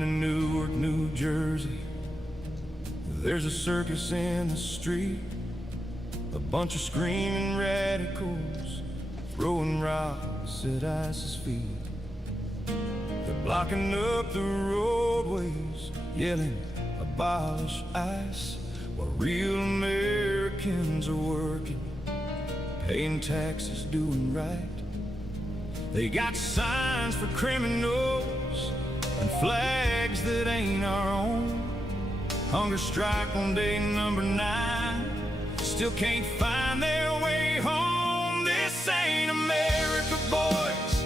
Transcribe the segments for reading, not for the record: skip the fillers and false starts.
Born in Newark, New Jersey, there's a circus in the street. A bunch of screaming radicals throwing rocks at ISIS feet. They're blocking up the roadways, yelling, abolish ICE, while real Americans are working, paying taxes, doing right. They got signs for criminals and flags that ain't our own. Hunger strike on day number 9, still can't find their way home. This ain't America, boys.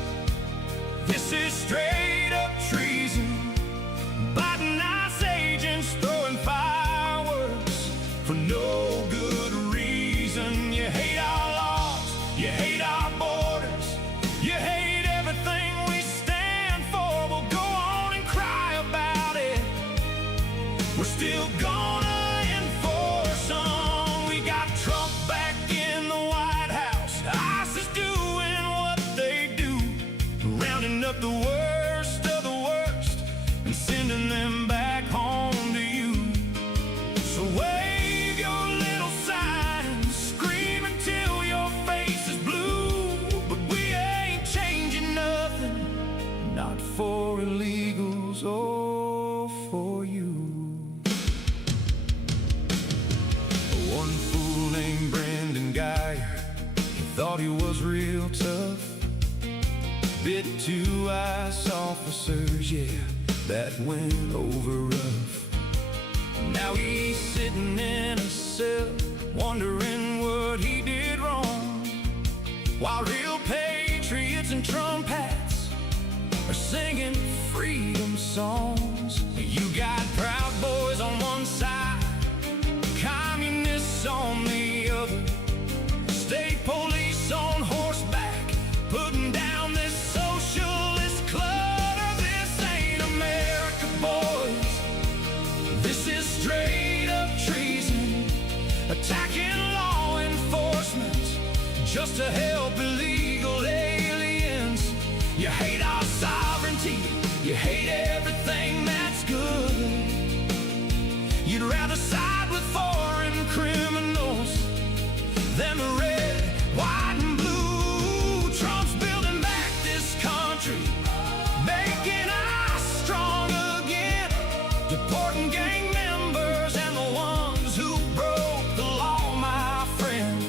This is straight up treason. Biden ICE agents throwing fireworks for no good reason. You hate our laws, you hate our borders, you hate everything we stand for. We'll go on and cry about it. We're still gonna enforce them. We got Trump back in the White House. ICE is doing what they do, rounding up the worst of the worst and sending them back home to you. So wave your little signs, scream until your face is blue. But we ain't changing nothing, not for illegals or for you. One fool named Brandon Geyer, he thought he was real tough. Bit 2 ICE officers, yeah, that went over rough. Now he's sitting in a cell, wondering what he did wrong, while real patriots and Trump hats are singing freedom songs. You got Proud Boys on one side, communists on the other, state police on horseback, putting down this socialist clutter. This ain't America, boys. This is straight up treason, attacking law enforcement just to help illegal aliens. You hate our sovereignty, you hate everything that's good. You'd rather side with foreign criminals than the red, white, and blue. Trump's building back this country, making us strong again, deporting gang members and the ones who broke the law, my friend.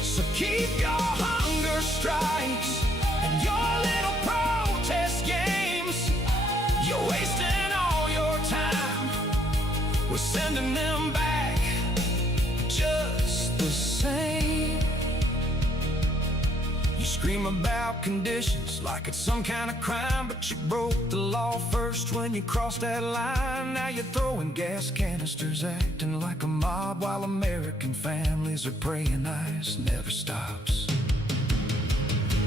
So keep your hunger strikes and your little protest games. You're wasting all your time, we're sending them back just the same. You scream about conditions like it's some kind of crime, but you broke the law first when you crossed that line. Now you're throwing gas canisters, acting like a mob, while American families are praying ICE never stops.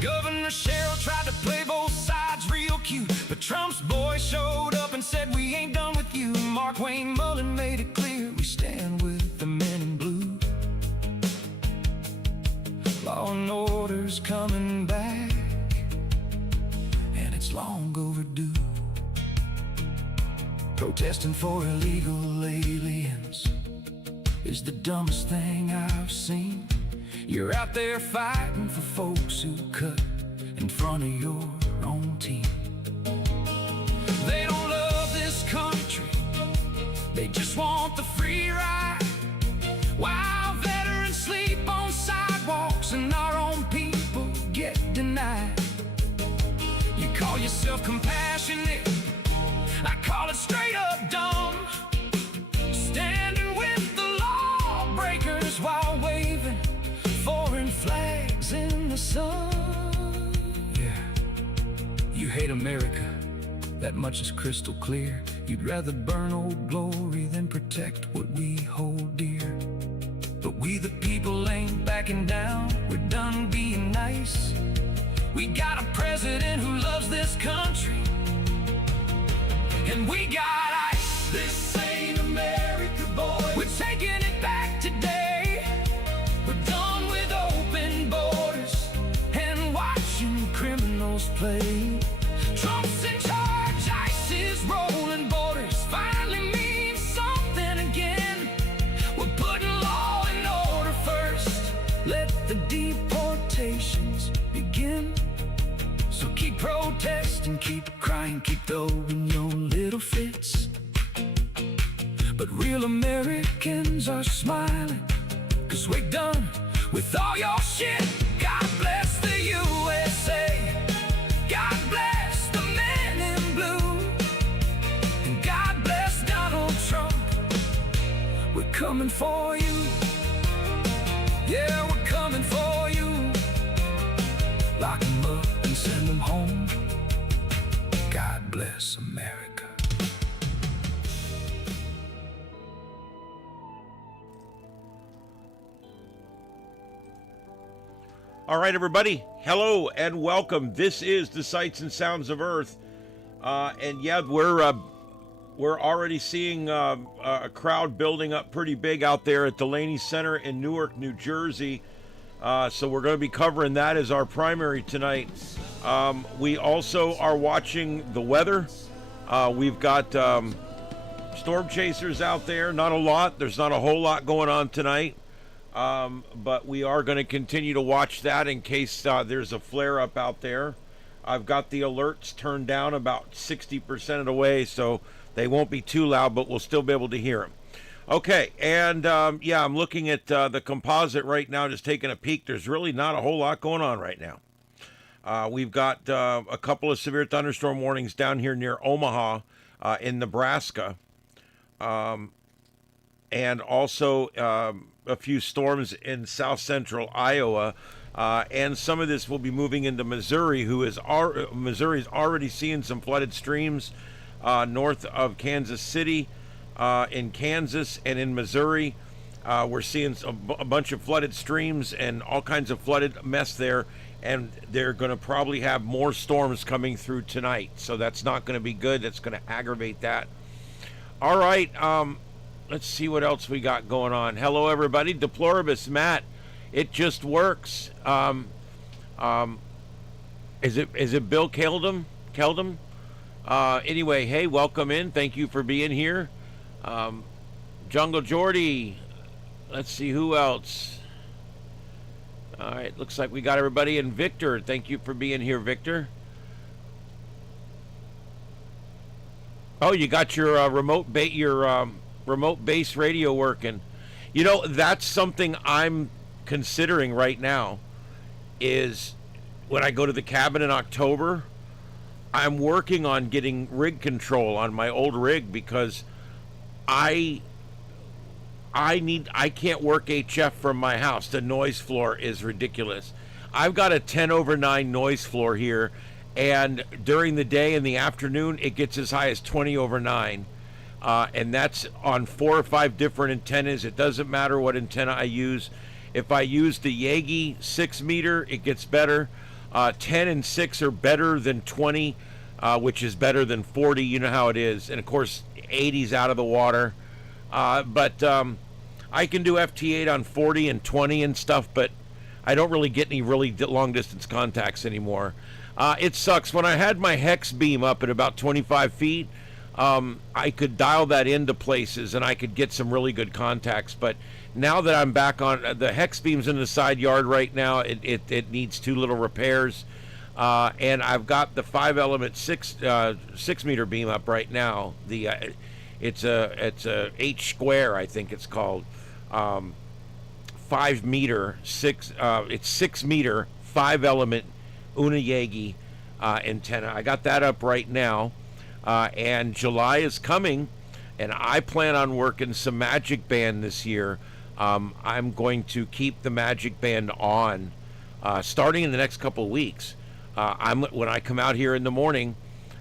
Governor Cheryl tried to play both sides real cute, but Trump's boy showed up and said, we ain't done with you. Mark Wayne Mullen made it clear, we stand with the men in blue. Law and order's coming back, and it's long overdue. Protesting for illegal aliens is the dumbest thing I've seen. You're out there fighting for folks who cut in front of your own team. They don't love this country, they just want the free ride, while veterans sleep on sidewalks and our own people get denied. You call yourself compassionate, I call it straight up dumb. Standing with the lawbreakers while waving foreign flags in the sun. Yeah, you hate America, that much is crystal clear. You'd rather burn Old Glory than protect what we hold dear. But we the people ain't backing down, we're done being nice. We got a president who loves this country, and we got ICE. This ain't America, boys. We're taking it back today. We're done with open borders and watching criminals play. Trump's in charge, ICE is rolling. Americans are smiling, 'cause we're done with all your shit. God bless the USA. God bless the men in blue. And God bless Donald Trump. We're coming for you. Yeah, we're coming for you. Lock them up and send them home. God bless America. All right, everybody. Hello and welcome. This is the Sights and Sounds of Earth, and yeah, we're already seeing a crowd building up pretty big out there at Delaney Center in Newark, New Jersey. So we're going to be covering that as our primary tonight. We also are watching the weather. We've got storm chasers out there. Not a lot. There's not a whole lot going on tonight. But we are going to continue to watch that in case there's a flare-up out there. I've got the alerts turned down about 60% of the way, so they won't be too loud, but we'll still be able to hear them. Okay, and yeah, I'm looking at the composite right now, just taking a peek. There's really not a whole lot going on right now. We've got a couple of severe thunderstorm warnings down here near Omaha in Nebraska, and also a few storms in south central Iowa, and some of this will be moving into Missouri. Missouri is already seeing some flooded streams north of Kansas City, in Kansas and in Missouri. We're seeing a bunch of flooded streams and all kinds of flooded mess there, and they're going to probably have more storms coming through tonight, so that's not going to be good. That's going to aggravate that. All right, let's see what else we got going on. Hello, everybody. Deploribus, Matt. It just works. Is it Bill Keldum? Anyway, hey, welcome in. Thank you for being here. Jungle Jordy. Let's see who else. All right, looks like we got everybody. And Victor, thank you for being here, Victor. Oh, you got your remote base radio working. You know, that's something I'm considering right now, is when I go to the cabin in October, I'm working on getting rig control on my old rig, because I can't work HF from my house. The noise floor is ridiculous. I've got a 10/9 noise floor here, and during the day and the afternoon it gets as high as 20/9. And that's on 4 or 5 different antennas. It doesn't matter what antenna I use. If I use the Yagi 6 meter, it gets better. 10 and 6 are better than 20, which is better than 40. You know how it is. And of course, 80's out of the water. But I can do FT8 on 40 and 20 and stuff, but I don't really get any really long distance contacts anymore. It sucks. When I had my hex beam up at about 25 feet, I could dial that into places and I could get some really good contacts. But now that I'm back on the hex beams in the side yard right now, it needs 2 little repairs. And I've got the 5-element 6 meter beam up right now. It's a H square, I think it's called. 5 meter 6. It's 6 meter 5-element Una Yagi antenna. I got that up right now. And July is coming, and I plan on working some Magic Band this year. I'm going to keep the Magic Band on starting in the next couple of weeks. When I come out here in the morning,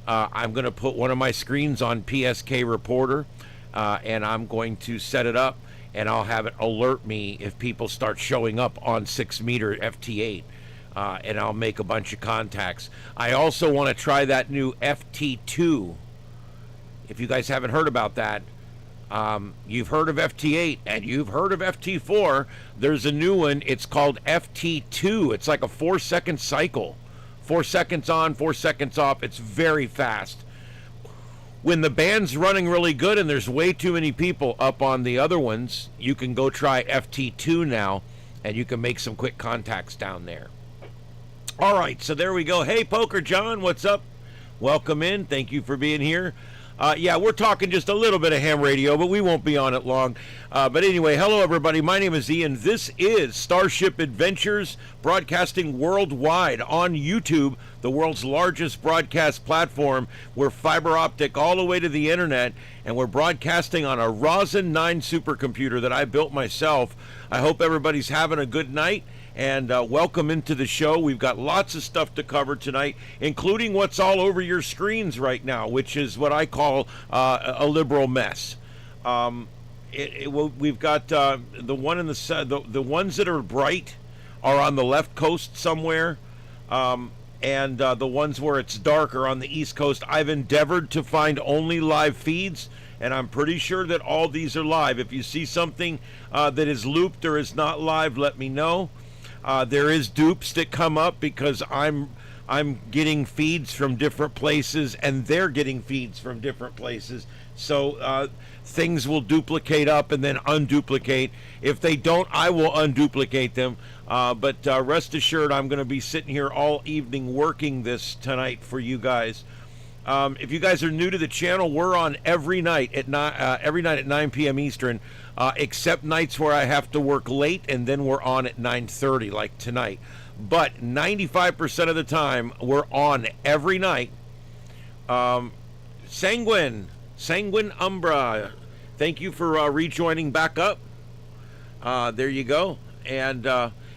I'm going to put one of my screens on PSK Reporter, and I'm going to set it up, and I'll have it alert me if people start showing up on 6 meter FT8. And I'll make a bunch of contacts. I also want to try that new FT2. If you guys haven't heard about that, you've heard of FT8 and you've heard of FT4. There's a new one. It's called FT2. It's like a 4-second cycle. 4 seconds on, 4 seconds off. It's very fast. When the band's running really good and there's way too many people up on the other ones, you can go try FT2 now, and you can make some quick contacts down there. All right, so there we go. Hey, Poker John, what's up? Welcome in. Thank you for being here. Yeah, we're talking just a little bit of ham radio, but we won't be on it long. But anyway, hello everybody. My name is Ian. This is Starship Adventures, broadcasting worldwide on YouTube, the world's largest broadcast platform. We're fiber optic all the way to the internet, and we're broadcasting on a Rosin 9 supercomputer that I built myself. I hope everybody's having a good night. And welcome into the show. We've got lots of stuff to cover tonight, including what's all over your screens right now, which is what I call a liberal mess. We've got the one in the ones that are bright are on the left coast somewhere, and the ones where it's dark are on the east coast. I've endeavored to find only live feeds, and I'm pretty sure that all these are live. If you see something that is looped or is not live, let me know. There is dupes that come up because I'm getting feeds from different places and they're getting feeds from different places. So things will duplicate up and then unduplicate. If they don't, I will unduplicate them. But rest assured, I'm going to be sitting here all evening working this tonight for you guys. If you guys are new to the channel, we're on every night at 9 p.m. Eastern, except nights where I have to work late, and then we're on at 9:30, like tonight. But 95% of the time, we're on every night. Sanguine Umbra, thank you for rejoining back up. There you go. And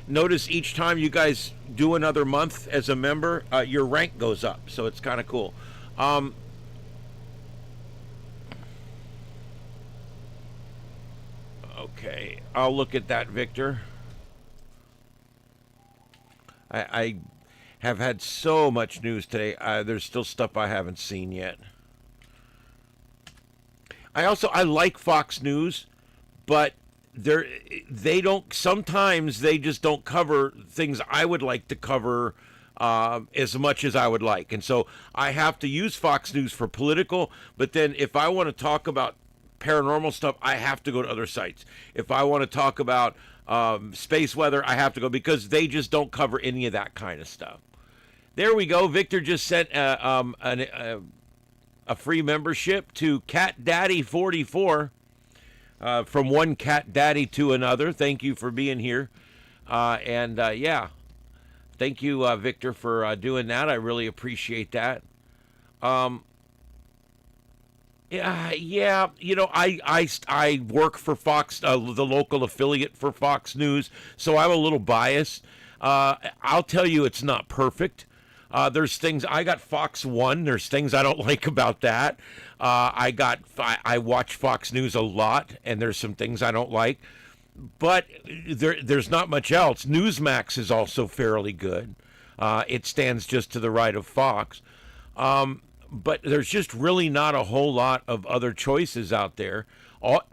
notice each time you guys do another month as a member, your rank goes up, so it's kind of cool. Okay, I'll look at that, Victor. I have had so much news today. There's still stuff I haven't seen yet. I like Fox News, but they don't. Sometimes they just don't cover things I would like to cover as much as I would like. And so I have to use Fox News for political, but then if I want to talk about paranormal stuff, I have to go to other sites. If I want to talk about space weather, I have to go, because they just don't cover any of that kind of stuff. There we go. Victor just sent a free membership to Cat Daddy 44 from one Cat Daddy to another. Thank you for being here. Yeah. Thank you, Victor, for doing that. I really appreciate that. Yeah. You know, I work for Fox, the local affiliate for Fox News, so I'm a little biased. I'll tell you, it's not perfect. There's things I got Fox One. There's things I don't like about that. I watch Fox News a lot, and there's some things I don't like. But there's not much else. Newsmax is also fairly good. It stands just to the right of Fox. But there's just really not a whole lot of other choices out there.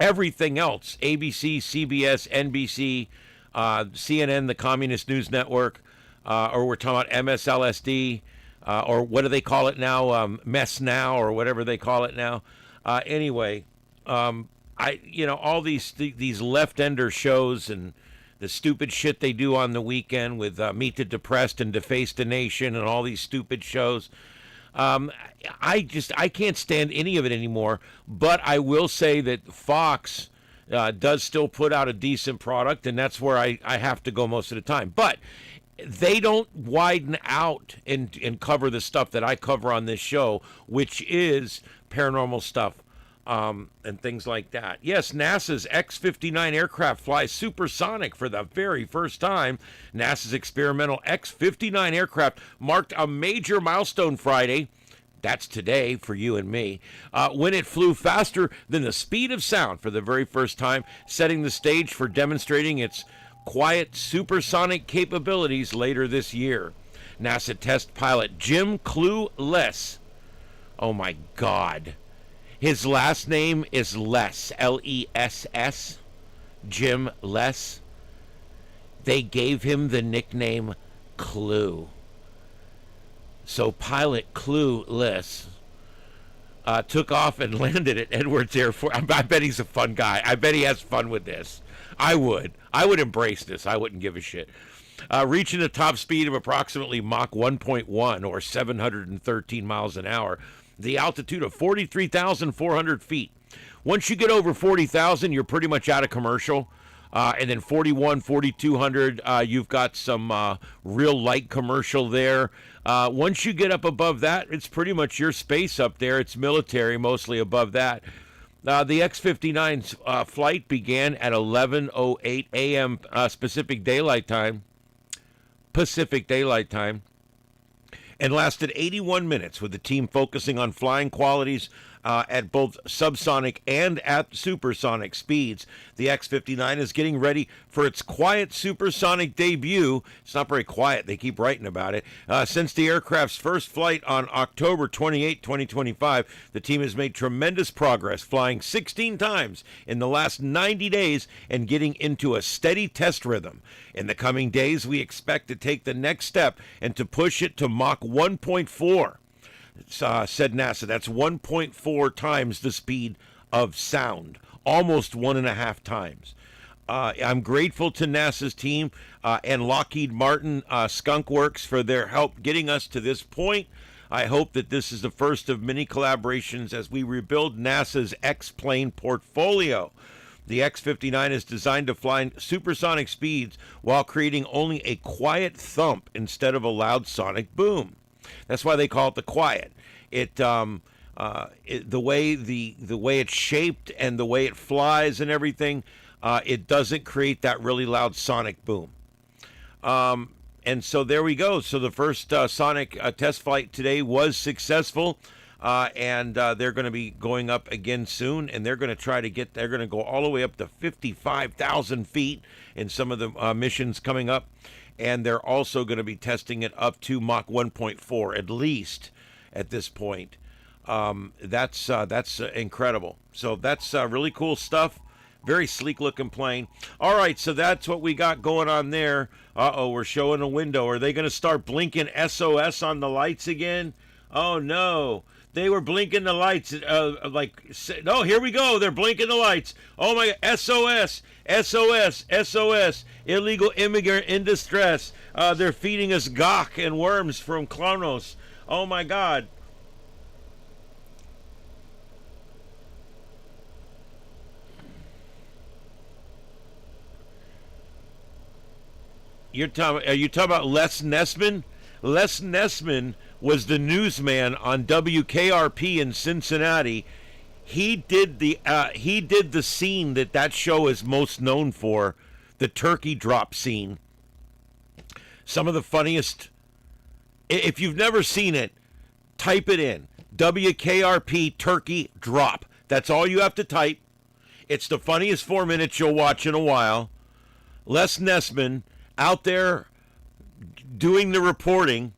Everything else, ABC, CBS, NBC, CNN, the Communist News Network, or we're talking about MSLSD, or what do they call it now? Mess Now, or whatever they call it now. Anyway, all these left-ender shows and the stupid shit they do on the weekend with Meet the Depressed and Deface the Nation and all these stupid shows. I can't stand any of it anymore. But I will say that Fox does still put out a decent product, and that's where I have to go most of the time. But they don't widen out and cover the stuff that I cover on this show, which is paranormal stuff. And things like that. Yes, NASA's X-59 aircraft flies supersonic for the very first time. NASA's experimental X-59 aircraft marked a major milestone Friday. That's today for you and me. When it flew faster than the speed of sound for the very first time, setting the stage for demonstrating its quiet supersonic capabilities later this year. NASA test pilot Jim Clueless. Oh my God. His last name is Less, Less, Jim Less. They gave him the nickname Clue. So pilot Clueless took off and landed at Edwards Air Force. I bet he's a fun guy. I bet he has fun with this. I would embrace this. I wouldn't give a shit. Reaching a top speed of approximately Mach 1.1 or 713 miles an hour. the altitude of 43,400 feet. Once you get over 40,000, you're pretty much out of commercial. And then 41, 4,200, you've got some real light commercial there. Once you get up above that, it's pretty much your space up there. It's military, mostly above that. The X-59's flight began at 11:08 a.m. Pacific Daylight Time, and lasted 81 minutes, with the team focusing on flying qualities at both subsonic and at supersonic speeds. The X-59 is getting ready for its quiet supersonic debut. It's not very quiet. They keep writing about it. Since the aircraft's first flight on October 28, 2025, the team has made tremendous progress, flying 16 times in the last 90 days and getting into a steady test rhythm. In the coming days, we expect to take the next step and to push it to Mach 1.4. Said NASA. That's 1.4 times the speed of sound, almost 1.5 times. I'm grateful to NASA's team and Lockheed Martin Skunk Works for their help getting us to this point. I hope that this is the first of many collaborations as we rebuild NASA's X-plane portfolio. The X-59 is designed to fly supersonic speeds while creating only a quiet thump instead of a loud sonic boom. That's why they call it the Quiet. The way it's shaped and the way it flies and everything, it doesn't create that really loud sonic boom. And so there we go. So the first sonic test flight today was successful, and they're going to be going up again soon, and they're going to go all the way up to 55,000 feet in some of the missions coming up. And they're also going to be testing it up to Mach 1.4 at least at this point. That's incredible. So that's really cool stuff. Very sleek looking plane. All right, so that's what we got going on there. We're showing a window. Are they going to start blinking SOS on the lights again? Oh no. They were blinking the lights, no, here we go. They're blinking the lights. Oh my God, SOS, SOS, SOS, illegal immigrant in distress. They're feeding us gawk and worms from Kronos. Oh my God. Are you talking about Les Nessman? Les Nessman was the newsman on WKRP in Cincinnati. He did the scene that show is most known for, the turkey drop scene. Some of the funniest. If you've never seen it, type it in. WKRP turkey drop. That's all you have to type. It's the funniest 4 minutes you'll watch in a while. Les Nessman out there doing the reporting.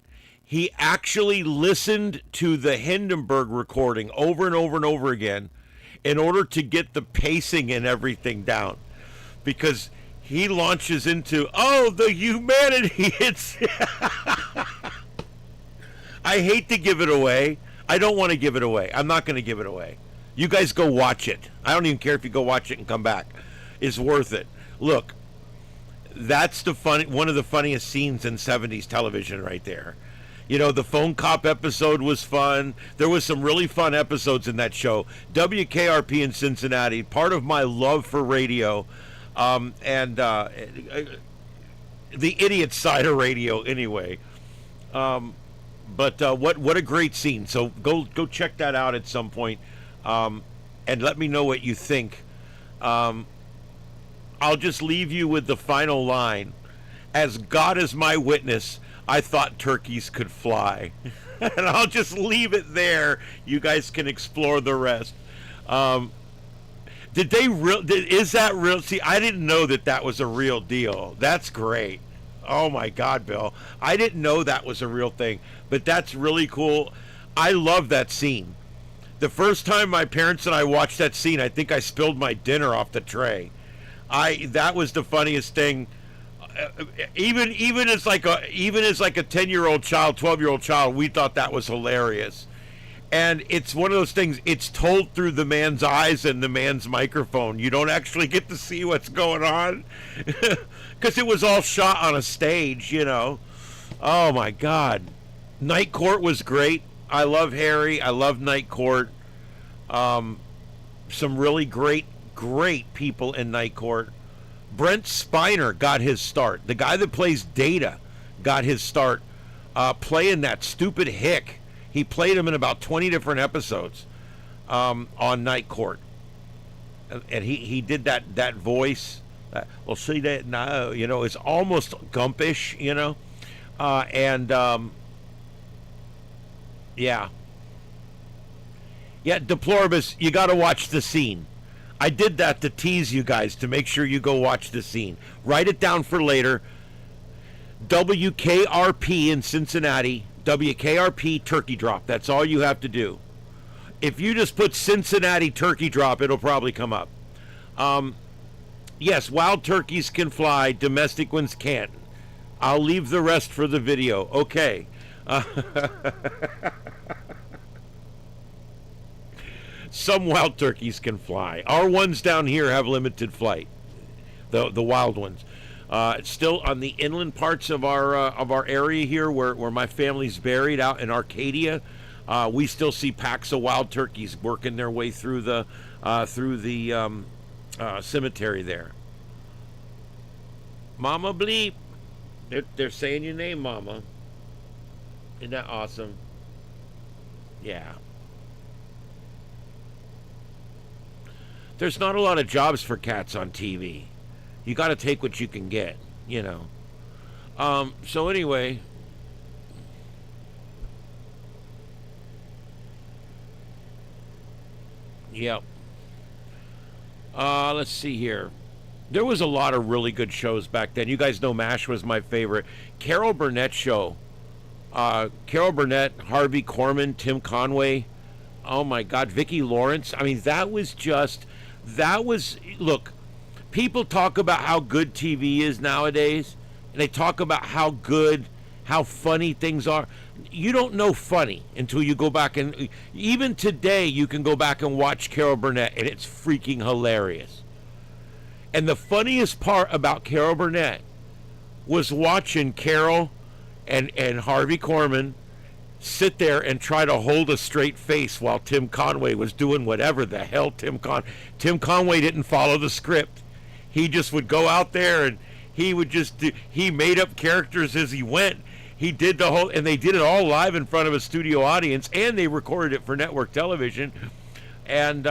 He actually listened to the Hindenburg recording over and over and over again in order to get the pacing and everything down, because he launches into, the humanity. It's I hate to give it away. I don't want to give it away. I'm not going to give it away. You guys go watch it. I don't even care if you go watch it and come back. It's worth it. Look, that's one of the funniest scenes in 70s television right there. You know, the phone cop episode was fun. There was some really fun episodes in that show. WKRP in Cincinnati, part of my love for radio, and the idiot side of radio anyway. But what a great scene. So go check that out at some point, and let me know what you think. I'll just leave you with the final line. As God is my witness, I thought turkeys could fly. And I'll just leave it there. You guys can explore the rest. Is that real? See, I didn't know that was a real deal. That's great. Oh my God, Bill. I didn't know that was a real thing, but that's really cool. I love that scene. The first time my parents and I watched that scene, I think I spilled my dinner off the tray. That was the funniest thing. Even as like a 10-year-old child, 12-year-old child, we thought that was hilarious. And it's one of those things, it's told through the man's eyes and the man's microphone. You don't actually get to see what's going on because it was all shot on a stage, you know. Oh my God. Night Court was great. I love Harry. I love Night Court. Um, some really great people in Night Court. Brent Spiner got his start. The guy that plays Data got his start playing that stupid hick. He played him in about 20 different episodes on Night Court. And he did that voice. Well, see that now, it's almost Gumpish, and yeah, Deploribus, you got to watch The Scene. I did that to tease you guys to make sure you go watch The Scene. Write it down for later. WKRP in Cincinnati, WKRP Turkey Drop. That's all you have to do. If you just put Cincinnati Turkey Drop, it'll probably come up. Yes, wild turkeys can fly, domestic ones can't. I'll leave the rest for the video. Okay. Some wild turkeys can fly. Our ones down here have limited flight. The wild ones. Still on the inland parts of our area here, where my family's buried out in Arcadia, we still see packs of wild turkeys working their way through the cemetery there. Mama Bleep. They're saying your name, Mama. Isn't that awesome? Yeah. There's not a lot of jobs for cats on TV. You got to take what you can get, So anyway, yep. Let's see here. There was a lot of really good shows back then. You guys know MASH was my favorite. Carol Burnett show. Carol Burnett, Harvey Korman, Tim Conway. Oh my God, Vicki Lawrence. I mean, look, people talk about how good TV is nowadays, and they talk about how funny things are. You don't know funny until you go back, and even today you can go back and watch Carol Burnett, and it's freaking hilarious. And the funniest part about Carol Burnett was watching Carol and Harvey Korman sit there and try to hold a straight face while Tim Conway was doing whatever the hell Tim Conway didn't follow the script. He just would go out there and he made up characters as he went. He did and they did it all live in front of a studio audience, and they recorded it for network television. And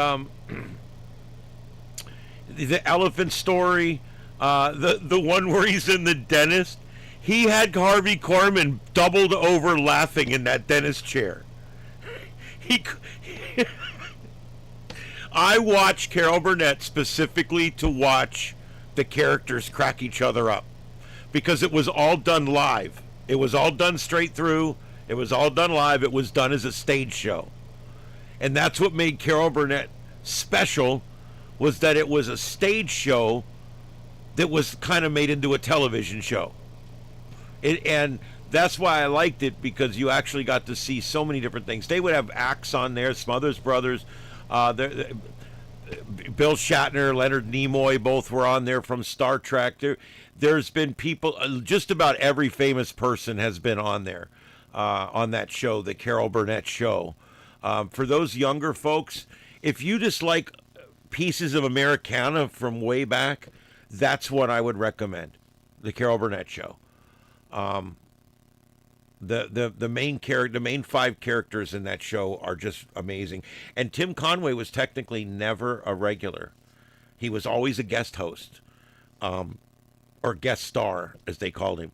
the elephant story, the one where he's in the dentist, he had Harvey Korman doubled over laughing in that dentist chair. I watch Carol Burnett specifically to watch the characters crack each other up, because it was all done live. It was all done straight through. It was all done live. It was done as a stage show. And that's what made Carol Burnett special, was that it was a stage show that was kind of made into a television show. And that's why I liked it, because you actually got to see so many different things. They would have acts on there, Smothers Brothers, Bill Shatner, Leonard Nimoy, both were on there from Star Trek. There's been people, just about every famous person has been on there, on that show, the Carol Burnett show. For those younger folks, if you just like pieces of Americana from way back, that's what I would recommend, the Carol Burnett show. The main five characters in that show are just amazing. And Tim Conway was technically never a regular. He was always a guest host, or guest star, as they called him.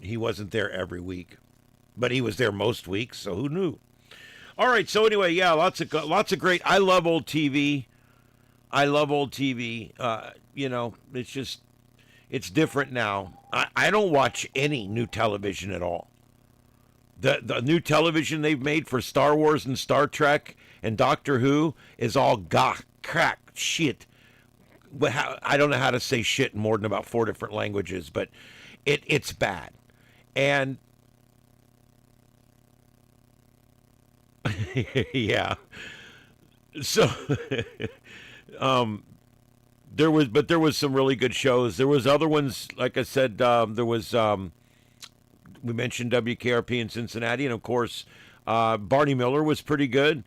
He wasn't there every week, but he was there most weeks, so who knew? All right, so anyway, yeah, lots of great. I love old TV. It's different now. I don't watch any new television at all. The new television they've made for Star Wars and Star Trek and Doctor Who is all crack shit. I don't know how to say shit in more than about 4 different languages, but it's bad. And yeah. So there was some really good shows. There was other ones, like I said, there was We mentioned WKRP in Cincinnati, and of course, Barney Miller was pretty good.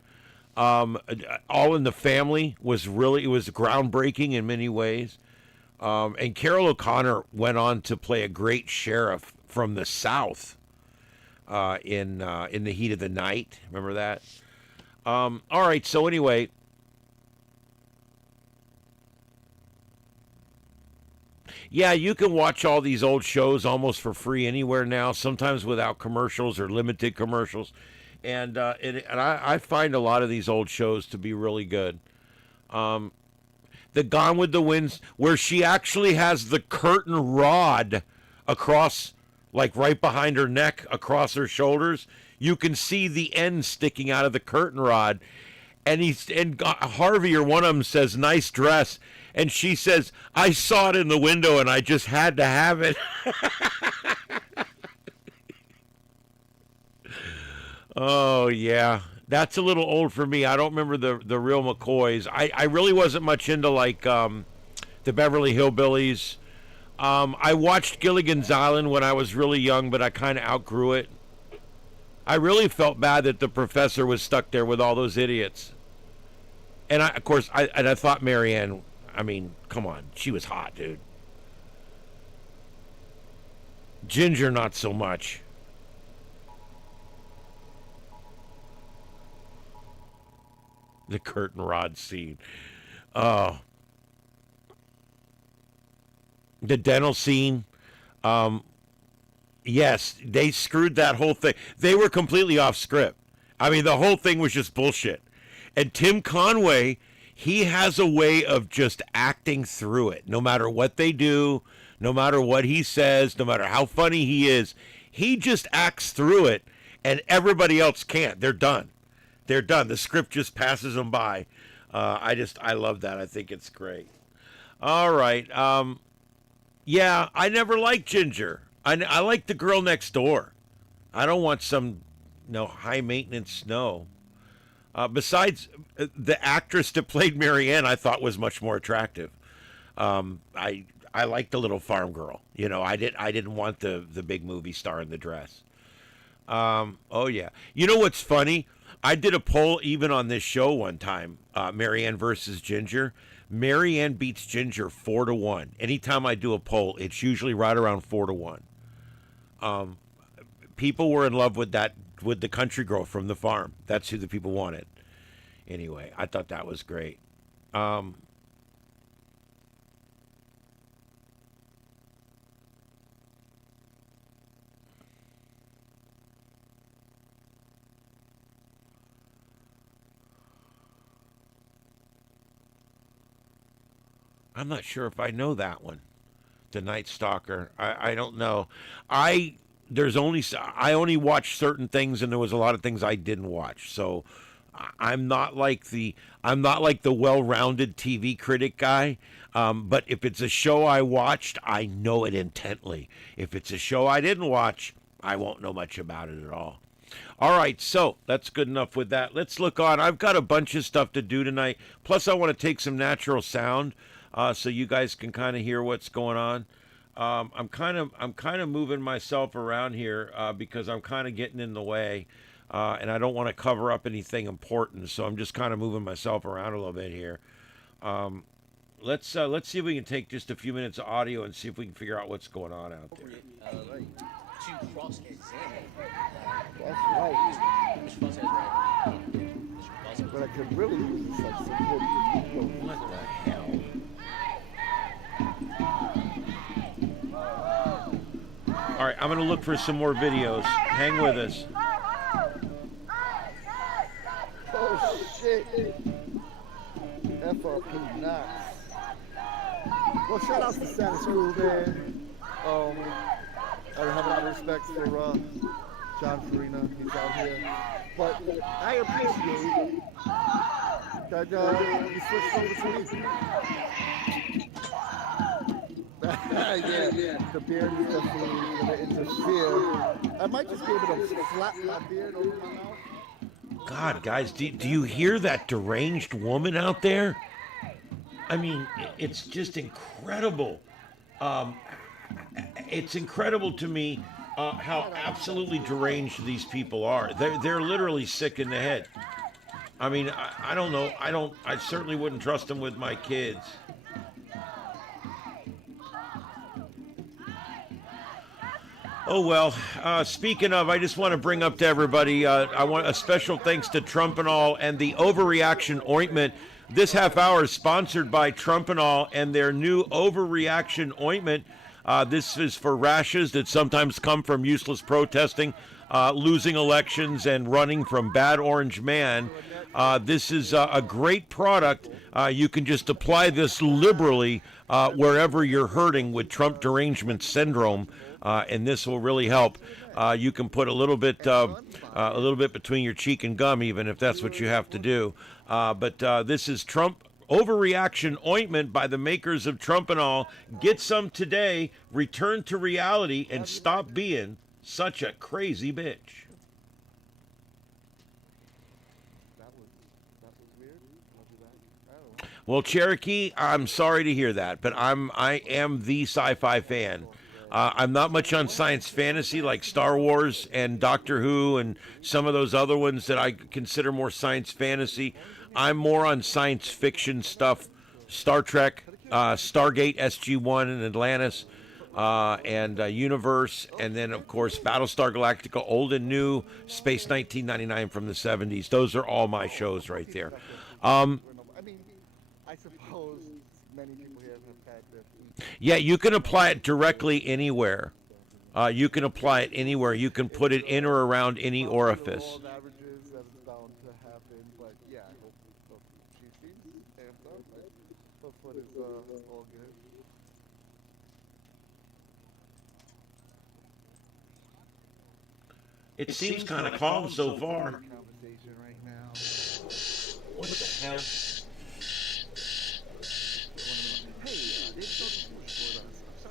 All in the Family it was groundbreaking in many ways. And Carol O'Connor went on to play a great sheriff from the South in The Heat of the Night. Remember that? All right. So anyway, yeah, you can watch all these old shows almost for free anywhere now. Sometimes without commercials or limited commercials, and I find a lot of these old shows to be really good. The Gone with the Winds, where she actually has the curtain rod across, like right behind her neck, across her shoulders. You can see the end sticking out of the curtain rod. And Harvey or one of them says, "Nice dress." And she says, "I saw it in the window and I just had to have it." Oh, yeah. That's a little old for me. I don't remember the real McCoys. I really wasn't much into like the Beverly Hillbillies. I watched Gilligan's Island when I was really young, but I kind of outgrew it. I really felt bad that the professor was stuck there with all those idiots. And of course, I thought Marianne. I mean, come on, she was hot, dude. Ginger, not so much. The curtain rod scene. Oh. The dental scene. Yes, they screwed that whole thing. They were completely off script. I mean, the whole thing was just bullshit. And Tim Conway, he has a way of just acting through it. No matter what they do, no matter what he says, no matter how funny he is, he just acts through it, and everybody else can't. They're done. They're done. The script just passes them by. I love that. I think it's great. All right. Yeah, I never liked Ginger. I like the girl next door. I don't want some, high maintenance snow. Besides, the actress that played Marianne, I thought was much more attractive. I liked the little farm girl. I didn't want the big movie star in the dress. Oh yeah. You know what's funny? I did a poll even on this show one time. Marianne versus Ginger. Marianne beats Ginger 4-1. Anytime I do a poll, it's usually right around 4-1. People were in love with the country girl from the farm. That's who the people wanted. Anyway, I thought that was great. I'm not sure if I know that one. The Night Stalker. I don't know. I only watched certain things, and there was a lot of things I didn't watch. So I'm not like the well-rounded TV critic guy. But if it's a show I watched, I know it intently. If it's a show I didn't watch, I won't know much about it at all. All right, so that's good enough with that. Let's look on. I've got a bunch of stuff to do tonight. Plus, I want to take some natural sound. So you guys can kind of hear what's going on. I'm kind of moving myself around here because I'm kind of getting in the way, and I don't want to cover up anything important. So I'm just kind of moving myself around a little bit here. Let's see if we can take just a few minutes of audio and see if we can figure out what's going on out there. To cross-examine. That's right. Mr. Fuzz has right. But I could really use this like some What the hell? All right, I'm going to look for some more videos. Hang with us. Oh shit. FRP Knox. Well, shout out to Status Crew, man. I have a lot of respect for John Farina. He's out here. But I appreciate that you switched over to me. Yeah, the beard is definitely going to interfere. I might just be able to flap my beard over my mouth. God, guys, do you hear that deranged woman out there? I mean, it's just incredible. It's incredible to me how absolutely deranged these people are. They're literally sick in the head. I mean, I don't know. I certainly wouldn't trust them with my kids. Oh, well, speaking of, I just want to bring up to everybody, I want a special thanks to Trump and All and the Overreaction Ointment. This half hour is sponsored by Trump and All and their new Overreaction Ointment. This is for rashes that sometimes come from useless protesting, losing elections, and running from bad orange man. This is a great product. You can just apply this liberally wherever you're hurting with Trump derangement syndrome, and this will really help. You can put a little bit between your cheek and gum, even if that's what you have to do. But this is Trump Overreaction Ointment by the makers of Trump and All. Get some today. Return to reality and stop being such a crazy bitch. Well, Cherokee, I'm sorry to hear that, but I am the sci-fi fan. I'm not much on science fantasy like Star Wars and Doctor Who and some of those other ones that I consider more science fantasy. I'm more on science fiction stuff, Star Trek, Stargate SG-1 and Atlantis, and Universe, and then, of course, Battlestar Galactica, old and new, Space 1999 from the 70s. Those are all my shows right there. I mean, I suppose many people here have had this. Yeah, you can apply it directly anywhere. You can apply it anywhere. You can put it in or around any orifice. Averages, that's bound to happen, but yeah, I hope she seems amped up. Her foot is all good. It seems kind of calm so far. Conversation right now. What the hell?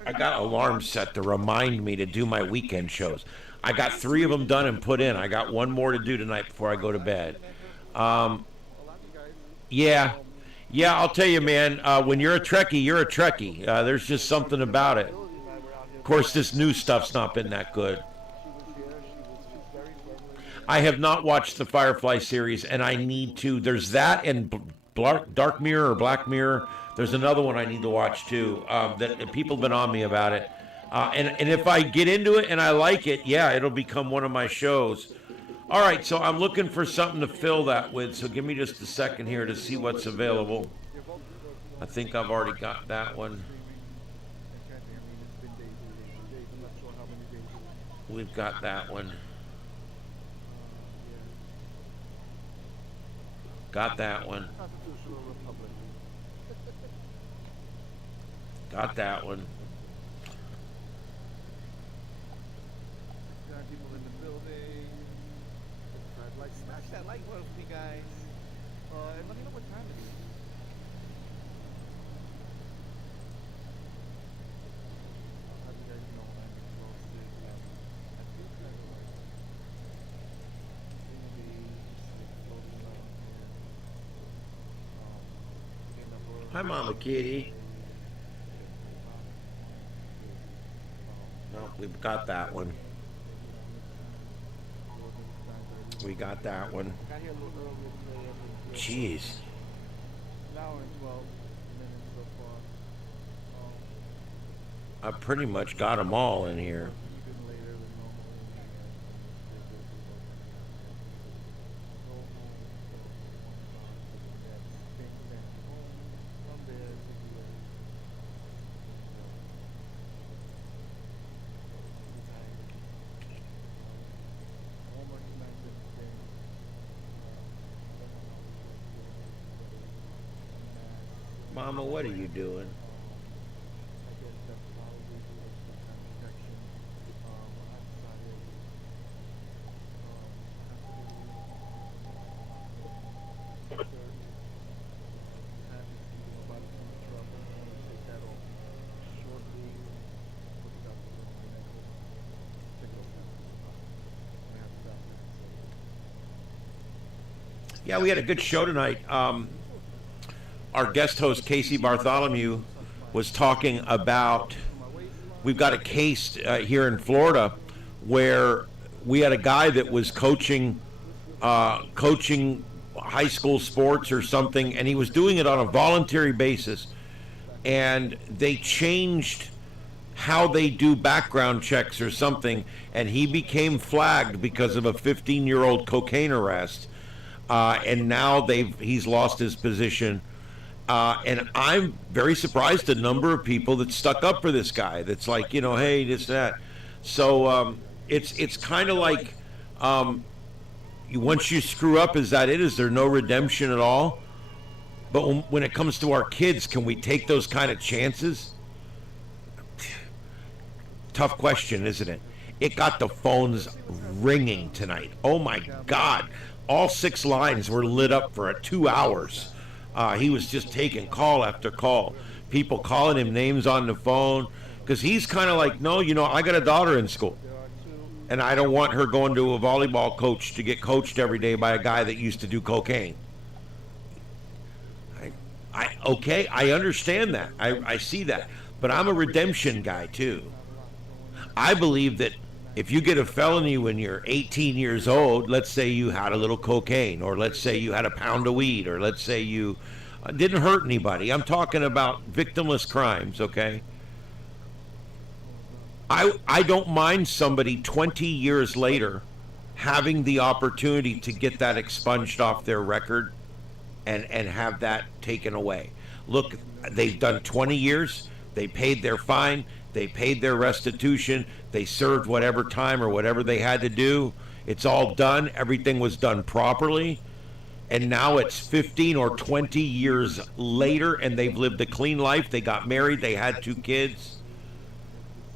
I got alarms set to remind me to do my weekend shows. I got 3 of them done and put in. I got 1 more to do tonight before I go to bed. Yeah, I'll tell you, man, when you're a Trekkie, you're a Trekkie. There's just something about it. Of course, this new stuff's not been that good. I have not watched the Firefly series, and I need to. There's that and Dark Mirror or Black Mirror. There's another one I need to watch, too, that people have been on me about it. And if I get into it and I like it, yeah, it'll become one of my shows. All right, so I'm looking for something to fill that with, so give me just a second here to see what's available. I think I've already got that one. We've got that one. Got that one. Got that one. Got people in the building. Like, smash that like button for me, guys. And let me know what time it is. I'll have you guys know when I'm exhausted. I feel kind of like Hi, Mama Kitty. No, we've got that one. We got that one. got here a little earlier today. Jeez. An hour and 12 minutes so far. I pretty much got them all in here. Even later than normal. Mama, what are you doing? Yeah, we had a good show tonight. Our guest host, Casey Bartholomew, was talking about, we've got a case here in Florida where we had a guy that was coaching high school sports or something, and he was doing it on a voluntary basis, and they changed how they do background checks or something, and he became flagged because of a 15-year-old cocaine arrest, and now he's lost his position. And I'm very surprised at the number of people that stuck up for this guy. That's like, hey, this, that. So it's kind of like, once you screw up, is that it? Is there no redemption at all? But when it comes to our kids, can we take those kind of chances? Tough question, isn't it? It got the phones ringing tonight. Oh my God. All 6 lines were lit up for 2 hours. He was just taking call after call. People calling him names on the phone. Because he's kind of like, no, I got a daughter in school. And I don't want her going to a volleyball coach to get coached every day by a guy that used to do cocaine. Okay, I understand that. I see that. But I'm a redemption guy too. I believe that if you get a felony when you're 18 years old, let's say you had a little cocaine, or let's say you had a pound of weed, or let's say you didn't hurt anybody. I'm talking about victimless crimes, okay? I don't mind somebody 20 years later having the opportunity to get that expunged off their record and have that taken away. Look, they've done 20 years, they paid their fine, they paid their restitution, they served whatever time or whatever they had to do. It's all done, everything was done properly, and now it's 15 or 20 years later and they've lived a clean life, they got married, they had 2 kids.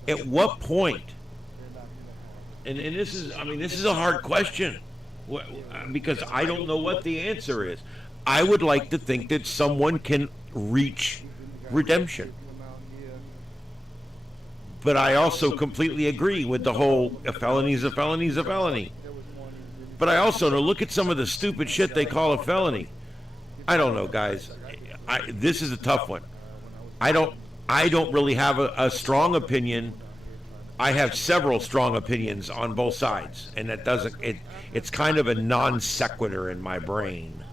At what point? And this is a hard question, because I don't know what the answer is. I would like to think that someone can reach redemption. But I also completely agree with the whole a felony is a felony is a felony. But I also know, look at some of the stupid shit they call a felony. I don't know, guys. This is a tough one. I don't really have a strong opinion. I have several strong opinions on both sides, and it's kind of a non sequitur in my brain.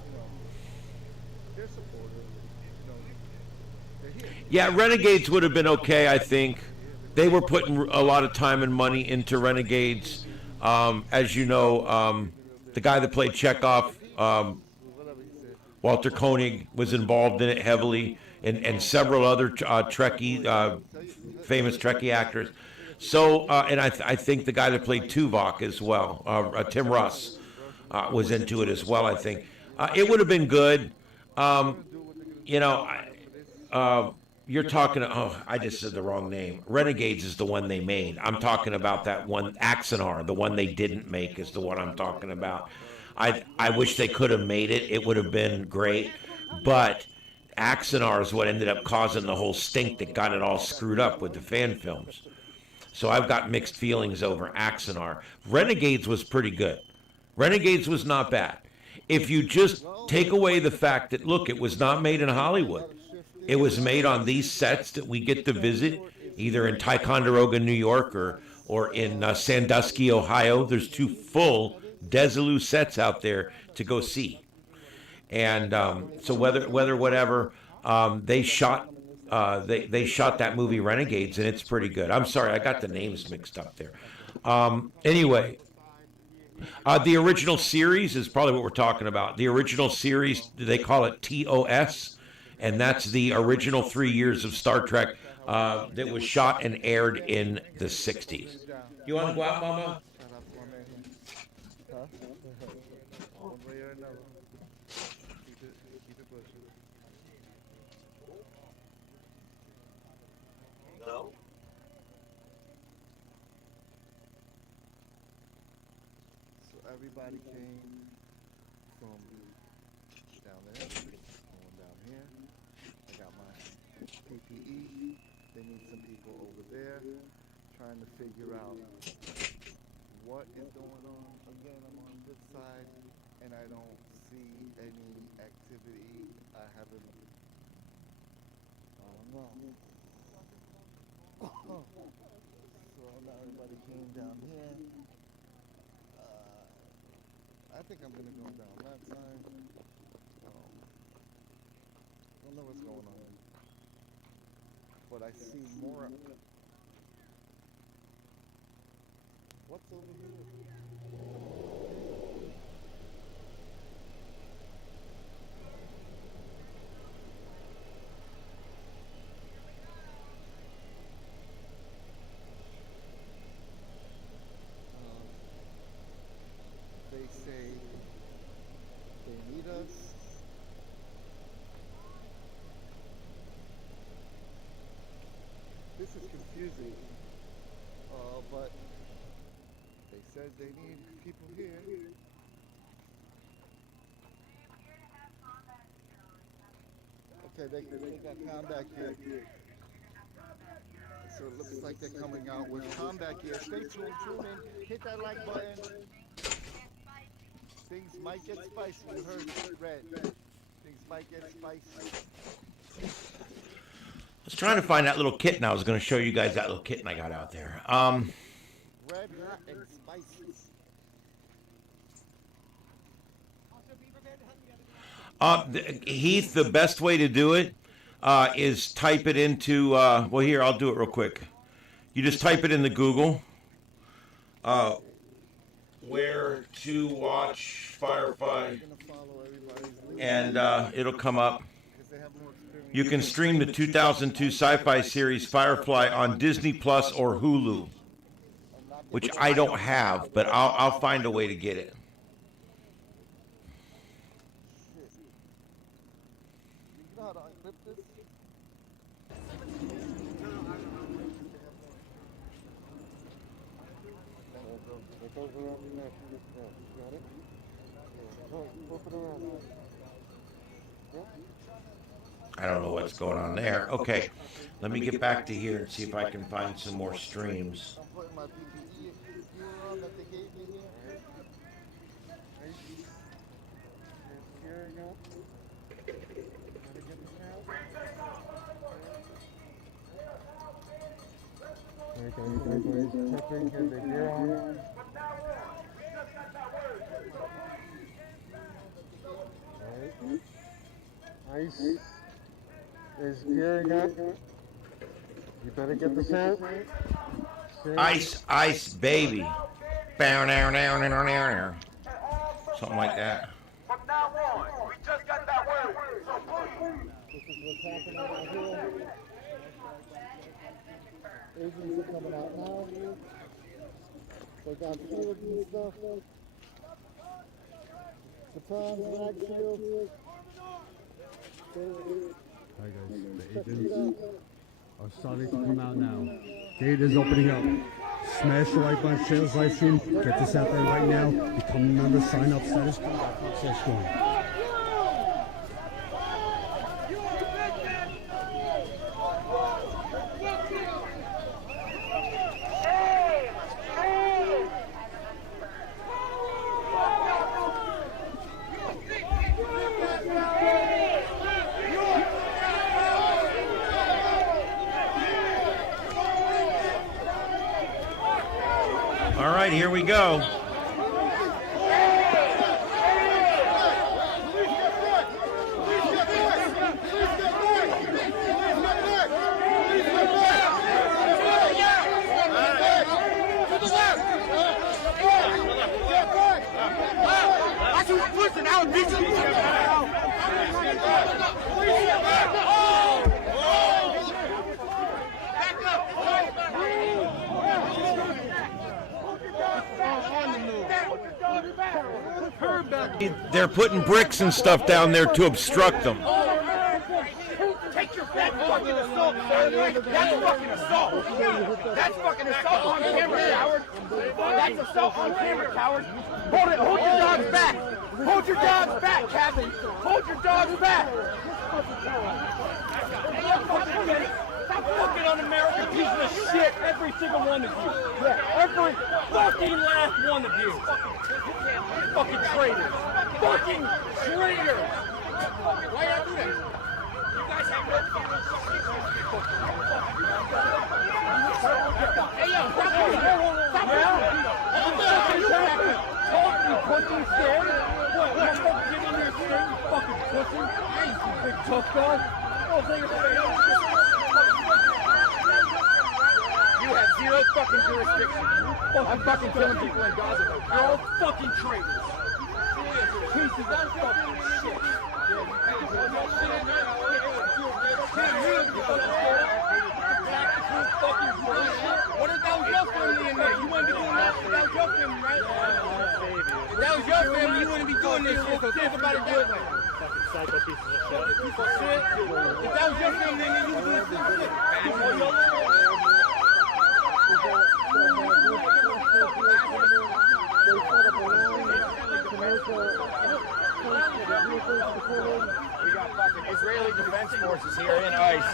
Yeah, Renegades would have been okay, I think. They were putting a lot of time and money into Renegades. As you know, the guy that played Chekhov, Walter Koenig, was involved in it heavily, and several other Trekkie, famous Trekkie actors. So, and I think the guy that played Tuvok as well, Tim Russ, was into it as well, I think. It would have been good. You're talking, I just said the wrong name. Renegades is the one they made. I'm talking about that one, Axanar, the one they didn't make is the one I'm talking about. I wish they could have made it. It would have been great. But Axanar is what ended up causing the whole stink that got it all screwed up with the fan films. So I've got mixed feelings over Axanar. Renegades was pretty good. Renegades was not bad. If you just take away the fact that, look, it was not made in Hollywood. It was made on these sets that we get to visit, either in Ticonderoga, New York, or in Sandusky, Ohio. There's 2 full Desilu sets out there to go see. And so whatever, they shot that movie Renegades, and it's pretty good. I'm sorry, I got the names mixed up there. Anyway, the original series is probably what we're talking about. The original series, they call it TOS. And that's the original 3 years of Star Trek that was shot and aired in the 60s. You want to go out, Mama? No. So everybody came from down there, going down here. I got my PPE. They need some people over there trying to figure out what is going on. Again, I'm on this side and I don't see any activity. I don't know. Well, now everybody came down here. I think I'm gonna go down that side. Don't know what's going on, but I see more. What's over here? They say they need us. This is confusing, but they said they need people here. Okay, they got combat gear. So it looks like they're coming out with combat gear. Stay tuned, tune in, hit that like button. Things might get spicy. You heard Red. Things might get spicy. I was trying to find that little kitten. I was going to show you guys that little kitten I got out there. Red hot and spicy. Heath, the best way to do it is type it into, well, here, I'll do it real quick. You just type it into Google. Where to watch Firefly. And it'll come up. You can stream the 2002 sci-fi series Firefly on Disney Plus or Hulu, which I don't have, but I'll find a way to get it. You know how to unclip this? It goes around your neck. Got it? Flip it around. Yeah? I don't know what's going on there. Okay, let me get back to here and see if I can find some more streams. I'm putting my PPE gear on that they gave me here. Here you go. Everybody's prepping, get their gear on. Ice is gearing up. You better get the salt. Ice, ice, baby. Down, down, down, down, down. Something like that. From now on, we just got that word. So please. This is what's happening out here. Agents are coming out now. They got shields and stuff. Batons, mag shields. Alright guys, the agents are starting to come out now. Gate is opening up. Smash the like button, share this live stream. Get this out there right now. Become a member, sign up, status so strong. All right, here we go. They're putting bricks and stuff down there to obstruct them. Take your fucking assault, sir. That's fucking assault. That's fucking assault on camera, coward. That's assault on camera, coward. Hold it. Hold your dog's back. Hold your dog's back, Captain. Hold your dog's back. Stop fucking un-American pieces of shit, every single one of you. Yeah, every fucking last one of you. Fucking traitors. Fucking traitors. Why y'all do that? You guys have no fucking. Hey, yo, no fucking jurisdiction. I'm fucking killing people in Gaza, though. You're all fucking traitors. Pieces of fucking shit. What if that was your family in there? You wouldn't be doing that? That was your family, right? If that was your family, you wouldn't be doing this shit, so think about it that way. Fucking psycho pieces of shit. Piece of shit. If that was your family in there, you would do the same shit. We got fucking Israeli defense forces here in ICE.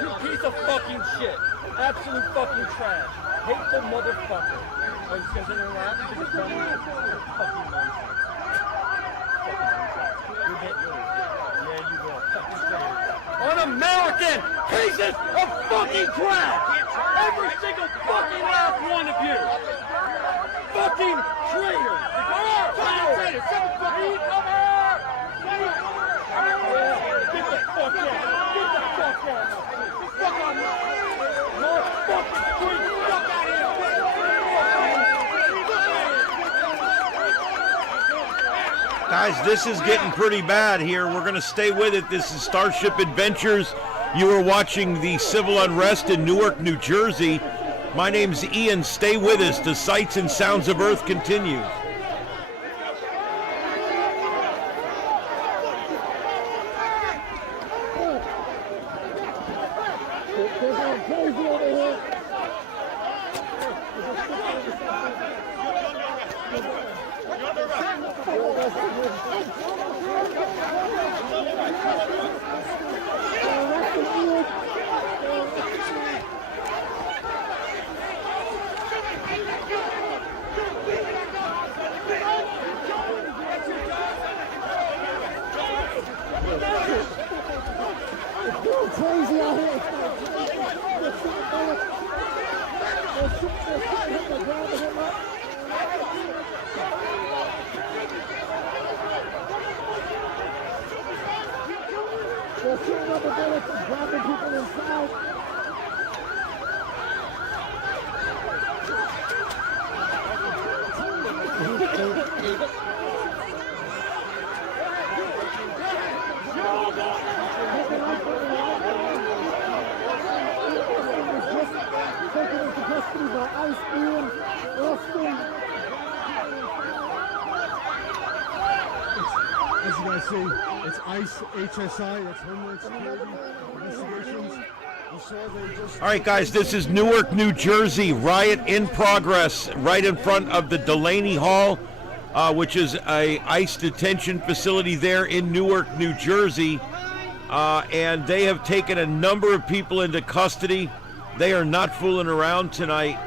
You piece of fucking shit. Absolute fucking trash. Hateful motherfucker. Oh, you guys in there laughing? Fucking nonsense. You'll get yours. Yeah, you will. Fucking trash. Un-American pieces of fucking trash! Every single fucking last one of you! Fucking traitors! Fucking traitors! Shut the fuck up! Get the fuck out! Get the fuck out! Fuck on me! More fucking street! Fuck out of here! Guys, this is getting pretty bad here. We're going to stay with it. This is Starship Adventures. You are watching the civil unrest in Newark, New Jersey. My name's Ian. Stay with us. The sights and sounds of Earth continues. Crazy out here. They're shooting up the bullets and dropping people inside. Taken into custody by ICE Ian Austin. As you guys see, it's ICE, HSI, that's Homeland Security Investigations. You saw they just... All right, guys, this is Newark, New Jersey. Riot in progress right in front of the Delaney Hall, which is a ICE detention facility there in Newark, New Jersey. And they have taken a number of people into custody. They are not fooling around tonight.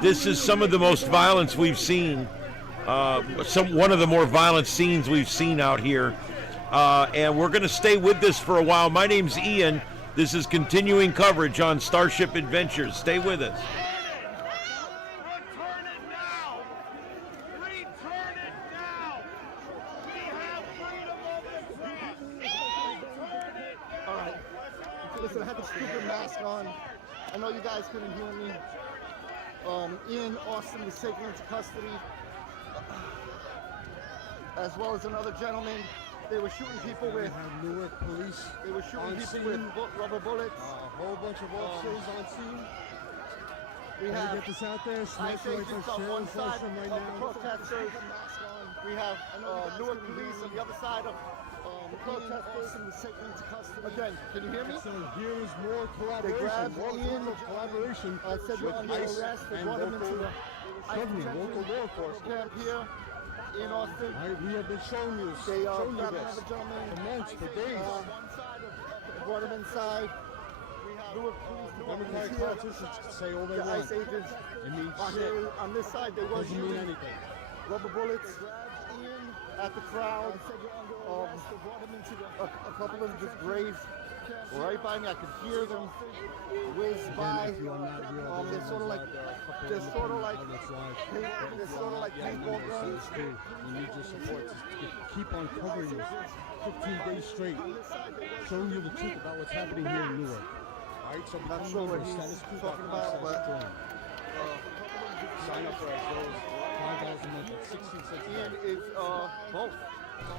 This is some of the most violence we've seen. One of the more violent scenes we've seen out here. And we're going to stay with this for a while. My name's Ian. This is continuing coverage on Starship Adventures. Stay with us. Return it now! Return it now! We have freedom of the press! Return it now! All right. Listen, I had the stupid mask on. I know you guys couldn't hear me. Ian Austin was taken into custody, as well as another gentleman. They were shooting people with. Newark police. They were shooting on people scene. with rubber bullets. A whole bunch of officers on scene. We Gotta have get this out there. Smash ICE the like agents on on one share, flash side them right of the now. protesters. We have Newark police on the other side of the protesters. Austin was taken into custody. Again, can you hear me? So here is more They collaboration. grabbed More Ian. collaboration Said you're with under ICE arrest. They and brought him into local the government, local law enforcement. camp here in Austin. We have been showing you, They showing you grabbed this another gentleman. for months, for days. One side of brought him inside. We have Newark Police Democratic Department here. politicians can say all they The want. ICE agents It means are shit. here on this side. They were Doesn't mean shooting anything. rubber bullets at the crowd. A couple of them just grazed right by me. I could hear them whiz by. They're sort of like paintball guns. We need your support to keep on covering this 15 days straight, showing you the truth about what's happening here in Newark. All right, so Not sure what he's talking about, but sign up for our shows. $5 a month at 16 cents. Ian is both.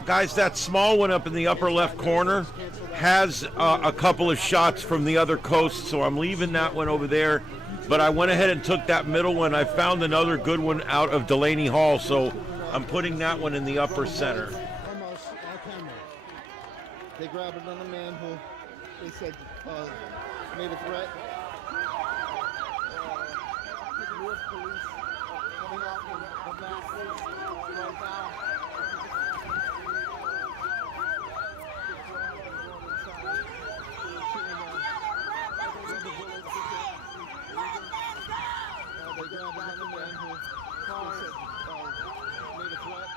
Guys, that small one up in the upper left corner has a couple of shots from the other coast, so I'm leaving that one over there. But I went ahead and took that middle one. I found another good one out of Delaney Hall, so I'm putting that one in the upper center. They grabbed another man who they said made a threat. U.S. police coming out from the masses right now. They grabbed another man who made a threat.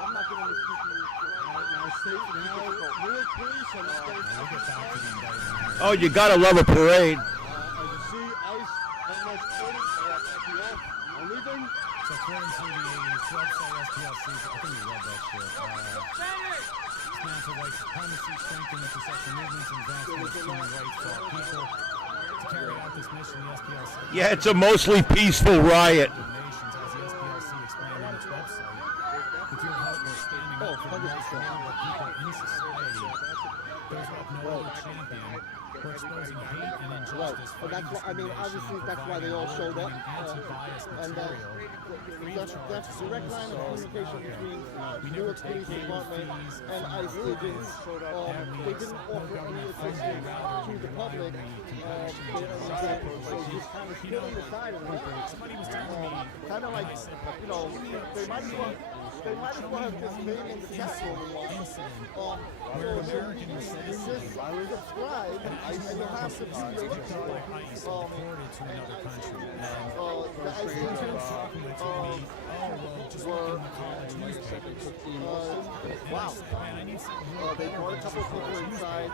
I'm not going to Oh, you gotta love a parade. As you see, ICE almost 40 are leaving. So according to the website SPLC, I think we read that shit. Dismantle white supremacy, strengthen intersection movements, and advancement of human rights for all people. To carry out this mission, the SPLC... Yeah, it's a mostly peaceful riot. ...nations, as the SPLC explained on its website. With your help, we're standing up for the most vulnerable people in society. Those who have no other champion. We're exposing hate and injustice. But that's why, I mean, obviously that's why they all showed up. And that's direct line of communication between Newark Police Department and ICE agents. They didn't offer any assistance to the public. They just kind of stood on the side of it. Kind of like, you know, they might as well have just made in the chat room. Subscribe, and you'll have to do your the ICE agents wow. They brought a couple of people inside.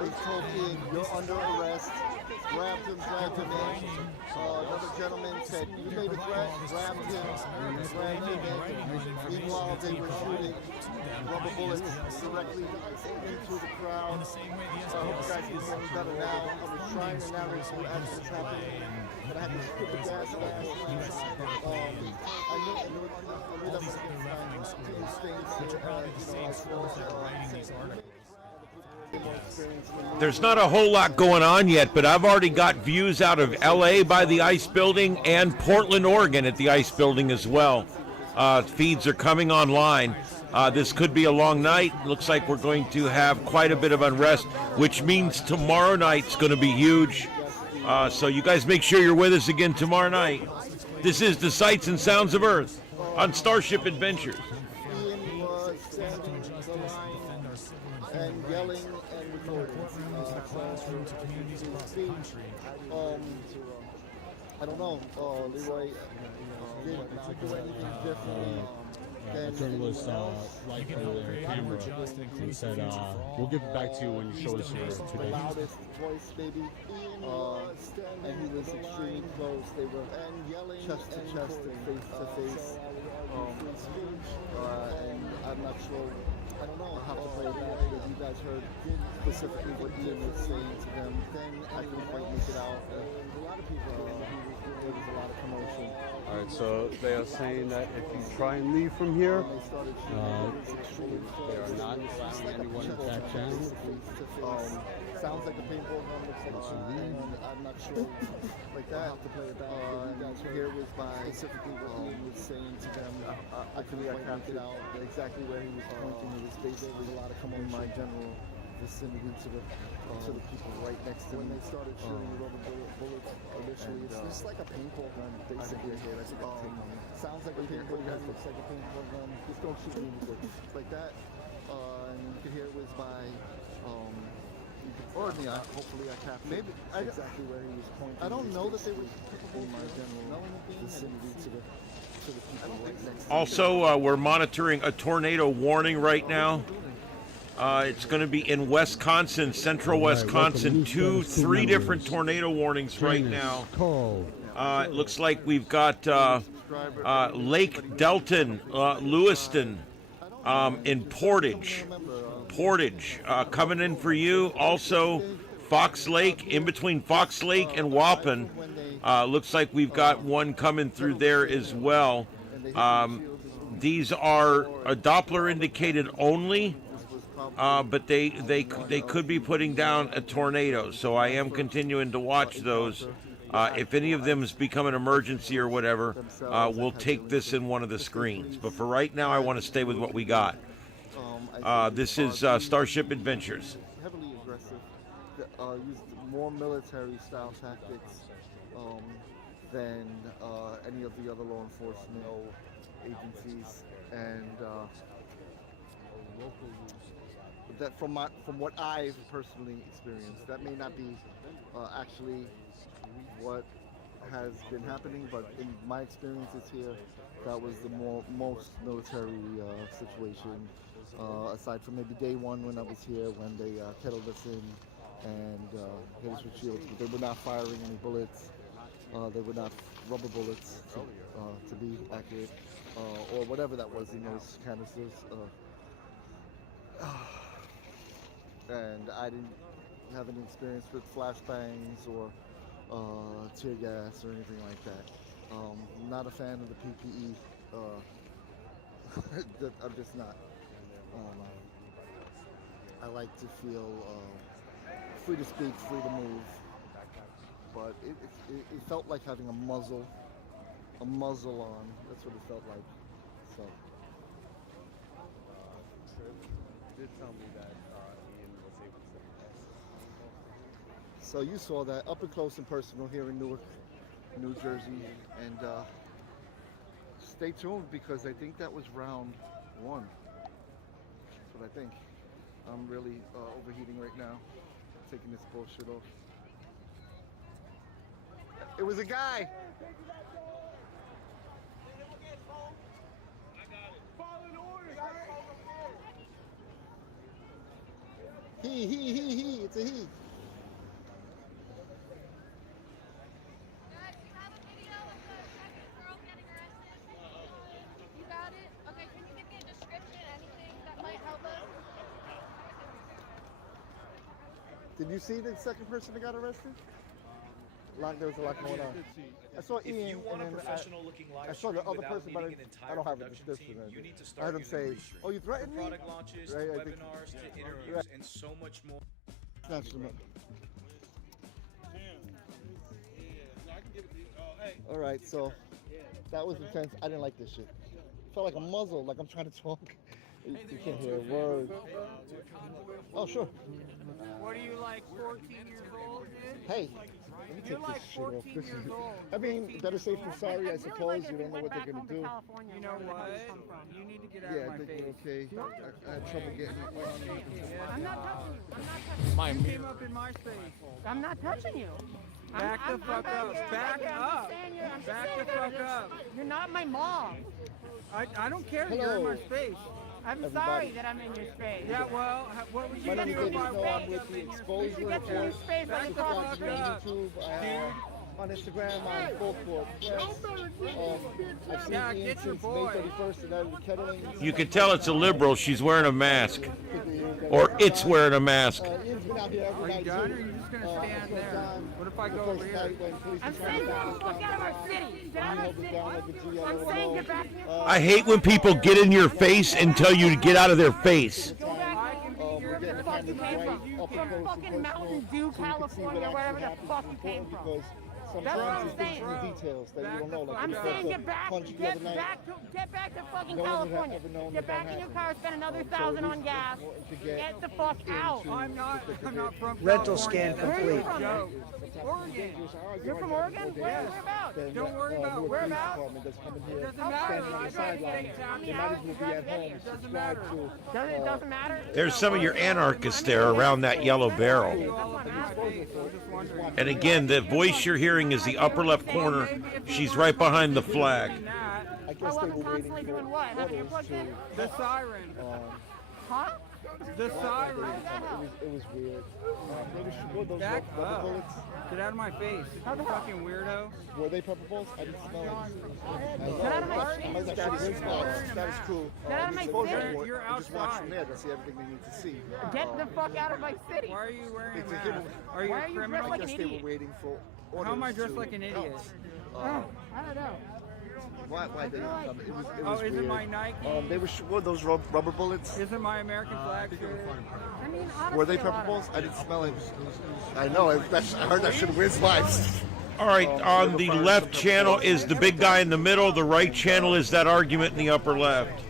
They told him, you're under arrest. Grabbed him, dragged him in. Another gentleman said, you made a threat. Grabbed him, dragged him in. Meanwhile, they were shooting rubber bullets directly into the crowd. I hope you guys can hear me better now. I was trying to narrate what actually happened, but I had to skip the gas mask. I knew that was these things. There's not a whole lot going on yet, but I've already got views out of LA by the ICE building and Portland, Oregon at the ICE building as well. Feeds are coming online. This could be a long night. Looks like we're going to have quite a bit of unrest, which means tomorrow night's going to be huge. So you guys make sure you're with us again tomorrow night. This is the Sights and Sounds of Earth on Starship Adventures. Ian was standing in the line and yelling and recording. I don't know, Leroy didn't do anything differently. A journalist like their camera and said, we'll give it back to you when you show us your today. Loudest voice, maybe. And he was extremely close. They were chest to chest and face to face. And I'm not sure. I don't know how to play it back, but you guys heard specifically what Ian was saying to them. Then I couldn't quite make it out. A lot of people, there was a lot of commotion. All right, so they are saying that if you try and leave from here, they are not allowing anyone to back channel. Sounds like a paintball gun, looks like and I'm not sure. Like that, to play it back. Here was by specifically what Ian was saying to them. I couldn't quite make it out exactly where he was pointing. It was basically a lot of commotion in my general vicinity to the people right next to me. When they started shooting the rubber bullets initially, it's just like a paintball gun, basically. Sounds like a paintball gun, looks like a paintball gun. Just don't shoot me with it. Like that. And you could hear it was by, hopefully I captured maybe exactly where he was pointing. I don't know that they were in my general vicinity to to the people right next to Also, we're monitoring a tornado warning right now. It's going to be in Wisconsin, central Wisconsin, three different tornado warnings right now. Call. It looks like we've got Lake Delton, Lewiston, in Portage coming in for you. Also, Fox Lake, in between Fox Lake and Waupun. Looks like we've got one coming through there as well. These are Doppler indicated only. But they could be putting down a tornado, so I am continuing to watch those. If any of them has become an emergency or whatever, we'll take this in one of the screens. But for right now, I want to stay with what we got. This is Starship Adventures. heavily aggressive, used more military style tactics than any of the other law enforcement agencies, and that from what I've personally experienced, that may not be actually what has been happening, but in my experiences here, that was the most military situation, aside from maybe day one when I was here, when they kettled us in and hit us with shields, but they were not firing any bullets. They were not rubber bullets, to be accurate, or whatever that was in those canisters. And I didn't have any experience with flashbangs or tear gas or anything like that. Not a fan of the PPE. I'm just not. I like to feel free to speak, free to move. But it felt like having a muzzle on. That's what it felt like. So. Did tell me that Ian was able to. So you saw that up and close and personal here in Newark, New Jersey, and stay tuned because I think that was round one. That's what I think. I'm really overheating right now, taking this bullshit off. It was a guy. He. It's a he. Guys, you have a video of the second girl getting arrested? You got it? Okay, can you give me a description, anything that might help us? Did you see the second person that got arrested? There was a lot going on. I saw Ian, If you want a and then professional-looking live I saw the stream other without person, but needing an I entire don't have a production description. team, you need to I start heard him giving say, restream. "Oh, you threatened From me?" product launches Right, to I think- webinars to interviews Right. and so much more. Snatched him up. All right, so that was intense. I didn't like this shit. It felt like a muzzle, like I'm trying to talk. You can't hear a word. Oh, sure. What are you, like 14 years old, dude? Hey, let me You're take like this shit off. 14 This years is, old. I mean, better safe than sorry, I suppose. You don't know what they're going to do. You know what? You need to get out Yeah, of I my think face. you're okay. I had trouble getting I'm not touching you. I'm not touching you. You came up in my space. I'm not touching you. Back the fuck up. Back up. Back the fuck up. You're not my mom. I don't care. You're in my space. I'm sorry that I'm in your space. Yeah, well, what would you do if I walked up in your space? You get your new space like across the street. YouTube, on Instagram, on full court. I've seen Yeah, Ian get your since boy. May 31st and I've been kettling. You can tell it's a liberal. She's wearing a mask. Or it's wearing a mask. Ian's been out here every Are you night done, or too. are you just gonna stand there? What if I go over here? I'm saying get the fuck out of our city. Get out of our city. I'm saying get back in your car. I hate when people get in your face and tell you to get out of their face. Go back to where the fuck you came from. From fucking Mountain Dew, California, wherever the fuck you came from. That's what I'm saying. Details that you don't know. Like I'm you saying got get back, punch the other night. get back to fucking No one had California. ever known Get that back in your happened. car, spend another $1,000 on gas. Get the fuck out. I'm not from Rental California. scan Where are you complete. from? Oregon. You're from Oregon? Whereabouts? Don't worry about whereabouts. It doesn't matter. I got a state town. How many hours you drive to get here? Doesn't matter. It doesn't matter? There's some of your anarchists there around that yellow barrel. You all up in my face. I was just wondering. And again, the voice you're hearing is the upper left corner. She's right behind the flag. I guess they wasn't were waiting constantly for doing what? Having orders earplugs in? to, The siren. Huh? The siren. it was weird. They were shooting those Back rubber up. bullets. Get out of my face. You fucking weirdo. Were they pepper balls? I didn't smell it. Get out of my I'm like, that is cool. Get out of my city. You're Just watch outside. from there to see everything they need to see. Get the fuck out of my city. Why are you wearing a It's a mask? hidden- Are you Why a are you criminal? dressed like I an guess they were idiot? waiting for orders. How am I dressed to like an idiot? help. I don't know. Why they didn't come? It was Oh, is weird. it my Nike? They were were those rubber bullets. Is it my American flag shirt? I mean, honestly, Were they a lot pepper of balls? I didn't smell it. I know. I heard that shit whiz vibes. All right, on the left channel is the big guy in the middle. The right channel is that argument in the upper left.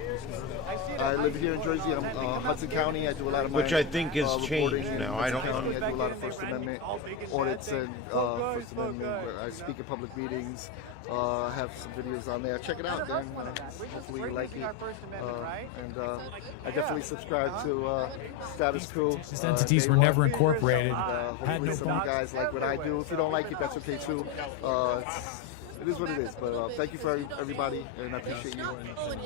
I live here in Jersey. I'm Hudson County. I do a lot of my, Which I think is reporting changed in now. I Hudson don't know. County. I do a lot of First Amendment audits and First Amendment where I speak at public meetings. I have some videos on there. Check it out, then. Hopefully you like it. I definitely subscribe to Status Quo. These entities were never incorporated. Had Hopefully no some of you guys like what I do. If you don't like it, that's okay too. It is what it is, but thank you for everybody, and I appreciate you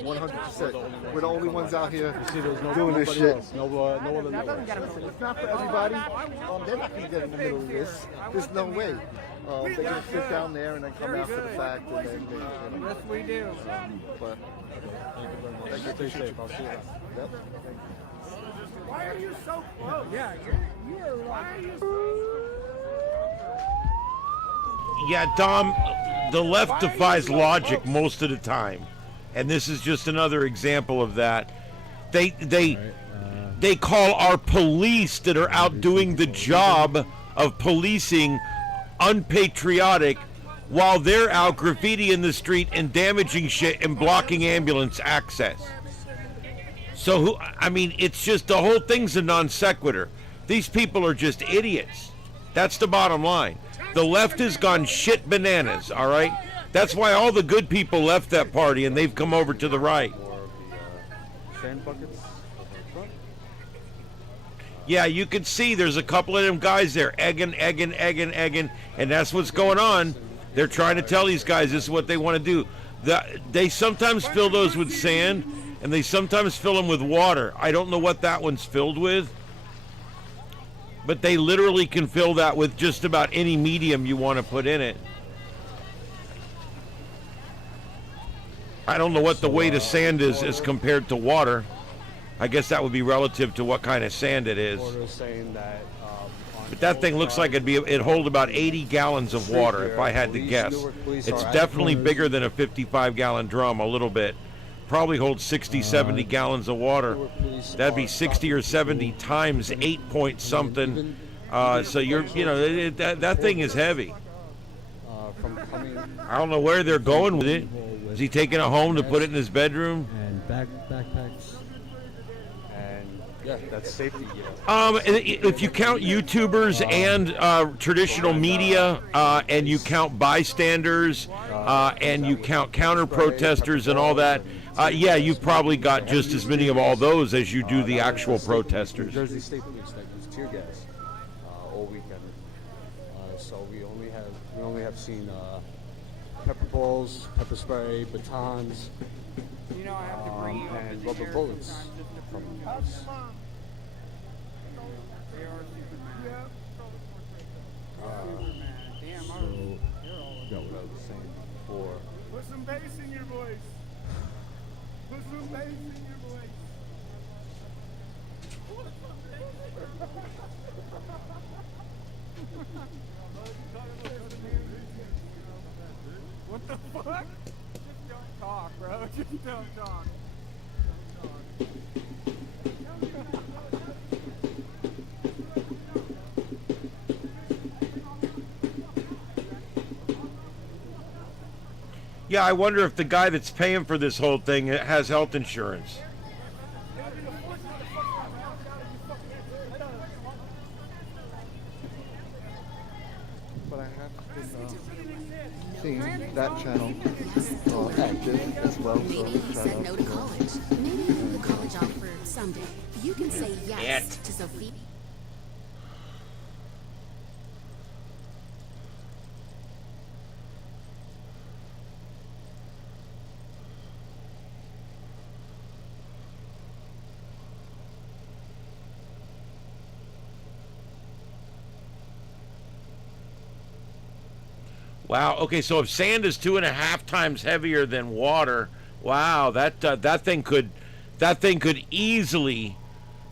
100%. We're the only ones out here doing this shit. No other. It's not for everybody. They're not going to get in the middle of this. There's no way. They're going to sit down there and then come after the fact, and then Yes, we do. but thank you. Stay safe. I'll see you. Yep. Why are you so close? Yeah, you're why are you Yeah, Dom, the left defies logic most of the time, and this is just another example of that. They call our police that are out doing the job of policing unpatriotic, while they're out graffiti in the street and damaging shit and blocking ambulance access. So, I mean, it's just the whole thing's a non sequitur. These people are just idiots. That's the bottom line. The left has gone shit bananas, all right? That's why all the good people left that party and they've come over to the right. Sand buckets. Yeah, you can see there's a couple of them guys there egging, and that's what's going on. They're trying to tell these guys this is what they want to do. They sometimes fill those with sand, and they sometimes fill them with water. I don't know what that one's filled with, but they literally can fill that with just about any medium you want to put in it. I don't know what the weight of sand is as compared to water. I guess that would be relative to what kind of sand it is. But that thing looks like it'd hold about 80 gallons of water if I had to guess. It's definitely bigger than a 55-gallon drum, a little bit. Probably holds 60, 70 gallons of water. That'd be 60 or 70 times 8 point something. So that thing is heavy. I don't know where they're going with it. Is he taking it home to put it in his bedroom? And backpacks. Yeah, that's safety. If you count YouTubers and traditional media, and you count bystanders, and you count counter-protesters and all that, yeah, you've probably got just as many of all those as you do the actual protesters. Jersey State Police that use tear gas all weekend. So we only have seen pepper balls, pepper spray, batons, You know I have to bring you up and the rubber stairs bullets sometimes from just to- They are Superman. Superman. Damn, so, yeah, what I was saying before. Put some bass in your voice. Put some bass in your voice. What the fuck? Just don't talk, bro. Just don't talk. Yeah, I wonder if the guy that's paying for this whole thing has health insurance. But I have been seeing that channel active as well. Maybe you said no to college. Maybe you put the college off for someday. You can say yes to Sophie. Wow. Okay, so if sand is 2.5 times heavier than water, wow, that thing could easily.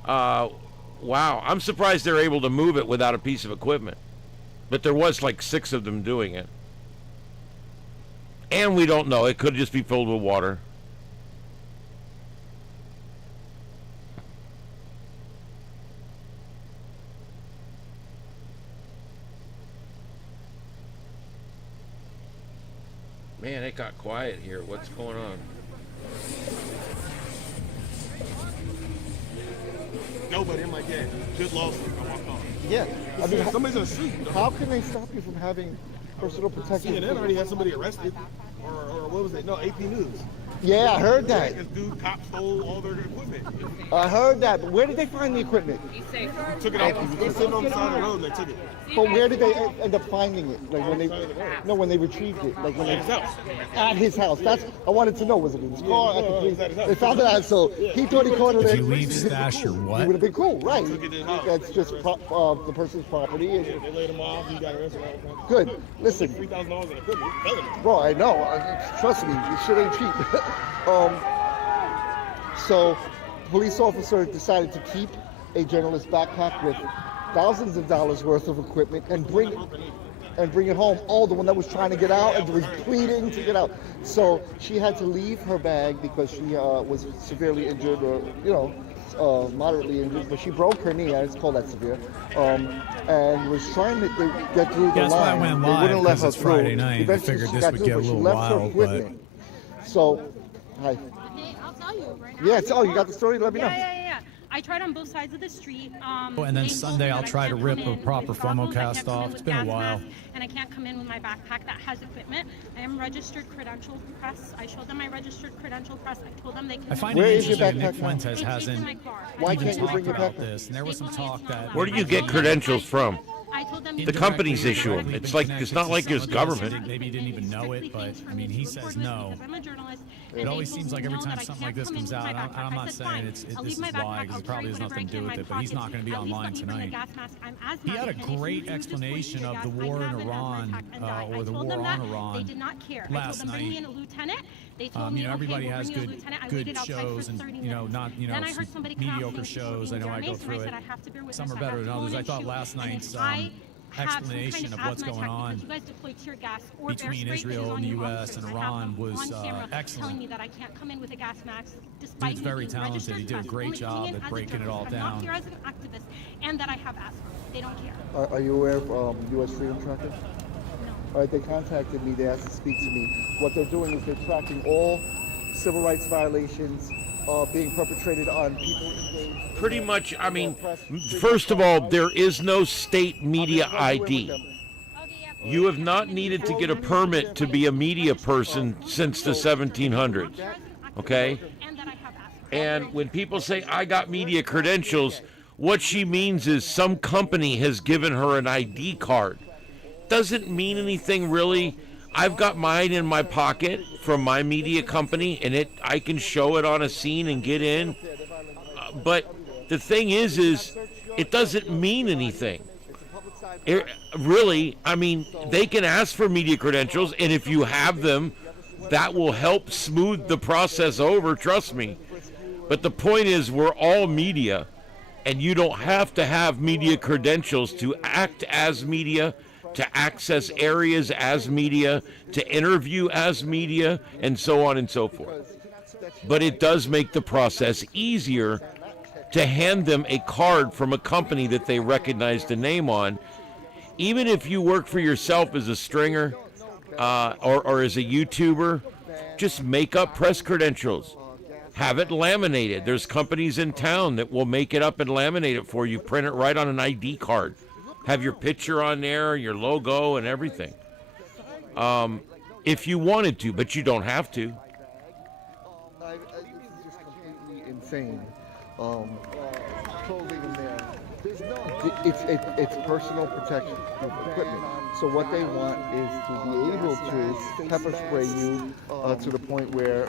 Wow, I'm surprised they're able to move it without a piece of equipment. But there was like 6 of them doing it, and we don't know. It could just be filled with water. Man, it got quiet here. What's going on? Nobody. I'm like, yeah, good loss. I walk off. Yeah. I mean, somebody's on the street. How can they stop you from having personal protection? CNN already had somebody arrested. Or what was it? No, AP News. Yeah, I heard that. This dude, cop stole all their equipment. I heard that, but where did they find the equipment? Took it out. They sitting on the side of the road and they took it. But where did they end up finding it? Like when they retrieved it, like when they at his house. That's I wanted to know. Was it in his car? At the police? They found it out, so he thought he caught it. If you leave stash or what? It would have been cool, right? That's just the person's property. And They laid him off. He got arrested. good. Listen, $3,000 in equipment. Felony. bro, I know. Trust me, this shit ain't cheap. So, police officer decided to keep a journalist's backpack with thousands of dollars worth of equipment and bring it home. Oh, the one that was trying to get out and was pleading to get out. So she had to leave her bag because she was severely injured, or moderately injured, but she broke her knee. I just call that severe. And was trying to get through the That's why I line. went They live, wouldn't let because her it's through. Friday night. I Eventually figured she this got would through, get a but she little left her wild, but- equipment. So, hi. I'll tell you right now. Yeah, you got the story? Let me know. Yeah. I tried on both sides of the street. And then they told Sunday me I'll that I try to can't rip come a in proper with FOMO problems, I cast can't come in off. with It's been a gas while. masks, and I can't come in with my backpack that has equipment. I am registered credentialed press. I showed them my registered credentialed press. I told them they can. I find Where it is your interesting that Nick backpack now? Fuentes hasn't Why even can't you bring talked your about backpack? this, and there was some talk that Where do you get credentials from? I told them The companies issue them. It's like it's not like there's government. Maybe you didn't even know it, but I mean, he says no. I'm a journalist. It always seems like every time something like this comes out, I'm not saying this is why, because it probably has nothing to do with it, but he's not going to be online tonight. He had a great explanation of the war in Iran, or the war on Iran, They did not care. last I told them, bring me in night. a lieutenant. They told me, Everybody okay, we'll has bring you a lieutenant. I good waited outside shows for and 30 not Then I heard somebody come out mediocre saying shows. I know I go Jeremy's, and through I it. said, I have to bear witness. Some are I better have than to others. go I and thought shoot. last And if night's I have some kind explanation of asthma what's attack going on because you guys deploy tear gas or bear between spray Israel things on and the you US officers. and I have Iran them was on camera excellent. telling me that I can't come in with a gas mask despite Dude's me very being talented. registered He did a press, great only job coming in at as a breaking it all journalist. I'm down. not here as an activist, and that I have asthma. They don't care. Are you aware of U.S. Freedom Tracker? All right, they contacted me. They asked to speak to me. What they're doing is they're tracking all civil rights violations being perpetrated on people engaged. Pretty much, I mean, first of all, there is no state media ID. You have not needed to get a permit to be a media person since the 1700s, okay? And when people say, I got media credentials, what she means is some company has given her an ID card. Doesn't mean anything really. I've got mine in my pocket from my media company, and I can show it on a scene and get in. But the thing is it doesn't mean anything. Really, I mean, they can ask for media credentials, and if you have them, that will help smooth the process over, trust me. But the point is, we're all media, and you don't have to have media credentials to act as media, to access areas as media, to interview as media, and so on and so forth. But it does make the process easier to hand them a card from a company that they recognize the name on. Even if you work for yourself as a stringer or as a YouTuber, just make up press credentials. Have it laminated. There's companies in town that will make it up and laminate it for you. Print it right on an ID card. Have your picture on there, your logo, and everything. If you wanted to, but you don't have to. This is just completely insane. Clothing in there. It's personal protection equipment. So what they want is to be able to pepper spray you to the point where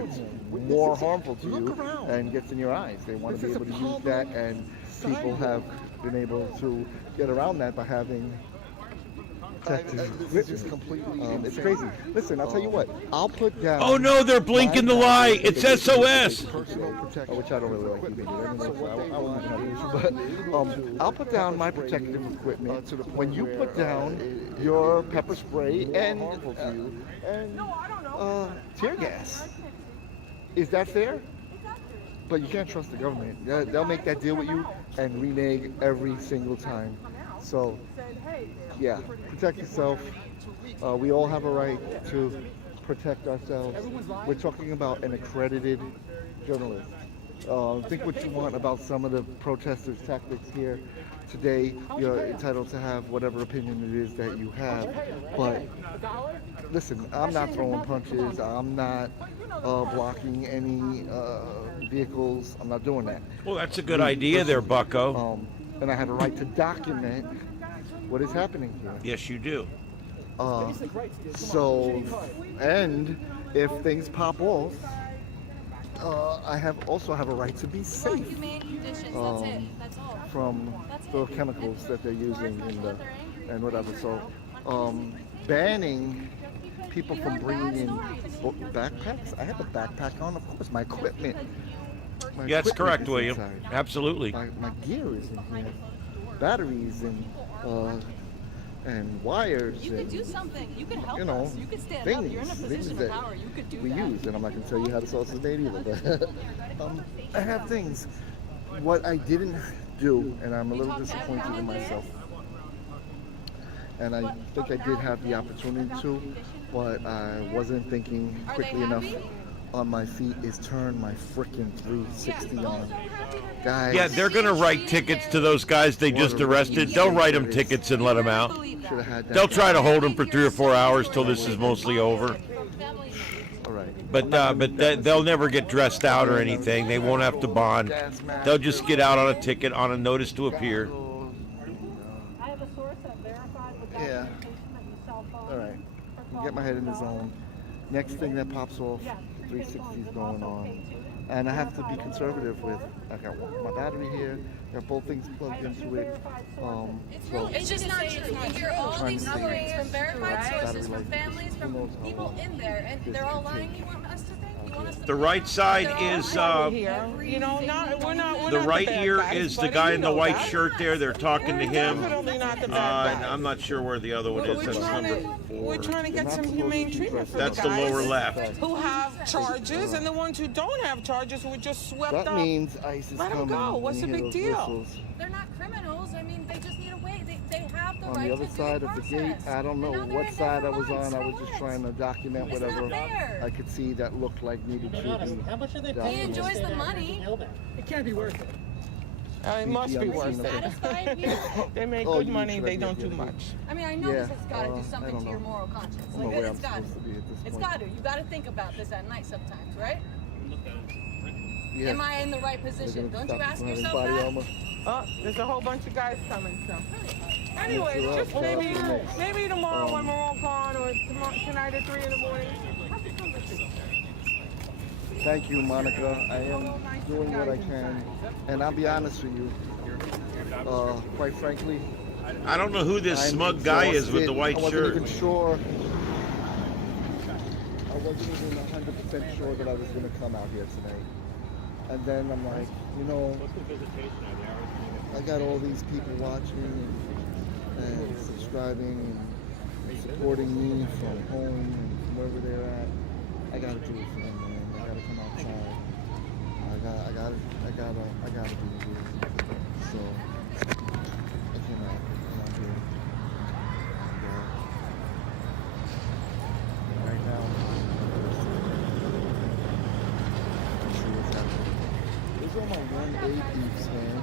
it's more harmful to you and gets in your eyes. They want to be able to use that, and people have been able to get around that by having protective. This is completely it's crazy. Listen, I'll tell you what. I'll put down. Oh no, they're blinking the light. It's SOS. Personal protection, which I don't really like either. I wouldn't have an issue, but I'll put down my protective equipment. When you put down your pepper spray and tear gas, is that fair? But you can't trust the government. They'll make that deal with you and renege every single time. So, yeah, protect yourself. We all have a right to protect ourselves. We're talking about an accredited journalist. Think what you want about some of the protesters' tactics here today. You're entitled to have whatever opinion it is that you have. But listen, I'm not throwing punches. I'm not blocking any vehicles. I'm not doing that. Well, that's a good idea there, bucko. And I have a right to document what is happening here. Yes, you do. So, and if things pop off, I also have a right to be safe from the chemicals that they're using and whatever. So, banning people from bringing in backpacks. I have a backpack on, of course. My equipment. Yeah, that's correct, William. Absolutely. My gear is in here. Batteries and wires. You could do something. You could help us. You could stand things, up. You're in a position of power. You could do we that. use, and I'm not going to tell you how the sauce is made either. But I have things. What I didn't do, and I'm a little disappointed in myself, and I think I did have the opportunity to, but I wasn't thinking quickly enough on my feet, is turn my freaking 360 on. Guys. Yeah, they're going to write tickets to those guys they just arrested. They'll write them tickets and let them out. They'll try to hold them for 3 or 4 hours till this is mostly over. All right. But they'll never get dressed out or anything. They won't have to bond. They'll just get out on a ticket on a notice to appear. I have a source that verified with Yeah. All right. Get my head in the zone. Next thing that pops off, 360 is going on. And I have to be conservative with, I got my battery here, got both things plugged into it. So It's just not true. We hear all these stories from verified sources, from families, from people in there, and they're all lying. You want us to think? You want us to The right side is You know, we're not the right bad ear guys, is the buddy, guy you in the know white that. shirt there. They're talking to him. Definitely not the bad guys. I'm not sure where the other one is. That's number 4. We're trying to get some humane treatment for That's the the guys lower left. who have charges, and the ones who don't have charges who were just swept that up. means ICE is Let 'em coming. go. What's when the you big hear those deal? whistles. They're not criminals. I mean, they just need a way. They have the On right the other to side due of the gate, process. I don't know And now they're what in side I there for was on. months. I For was just what? trying to document It's not whatever fair. I could see that looked like needed to be How much are they He paying? enjoys the money. It can't be worth it. It must be worth it. Satisfied here? They make Oh, good you money, should they have don't do given me. much. I mean, I know Yeah, this has got to do I something don't to your know. moral conscience. I don't know Like, where I'm it's got to. supposed to be at this It's point. got to. You got to think about this at night sometimes, right? Yeah. Am I in the right position? They're Don't gonna you stop ask us from having yourself body that? armor. Oh, there's a whole bunch of guys coming, so. Anyway, Mix it just up, maybe tomorrow when we're all gone, or tonight at 3 in the morning. Thank you, Monica. I am doing what I can. And I'll be honest with you. Quite frankly, I don't know who this I'm smug guy is with the exhausted. white I wasn't shirt. even sure. I wasn't even 100% sure that I was going to come out here today. And then I'm like, you know, I got all these people watching and subscribing and supporting me from home and from wherever they're at. I gotta do it for them, man. I gotta come outside. I gotta do it. So I cannot come out here. And, right now, let's see what's happening. These are my 1A beefs, man.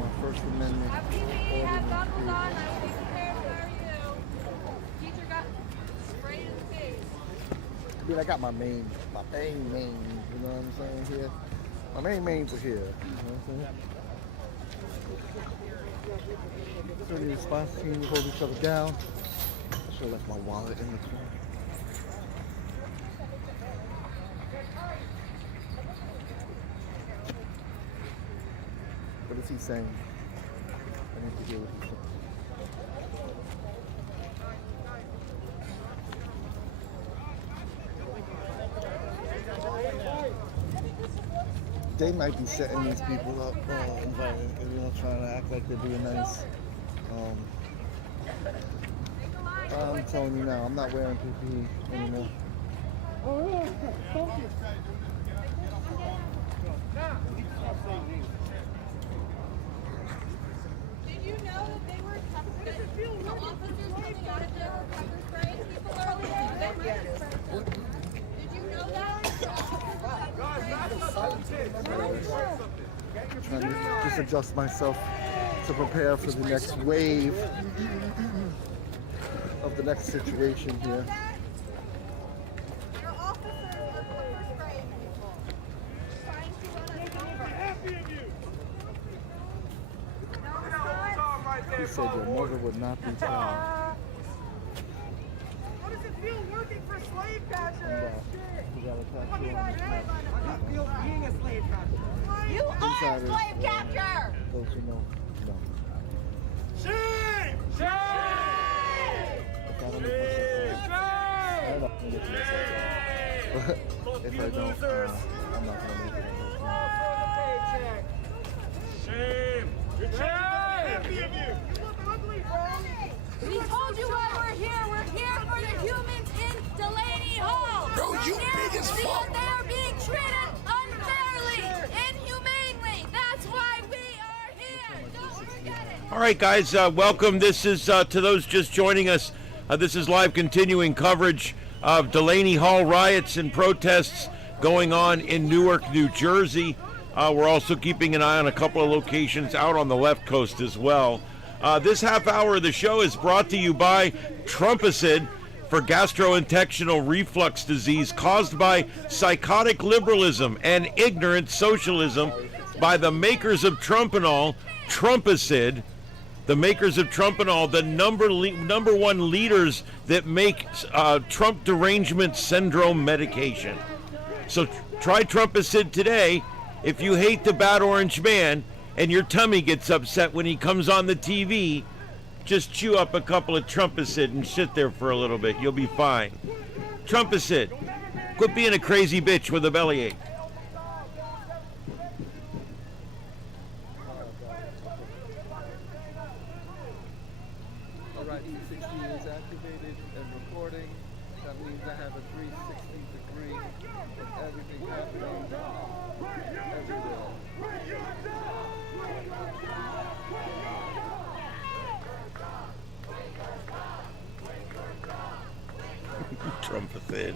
My First Amendment. Have goggles on. I will be prepared. Where are you? Teacher got sprayed in the face. I mean, I got my main, you know what I'm saying, here. My mains are here, you know what I'm saying? So the response team hold each other down. I should have left my wallet in the corner. What is he saying? I need to hear what he's saying. they might be setting these people up, trying to act like they're being nice. I'm telling you now, I'm not wearing PPE anymore. Did you know that they were the officers coming out of there were pepper spraying people earlier? Did you know that? Trying to just adjust myself to prepare for the next wave of the next situation here. Your officers were pepper spraying people. Trying to run us over. He said your mother would not be proud. How does it feel working for slave catchers? You got a How do you feel being a slave catcher? You are a slave capture! Those who know, know. Shame! Shame! If I don't get myself out. But if I don't, I'm not going to make it. Shame! Shame! We told you why we're here. We're here for the humans in Delaney Hall. Bro, you big as fuck. Because they are being treated unfairly, inhumanely. That's why we are here. Don't forget it. All right, guys, welcome. This is to those just joining us. This is live continuing coverage of Delaney Hall riots and protests going on in Newark, New Jersey. We're also keeping an eye on a couple of locations out on the left coast as well. This half hour of the show is brought to you by Trumpacid for gastrointestinal reflux disease caused by psychotic liberalism and ignorant socialism by the makers of Trumpanol, Trumpacid. The makers of Trumpanol, the number one leaders that make Trump derangement syndrome medication. So try Trumpacid today if you hate the Bad Orange Man and your tummy gets upset when he comes on the TV. Just chew up a couple of Trumpacid and sit there for a little bit. You'll be fine. Trumpacid. Quit being a crazy bitch with a bellyache. All right, E60 is activated and recording. That means I have a 360 degree of everything happening everywhere. Trumpacid.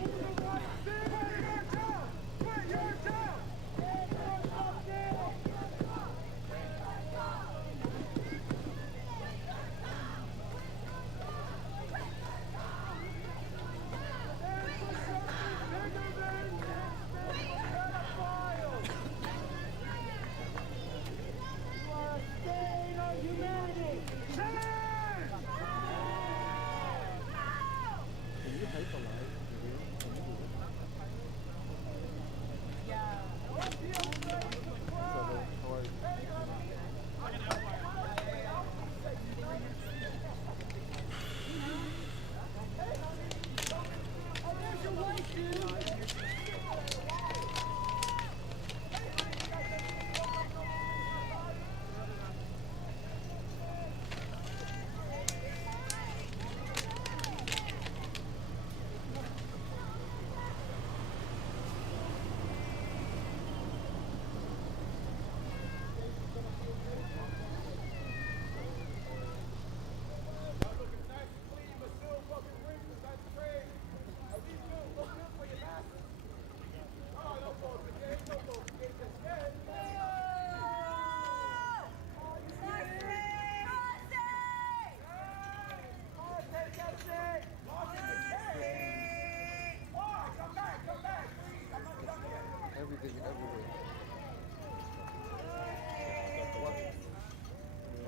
Everything everywhere.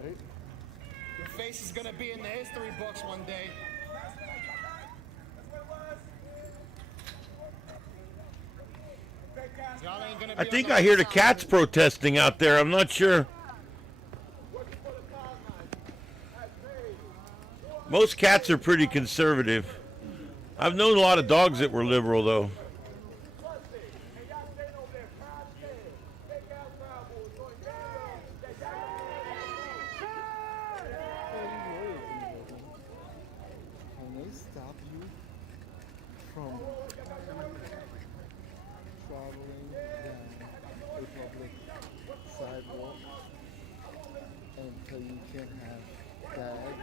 Ready? Your face is gonna be in the history books one day. Y'all ain't gonna be I think on I hear the side. cats protesting out there. I'm not sure. Most cats are pretty conservative. I've known a lot of dogs that were liberal, though. and tell you you can't have bag,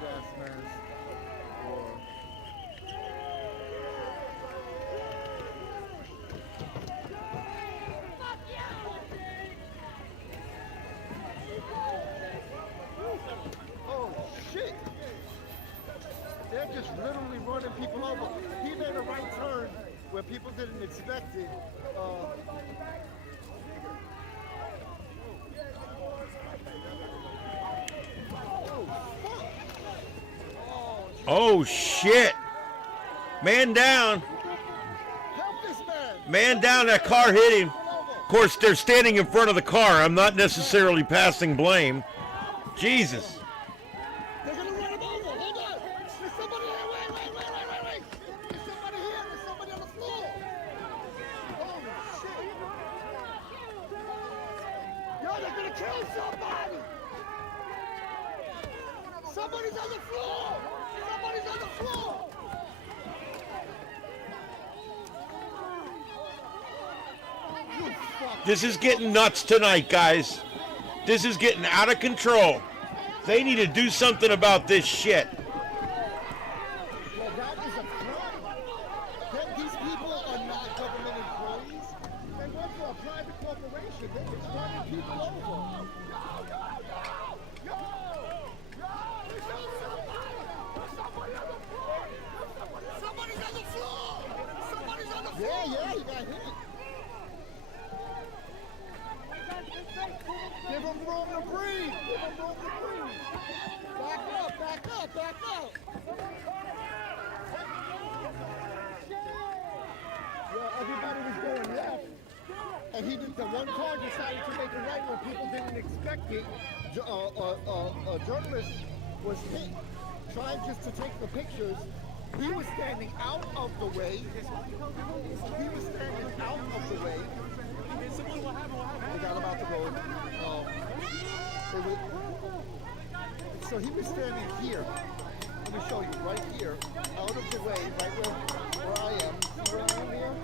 gas mask, or oh shit! They're just literally running people over. He made a right turn where people didn't expect it. Oh shit! Man down! Help this man! Man down! That car hit him. Of course, they're standing in front of the car. I'm not necessarily passing blame. Jesus. They're gonna run him over. Hold on. There's somebody here. Wait. There's somebody here. There's somebody on the floor. Holy shit. Yo, they're gonna kill somebody. Somebody's on the floor. Somebody's on the floor. You fuck. This is getting nuts tonight, guys. This is getting out of control. They need to do something about this shit. Well, that is a crime. These people are not government employees. They work for a private corporation. They're just running people over. Somebody's on the floor! Somebody's on the floor! Yeah, he got hit. Give him room to breathe! Give him room to breathe! Back up! Yeah, everybody was going left. And the one car decided to make a right where people didn't expect it. A journalist was hit, trying just to take the pictures. He was standing out of the way. They got him out the road. So he was standing here. Let me show you, right here, out of the way, right where I am. See where I am here?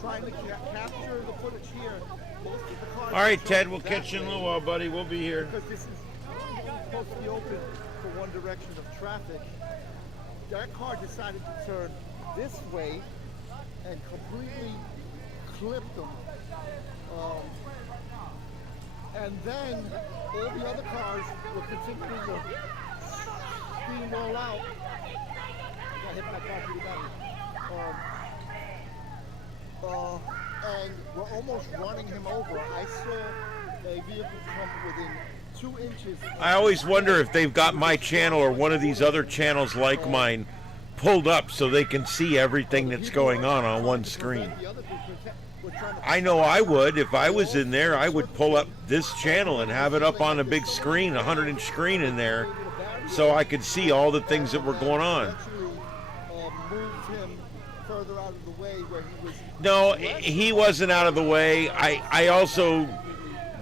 Trying to capture the footage here. Most of the cars. All right, Ted, we'll catch you in a little while, buddy. We'll be here. Because this is supposed to be open for one direction of traffic. That car decided to turn this way and completely clipped them. And then all the other cars were continuing to steamroll out. I got hit by my car pretty badly. And we're almost running him over. I saw a vehicle come within 2 inches. I always wonder if they've got my channel or one of these other channels like mine pulled up so they can see everything that's going on one screen. I know I would. If I was in there, I would pull up this channel and have it up on a big screen, a 100-inch screen in there, so I could see all the things that were going on. Moved him further out of the way where he was. No, he wasn't out of the way. I also,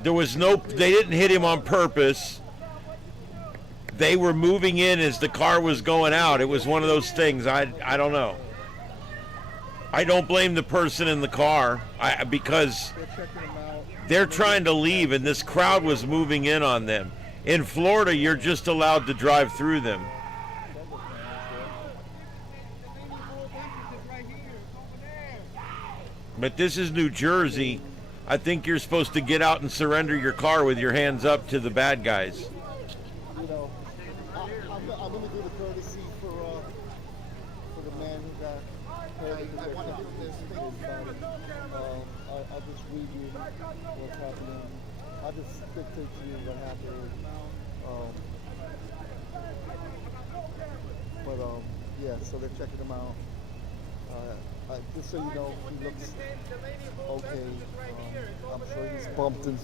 they didn't hit him on purpose. They were moving in as the car was going out. It was one of those things. I don't know. I don't blame the person in the car because they're trying to leave and this crowd was moving in on them. In Florida, you're just allowed to drive through them. But this is New Jersey. I think you're supposed to get out and surrender your car with your hands up to the bad guys. You know, I'm going to do the courtesy for the man who got hurt. I want to do this. I'll just read you what's happening. I'll just dictate to you what happened. Yeah, so they're checking him out. Just so you know, he looks okay. I'm sure he's bumped and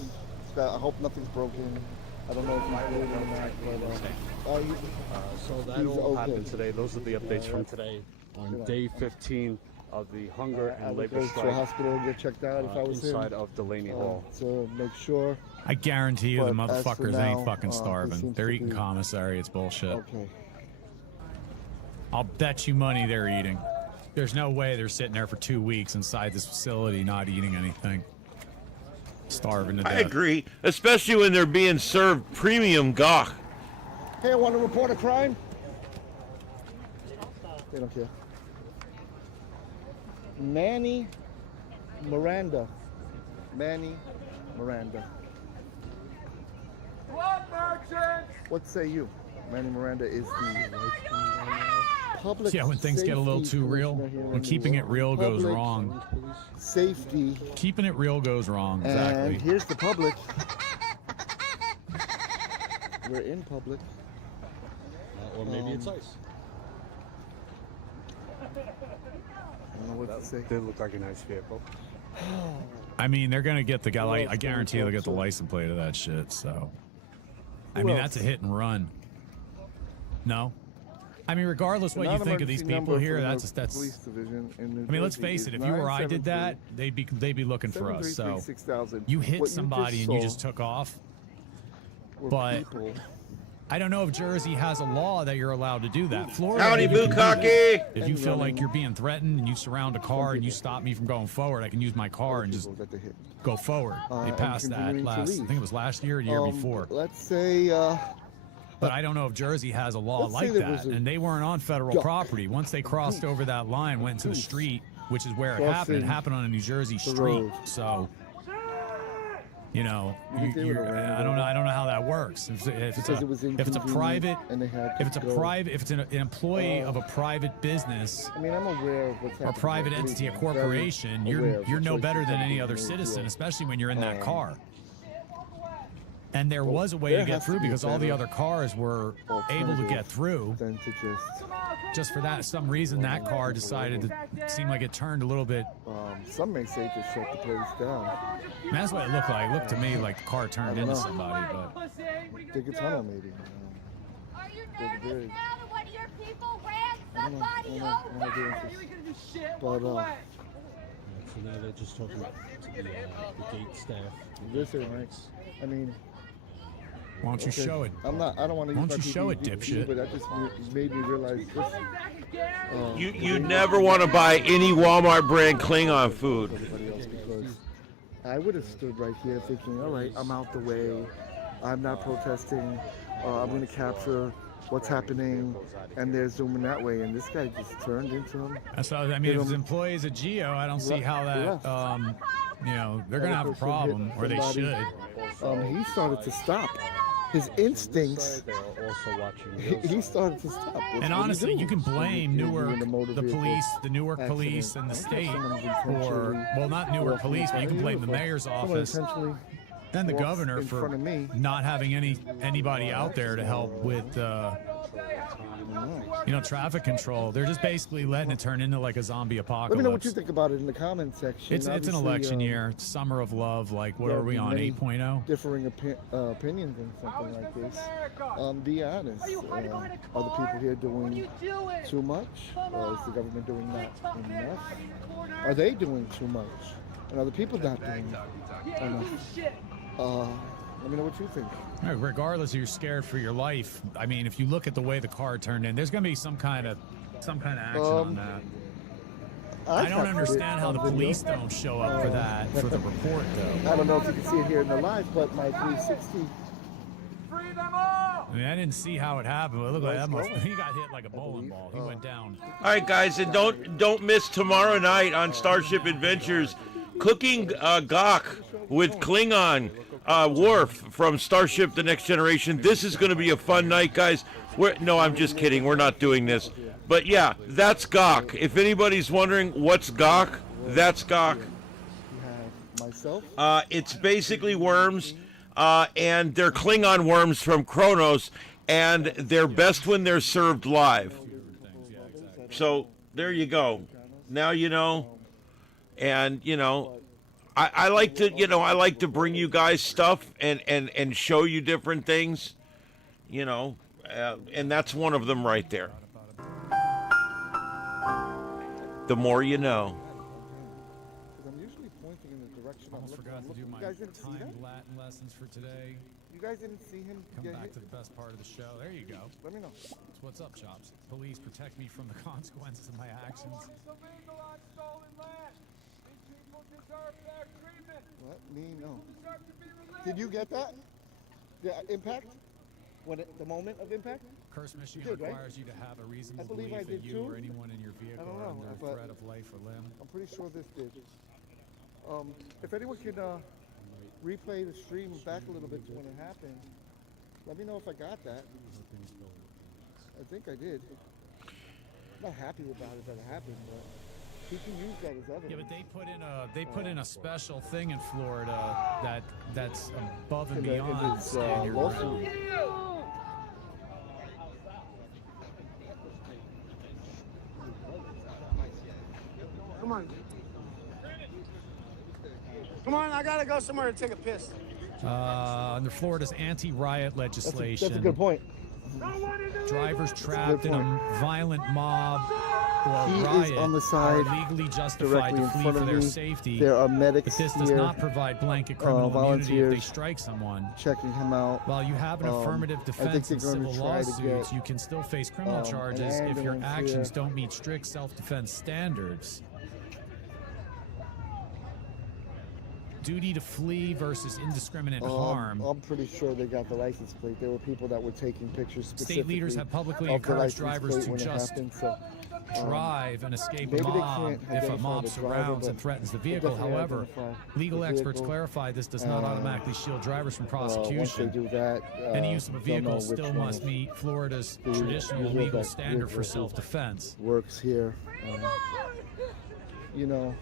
I hope nothing's broken. I don't know if he's bleeding or not, but so that all happened today. Those are the updates from today on day 15 of the hunger and labor strike. To a hospital and get checked out if I was inside of Delaney Hall. To make sure. I guarantee you the But as for motherfuckers now, ain't fucking this starving. seems They're to eating be- commissary. It's bullshit. Okay. I'll bet you money they're eating. There's no way they're sitting there for 2 weeks inside this facility not eating anything. starving to death. I agree, especially when they're being served premium gawk. Hey, I want to report a crime. They don't care. Manny Miranda. Manny Miranda. What say you? Manny Miranda is the public. Yeah, when things get a little too real, when keeping it real goes wrong. Safety. Keeping it real goes wrong. Exactly. And here's the public. We're in public. Or maybe it's ice. I don't know what to say. Did look like a nice vehicle. I mean, they're gonna get the guy. I guarantee they'll get the license plate of that shit. So, I mean, that's a hit and run. No, I mean, regardless what you think of these people here, that's. Police division in I mean, let's face it. If you or I did that, they'd be looking for us. So, you hit somebody and you just took off. But I don't know if Jersey has a law that you're allowed to do that. Florida, Howdy, you can do that. Bukkake! If you feel like you're being threatened and you surround a car and you stop me from going forward, I can use my car and just go forward. They passed that last, I think it was last year or the year before. Let's say, but I don't know if Jersey has a law like that. And they weren't on federal property. Once they crossed over that line, went to the street, which is where it happened on a New Jersey street. So, you know, I don't know how that works. If it's a private an employee of a private business, I mean, I'm aware of what's or private entity, a corporation, you're no better than any other citizen, especially when you're in that car. And there was a way to get through because all the other cars were able to get through. Just for that, some reason that car decided to seem like it turned a little bit. Some may say just shut the place down. And that's what it looked like. It looked to me like the car turned into somebody, but. Dig a tunnel, maybe. Are you nervous now that one of your people ran somebody over? But, so now they're just talking about the gate staff. Listen, right? I mean, why don't you show it? I don't want to. Why don't you show it, dipshit? But that just made me realize this. You never want to buy any Walmart brand Klingon food. I would have stood right here thinking, all right, I'm out the way. I'm not protesting. I'm going to capture what's happening, and they're zooming that way. And this guy just turned into him. So I mean, if his employee is a geo, I don't see how that. You know, they're going to have a problem, or they should. He started to stop. His instincts. He started to stop. And honestly, you can blame Newark, the police, the Newark police, and the state, or well, not Newark police, but you can blame the mayor's office and the governor for not having anybody out there to help with, you know, traffic control. They're just basically letting it turn into like a zombie apocalypse. Let me know what you think about it in the comment section. It's an election year, summer of love. Like, what are we on, 8.0? Differing opinions on something like this. Be honest. Are the people here doing too much? Or is the government doing not enough? Are they doing too much? And are the people not doing enough? Let me know what you think. Regardless if you're scared for your life, I mean, if you look at the way the car turned in, there's going to be some kind of action on that. I don't understand how the police don't show up for that, for the report, though. I don't know if you can see it here in the live, but my 360. I mean, I didn't see how it happened, but it looked like he got hit like a bowling ball. He went down. All right, guys, and don't miss tomorrow night on Starship Adventures, Cooking Gawk with Klingon Worf from Starship The Next Generation. This is going to be a fun night, guys. No, I'm just kidding. We're not doing this. But yeah, that's Gawk. If anybody's wondering what's Gawk, that's Gawk. It's basically worms, and they're Klingon worms from Kronos, and they're best when they're served live. So there you go. Now you know. And, you know, I like to bring you guys stuff and show you different things, you know, and that's one of them right there. The more you know. I'm usually pointing in the direction I'm looking. Forgot to do my timed Latin lessons for today. You guys didn't see him Come back to the best part of the show. There you go. Let me know. So what's up, Chops? Police protect me from the consequences of my actions. Let me know. Did you get that? The impact? The moment of impact? Curse Michigan did, right? requires you to have a reasonable I believe belief I did that you too. or anyone in your vehicle I don't are know, under but threat of life or limb. I'm pretty sure this did. If anyone could replay the stream back a little bit to when it happened, let me know if I got that. I think I did. I'm not happy about it that it happened, but he can use that as evidence. Yeah, but they put in a special thing in Florida that's above and beyond standard. Lawsuit. Come on. Come on, I gotta go somewhere to take a piss. Under Florida's anti-riot legislation, That's a good point. drivers trapped in a violent mob or He riot is on the side are legally justified directly to in flee front for of their me. safety. There are medics But this does here, not provide blanket criminal immunity if they volunteers strike someone. checking him out. While you have an affirmative I think defense in they're going civil to try to lawsuits, get, you can still face criminal an charges if your ambulance actions here. don't meet strict self-defense standards. Duty to flee versus indiscriminate harm. I'm pretty sure they got the license plate. There were people that were taking pictures specifically. State leaders have publicly of the encouraged license drivers plate to when it just happened, so, drive and escape a maybe they mob can't if a identify mob the driver, surrounds and but threatens the they vehicle. definitely However, identify legal the experts vehicle. clarify this does not automatically shield drivers from Once they prosecution. do that, Any use of a they'll know vehicle which still one must meet Florida's the traditional user of legal that standard for vehicle self-defense. works here. You know,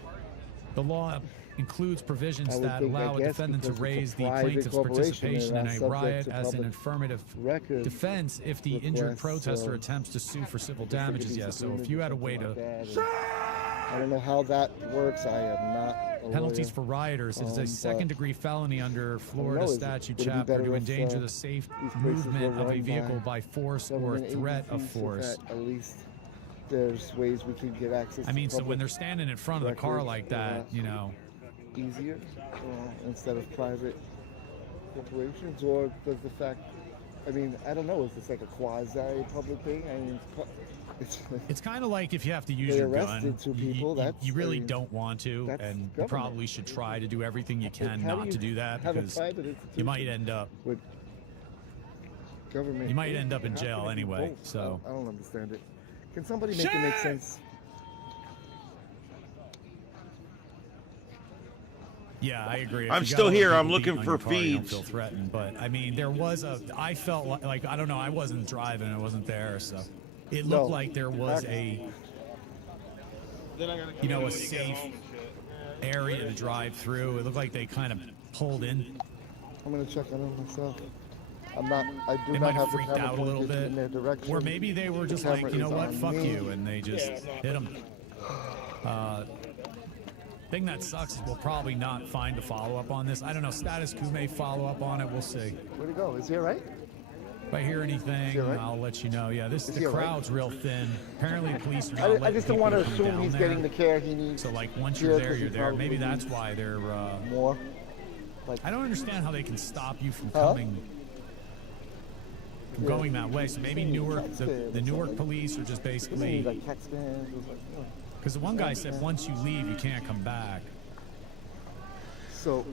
The law includes provisions I would that think, I allow a guess, defendant to because it's a raise the private plaintiff's corporation, participation they're in not a subject riot to as an public affirmative record defense if the injured requests, protester so attempts to sue for civil I think it damages. needs Yes, to so be if you had a way something to like that, I don't know how that works. I am not a penalties lawyer. for rioters, it is a but second-degree felony under Florida is it- statute would it be chapter better to if, endanger the safe these places movement were of a run vehicle by by force or government threat of agencies so force. that at least there's ways we can get access I mean, to so when public they're standing in front of the car records like that, you know, easier instead of private corporations, or does the fact, I mean, I don't know, is this like a quasi-public thing? I mean, it's kind of like if you have to use they your arrested gun, two people, you really I mean, don't want to, that's and you government. probably should try to do everything you can How do not you to do that have a because private you institution might end up with government. You might end up in How jail can it be anyway, both? so- I don't understand it. Can somebody make it make sense? Yeah, I agree. If I'm you got still a lot of here. I'm people looking beating for on your car, you don't feeds. feel threatened, but I mean, there was I felt like I don't know. I wasn't driving. I wasn't there, so it looked like there was a a safe area to drive through. It looked like they kind of pulled in. I'm gonna check on it myself. I'm not. I do They not might have have the freaked camera out a little pointed bit, in their direction. or maybe they were just The like, camera you know is what, on fuck me. you, and they just hit them. Thing that sucks is we'll probably not find a follow-up on this. I don't know. Status Quo may follow up on it. We'll see. Where'd he go? Is he all right? If I hear anything, all right? I'll let you know. Yeah, Is he the all right? crowd's real thin. Apparently, the police are not I letting just don't people want to come assume down he's there. getting the care he needs. So, like, once here, you're there, 'cause he you're there. probably Maybe that's needs why they're. more. I don't understand how they can stop you from Huh? coming, from going that way. So maybe Newark, the Newark police are just basically. Like text fans, it was like, oh. Because the one guy said once you leave, you can't come back. So,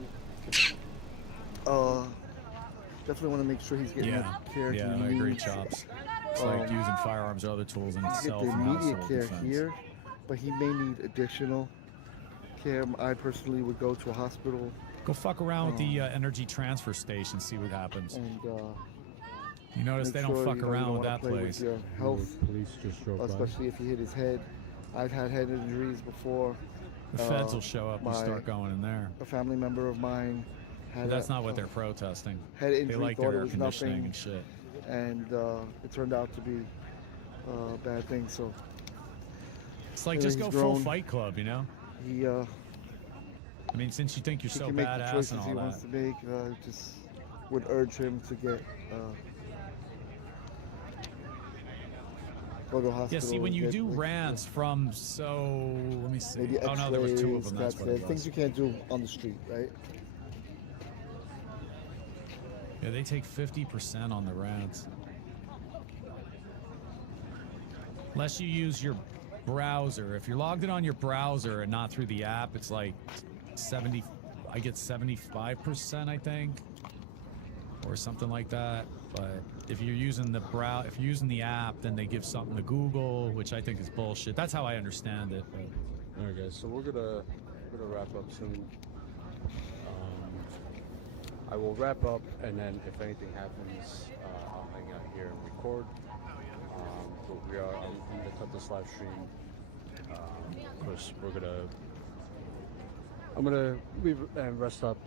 definitely want to make sure he's getting Yeah, the care yeah, he I agree, needs. Chops. It's like using firearms or other tools in Get itself. the and not immediate care self-defense. here, but he may need additional care. I personally would go to a hospital. Go fuck around with the energy transfer station, see what happens. And you notice make they don't sure, fuck you know, you around don't with wanna that play with place. your health, Police just drove by. especially if he hit his head. I've had head injuries before. The feds will show up and my- start going in there. A family member of mine had But that's a, not what they're protesting. head They injury, like thought their it air was conditioning nothing, and shit. and it turned out to be a bad thing. So It's like yeah, just he's go full grown. Fight Club, you know? He I mean, since you think you're he so can make the badass choices and he all wants that. to make. Just would urge him to get go to a hospital. Yeah, see, when and you get, do like, rants from let me see. maybe Oh no, there was two of them. That's what it was. things you can't do on the street, right? Yeah, they take 50% on the rants. Unless you use your browser. If you're logged in on your browser and not through the app, it's like 70. I get 75%, I think, or something like that. But if you're using the app, then they give something to Google, which I think is bullshit. That's how I understand it. But. All right, guys. So we're gonna wrap up soon. I will wrap up, and then if anything happens, I'll hang out here and record. But I'm gonna cut this live stream. Of course, I'm gonna leave and rest up,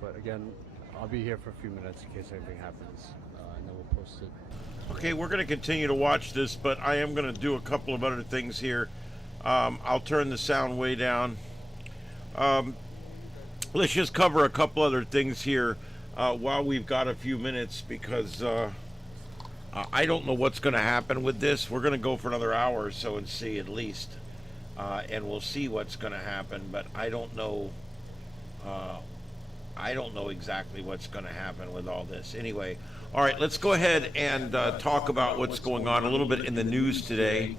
but again, I'll be here for a few minutes in case anything happens, and then we'll post it. Okay, we're going to continue to watch this, but I am going to do a couple of other things here. I'll turn the sound way down. Let's just cover a couple other things here while we've got a few minutes, because I don't know what's going to happen with this. We're going to go for another hour or so and see at least, and we'll see what's going to happen. But I don't know. I don't know exactly what's going to happen with all this. Anyway, all right, let's go ahead and talk about what's going on a little bit in the news today.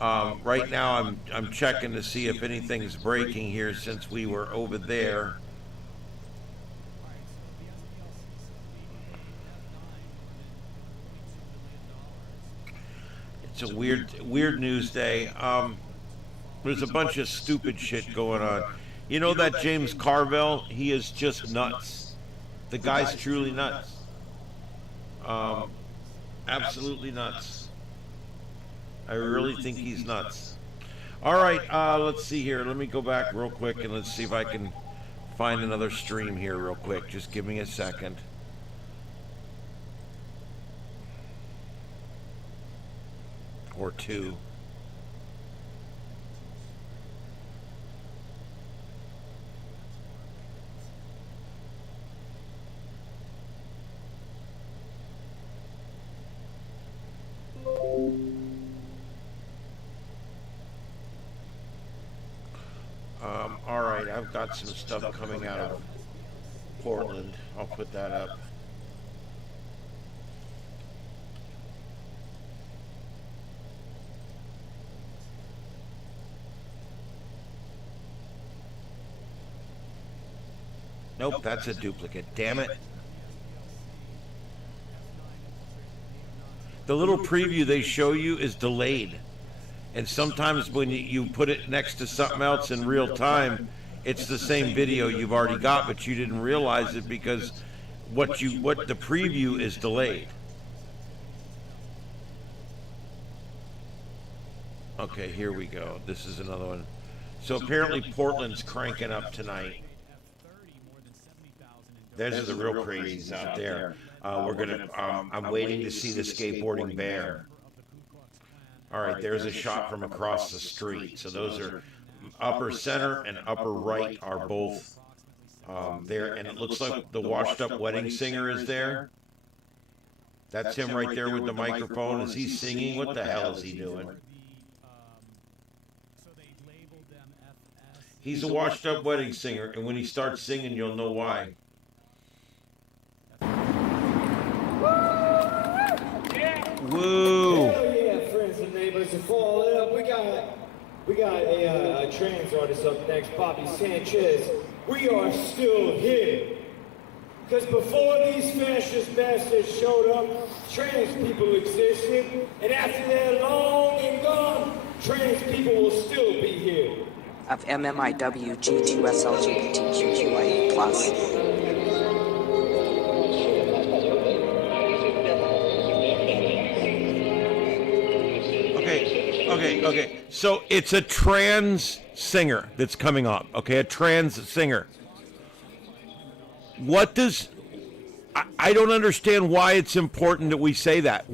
Right now, I'm checking to see if anything's breaking here since we were over there. It's a weird news day. There's a bunch of stupid shit going on. You know that James Carville? He is just nuts. The guy's truly nuts. Absolutely nuts. I really think he's nuts. All right, let's see here. Let me go back real quick and let's see if I can find another stream here real quick. Just give me a second. Or two. All right, I've got some stuff coming out of Portland. I'll put that up. Nope, that's a duplicate. Damn it. The little preview they show you is delayed. And sometimes when you put it next to something else in real time, it's the same video you've already got, but you didn't realize it because what the preview is delayed. Okay, here we go. This is another one. So apparently Portland's cranking up tonight. There's the real crazies out there. I'm waiting to see the skateboarding bear. All right, there's a shot from across the street. So those are upper center and upper right are both there. And it looks like the washed up wedding singer is there. That's him right there with the microphone. Is he singing? What the hell is he doing? He's a washed up wedding singer. And when he starts singing, you'll know why. Woo! Hell yeah, friends and neighbors, to follow it up, we got a trans artist up next, Bobby Sanchez. We are still here. Because before these fascist bastards showed up, trans people existed, and after they're long and gone, trans people will still be here. Of MMIW G2SLGBTQIA+. Okay. So it's a trans singer that's coming up. Okay, a trans singer. What does... I don't understand why it's important that we say that.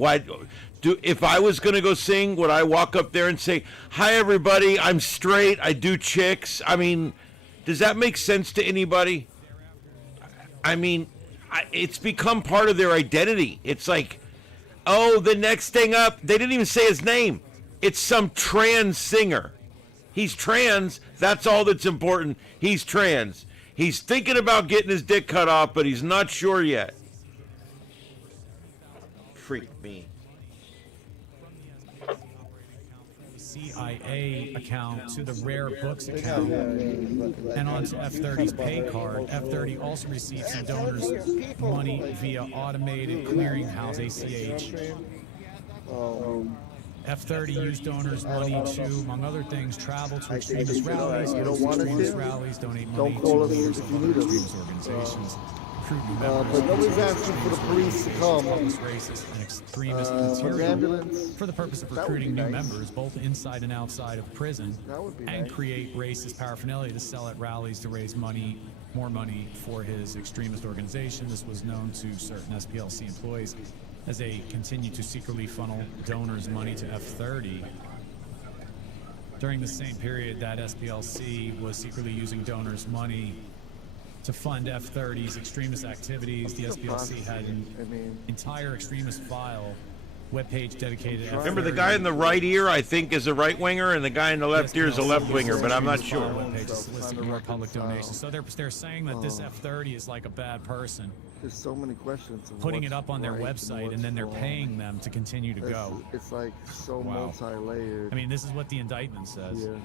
If I was going to go sing, would I walk up there and say, "Hi, everybody, I'm straight, I do chicks"? I mean, does that make sense to anybody? I mean, it's become part of their identity. It's like, oh, the next thing up, they didn't even say his name. It's some trans singer. He's trans. That's all that's important. He's trans. He's thinking about getting his dick cut off, but he's not sure yet. Freak me. CIA account to the Rare Books account and onto F30's pay card. F30 also received some donors' money via automated clearinghouse ACH. F30 used donors' money to, among other things, travel to extremist rallies, host extremist rallies, donate money to leaders of other extremist organizations, recruit new members, but nobody's asking for the police to come. Racist and extremist material for the purpose of recruiting new members, both inside and outside of prison, and create racist paraphernalia to sell at rallies to raise money, more money for his extremist organization. This was known to certain SPLC employees as they continue to secretly funnel donors' money to F30. During the same period that SPLC was secretly using donors' money to fund F30's extremist activities, the SPLC had an entire extremist file webpage dedicated to Remember, the guy in the right ear, I think, is a right-winger, and the guy in the left ear is a left-winger, but I'm not sure. More public donations. So they're saying that this F30 is like a bad person. There's so many questions. Putting it up on their website, and then they're paying them to continue to go. It's like so multi-layered. I mean, this is what the indictment says. Yeah.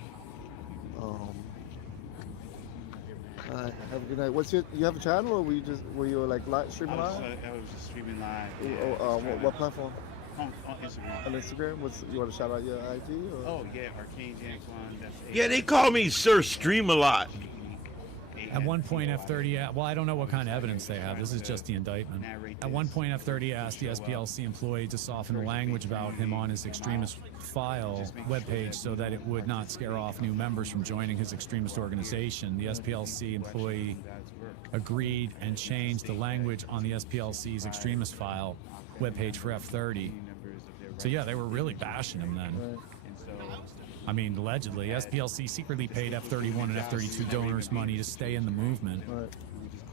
Have a good night. You have a channel, or were you like streaming live? I was just streaming live. What platform? On Instagram. On Instagram? You want to shout out your IG? Or? Oh yeah, Arcane Jax One. Yeah, they call me Sir Stream a lot. At one point, F30, well, I don't know what kind of evidence they have. This is just the indictment. At one point, F30 asked the SPLC employee to soften the language about him on his extremist file webpage so that it would not scare off new members from joining his extremist organization. The SPLC employee agreed and changed the language on the SPLC's extremist file webpage for F30. So yeah, they were really bashing him then. I mean, allegedly, SPLC secretly paid F31 and F32 donors money to stay in the movement.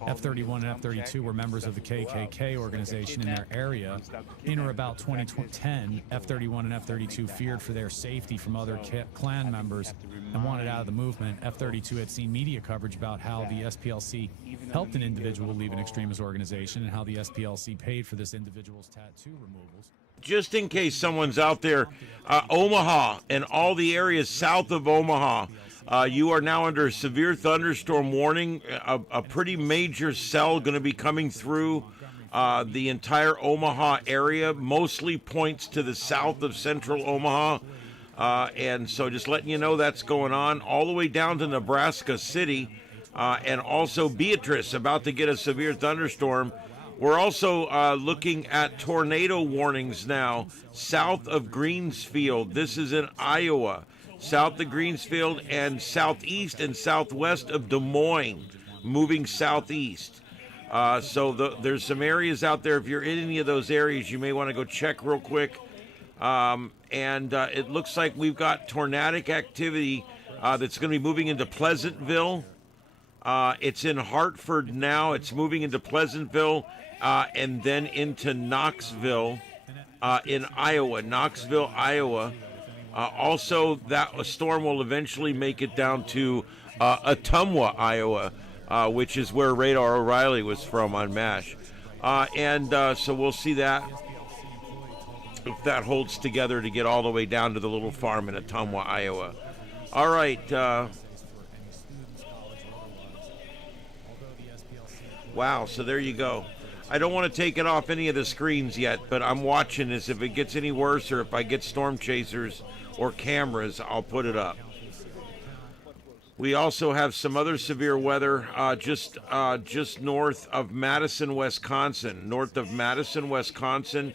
F31 and F32 were members of the KKK organization in their area. In or about 2010, F31 and F32 feared for their safety from other Klan members and wanted out of the movement. F32 had seen media coverage about how the SPLC helped an individual leave an extremist organization and how the SPLC paid for this individual's tattoo removals. Just in case someone's out there, Omaha and all the areas south of Omaha, you are now under a severe thunderstorm warning. A pretty major cell going to be coming through the entire Omaha area, mostly points to the south of central Omaha. And so just letting you know that's going on all the way down to Nebraska City, and also Beatrice about to get a severe thunderstorm. We're also looking at tornado warnings now south of Greensfield. This is in Iowa. South of Greensfield and southeast and southwest of Des Moines, moving southeast. So there's some areas out there. If you're in any of those areas, you may want to go check real quick. And it looks like we've got tornadic activity that's going to be moving into Pleasantville. It's in Hartford now. It's moving into Pleasantville and then into Knoxville in Iowa. Knoxville, Iowa. Also, that storm will eventually make it down to Ottumwa, Iowa, which is where Radar O'Reilly was from on MASH. So we'll see that, if that holds together to get all the way down to the little farm in Ottumwa, Iowa. All right. Wow, so there you go. I don't want to take it off any of the screens yet, but I'm watching this. If it gets any worse or if I get storm chasers or cameras, I'll put it up. We also have some other severe weather just north of Madison, Wisconsin. North of Madison, Wisconsin,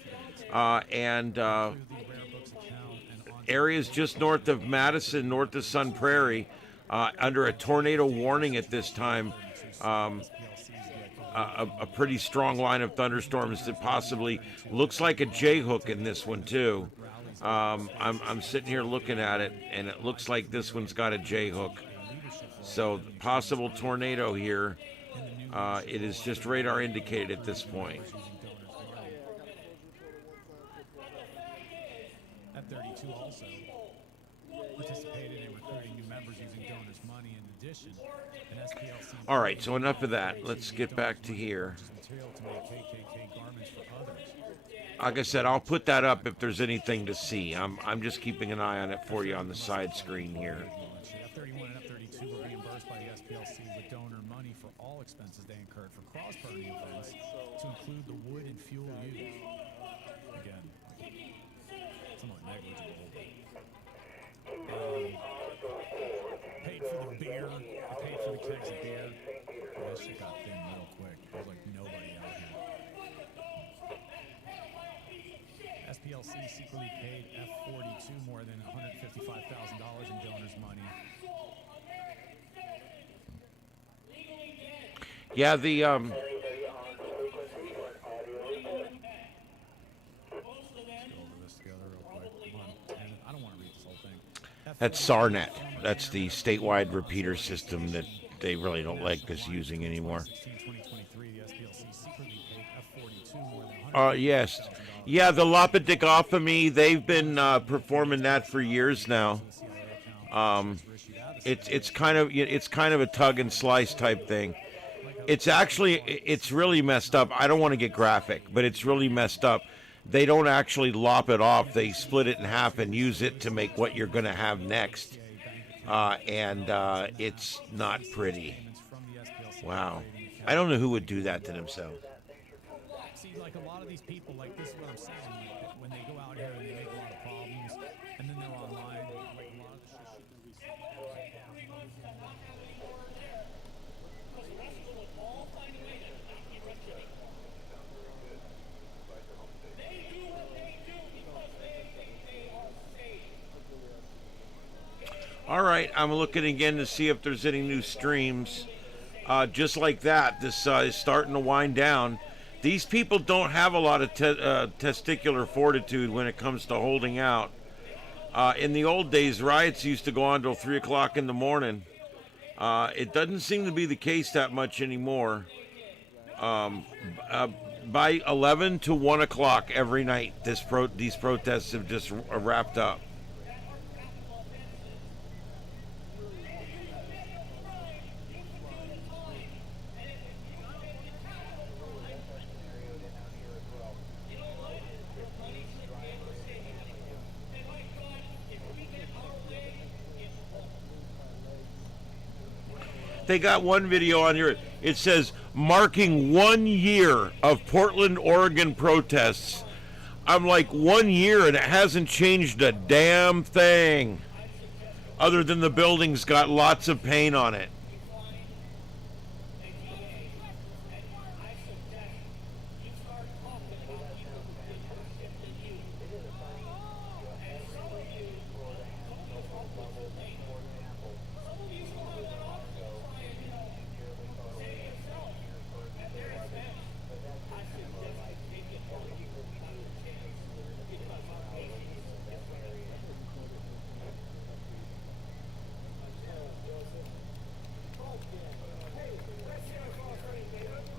and areas just north of Madison, north of Sun Prairie, under a tornado warning at this time. A pretty strong line of thunderstorms that possibly looks like a J-hook in this one too. I'm sitting here looking at it, and it looks like this one's got a J-hook. So possible tornado here. It is just radar indicated at this point. F32 also participated in recruiting new members using donors' money. In addition, an SPLC. All right, so enough of that. Let's get back to here. like I said, I'll put that up if there's anything to see. I'm just keeping an eye on it for you on the side screen here. F-31 and F-32 were reimbursed by the SPLC with donor money for all expenses they incurred for cross-burning events, to include the wood and fuel used. Again, somewhat negligible. Paid for the beer. They paid for the kegs of beer. Well, that shit got thin real quick. There was like nobody out here. SPLC secretly paid F-42 more than $155,000 in donors' money. Yeah, the that's SARNet. That's the statewide repeater system that they really don't like us using anymore. Yes. Yeah, the lopodichotomy, they've been performing that for years now. It's kind of a tug and slice type thing. It's really messed up. I don't want to get graphic, but it's really messed up. They don't actually lop it off. They split it in half and use it to make what you're going to have next. And it's not pretty. Wow. I don't know who would do that to themselves. See, like a lot of these people, like this is what I'm saying, like, when they go out here and they make a lot of problems, and then they're online, like a lot of the shit All right, I'm looking again to see if there's any new streams. Just like that, this is starting to wind down. These people don't have a lot of testicular fortitude when it comes to holding out. In the old days, riots used to go on till 3 o'clock in the morning. It doesn't seem to be the case that much anymore. By 11 to 1 o'clock every night, these protests have just wrapped up. They got one video on here. It says, marking 1 year of Portland, Oregon protests. I'm like, 1 year and it hasn't changed a damn thing. Other than the building's got lots of paint on it.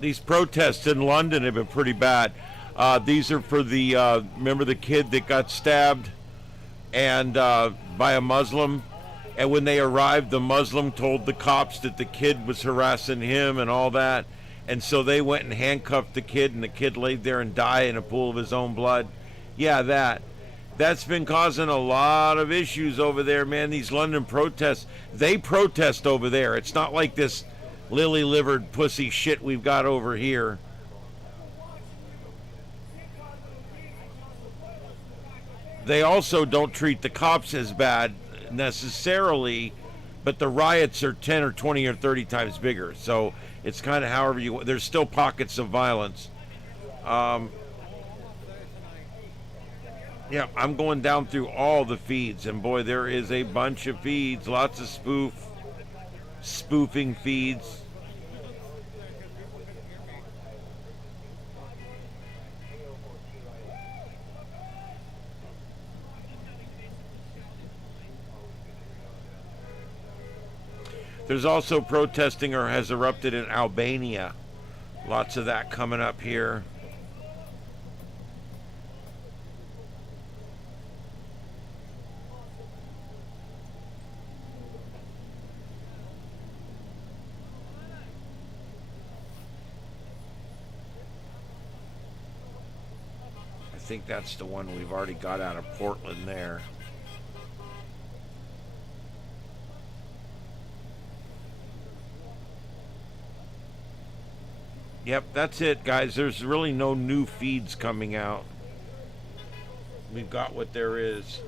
These protests in London have been pretty bad. These are for the, remember the kid that got stabbed and by a Muslim? And when they arrived, the Muslim told the cops that the kid was harassing him and all that. And so they went and handcuffed the kid, and the kid laid there and died in a pool of his own blood. Yeah, that's been causing a lot of issues over there, man. These London protests, they protest over there. It's not like this lily-livered pussy shit we've got over here. They also don't treat the cops as bad necessarily, but the riots are 10 or 20 or 30 times bigger. So it's kind of however you want. There's still pockets of violence. Yeah, I'm going down through all the feeds, and boy, there is a bunch of feeds, lots of spoofing feeds. There's also protesting or has erupted in Albania. Lots of that coming up here. think that's the one we've already got out of Portland there. Yep, that's it, guys. There's really no new feeds coming out. We've got what there is.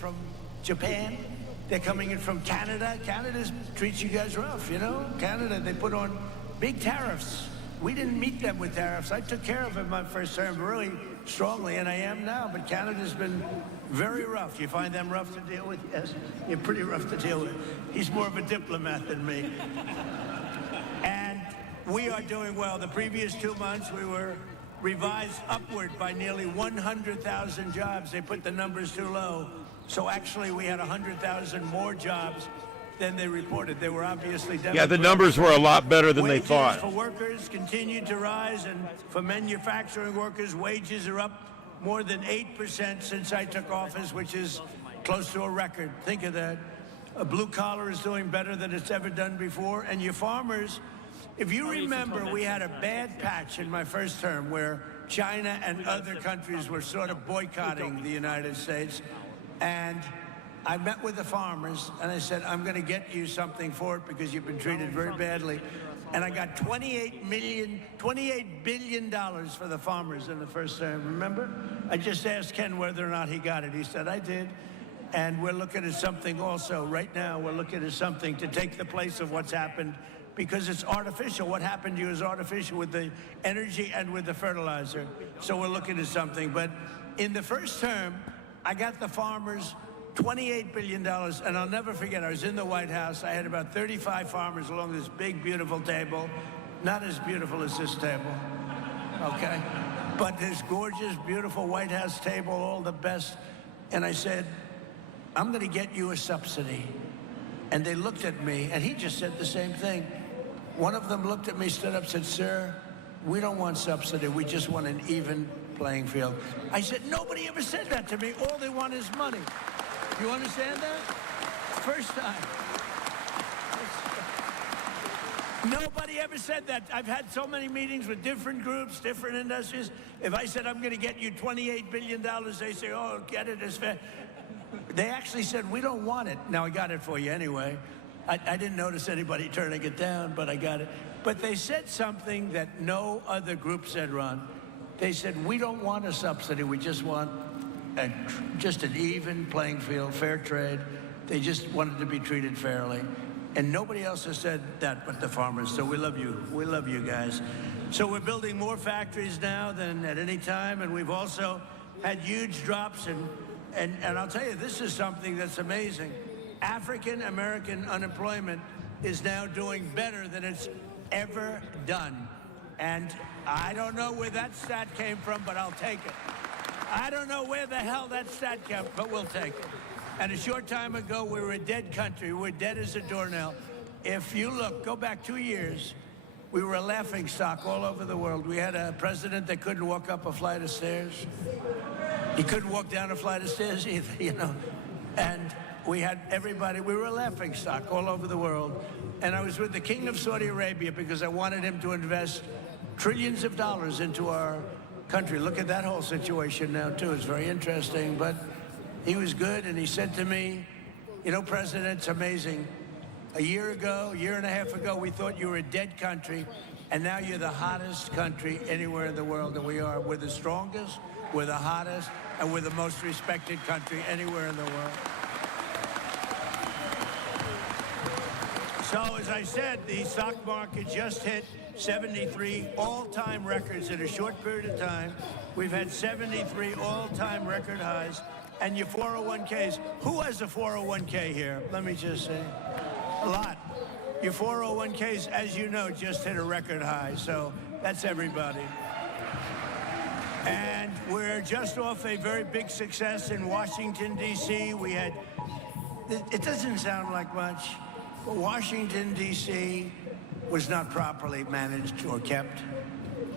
From Japan, they're coming in from Canada. Canada treats you guys rough, you know? Canada, they put on big tariffs. We didn't meet them with tariffs. I took care of it my first term really strongly, and I am now, but Canada's been very rough. You find them rough to deal with? Yes, you're pretty rough to deal with. He's more of a diplomat than me. And we are doing well. The previous 2 months, we were revised upward by nearly 100,000 jobs. They put the numbers too low. So actually, we had 100,000 more jobs than they reported. They were obviously Yeah, the numbers were a lot better than they thought. Wages for workers continued to rise, and for manufacturing workers, wages are up more than 8% since I took office, which is close to a record. Think of that. A blue collar is doing better than it's ever done before. And your farmers, if you remember, we had a bad patch in my first term where China and other countries were sort of boycotting the United States. And I met with the farmers, and I said, I'm going to get you something for it because you've been treated very badly. And I got $28 billion for the farmers in the first term, remember? I just asked Ken whether or not he got it. He said, I did. And we're looking at something also. Right now, we're looking at something to take the place of what's happened because it's artificial. What happened to you is artificial with the energy and with the fertilizer. So we're looking at something. But in the first term, I got the farmers $28 billion, and I'll never forget, I was in the White House. I had about 35 farmers along this big, beautiful table. Not as beautiful as this table, okay? But this gorgeous, beautiful White House table, all the best. And I said, I'm gonna get you a subsidy. And they looked at me, and he just said the same thing. One of them looked at me, stood up, said, sir, we don't want subsidy, we just want an even playing field. I said, nobody ever said that to me. All they want is money. You understand that? First time. Nobody ever said that. I've had so many meetings with different groups, different industries. If I said, I'm going to get you $28 billion, they say, oh, get it as fast. They actually said, we don't want it. Now, I got it for you anyway. I didn't notice anybody turning it down, but I got it. But they said something that no other group said, Ron. They said, we don't want a subsidy. We just want just an even playing field, fair trade. They just wanted to be treated fairly. And nobody else has said that but the farmers. So we love you. We love you guys. So we're building more factories now than at any time. And we've also had huge drops. And I'll tell you, this is something that's amazing. African-American unemployment is now doing better than it's ever done. And I don't know where that stat came from, but I'll take it. I don't know where the hell that stat came, but we'll take it. And a short time ago, we were a dead country. We're dead as a doornail. If you look, go back 2 years, we were a laughing stock all over the world. We had a president that couldn't walk up a flight of stairs. He couldn't walk down a flight of stairs either, you know. And we had everybody, we were a laughing stock all over the world. And I was with the King of Saudi Arabia because I wanted him to invest trillions of dollars into our country. Look at that whole situation now, too. It's very interesting. But he was good, and he said to me, you know, President, it's amazing. A year and a half ago, we thought you were a dead country, and now you're the hottest country anywhere in the world, and we are. We're the strongest, we're the hottest, and we're the most respected country anywhere in the world. So, as I said, the stock market just hit 73 all-time records in a short period of time. We've had 73 all-time record highs. And your 401ks, who has a 401k here? Let me just say, a lot. Your 401ks, as you know, just hit a record high. So that's everybody. And we're just off a very big success in Washington, D.C. We had, it doesn't sound like much, but Washington, D.C. was not properly managed or kept.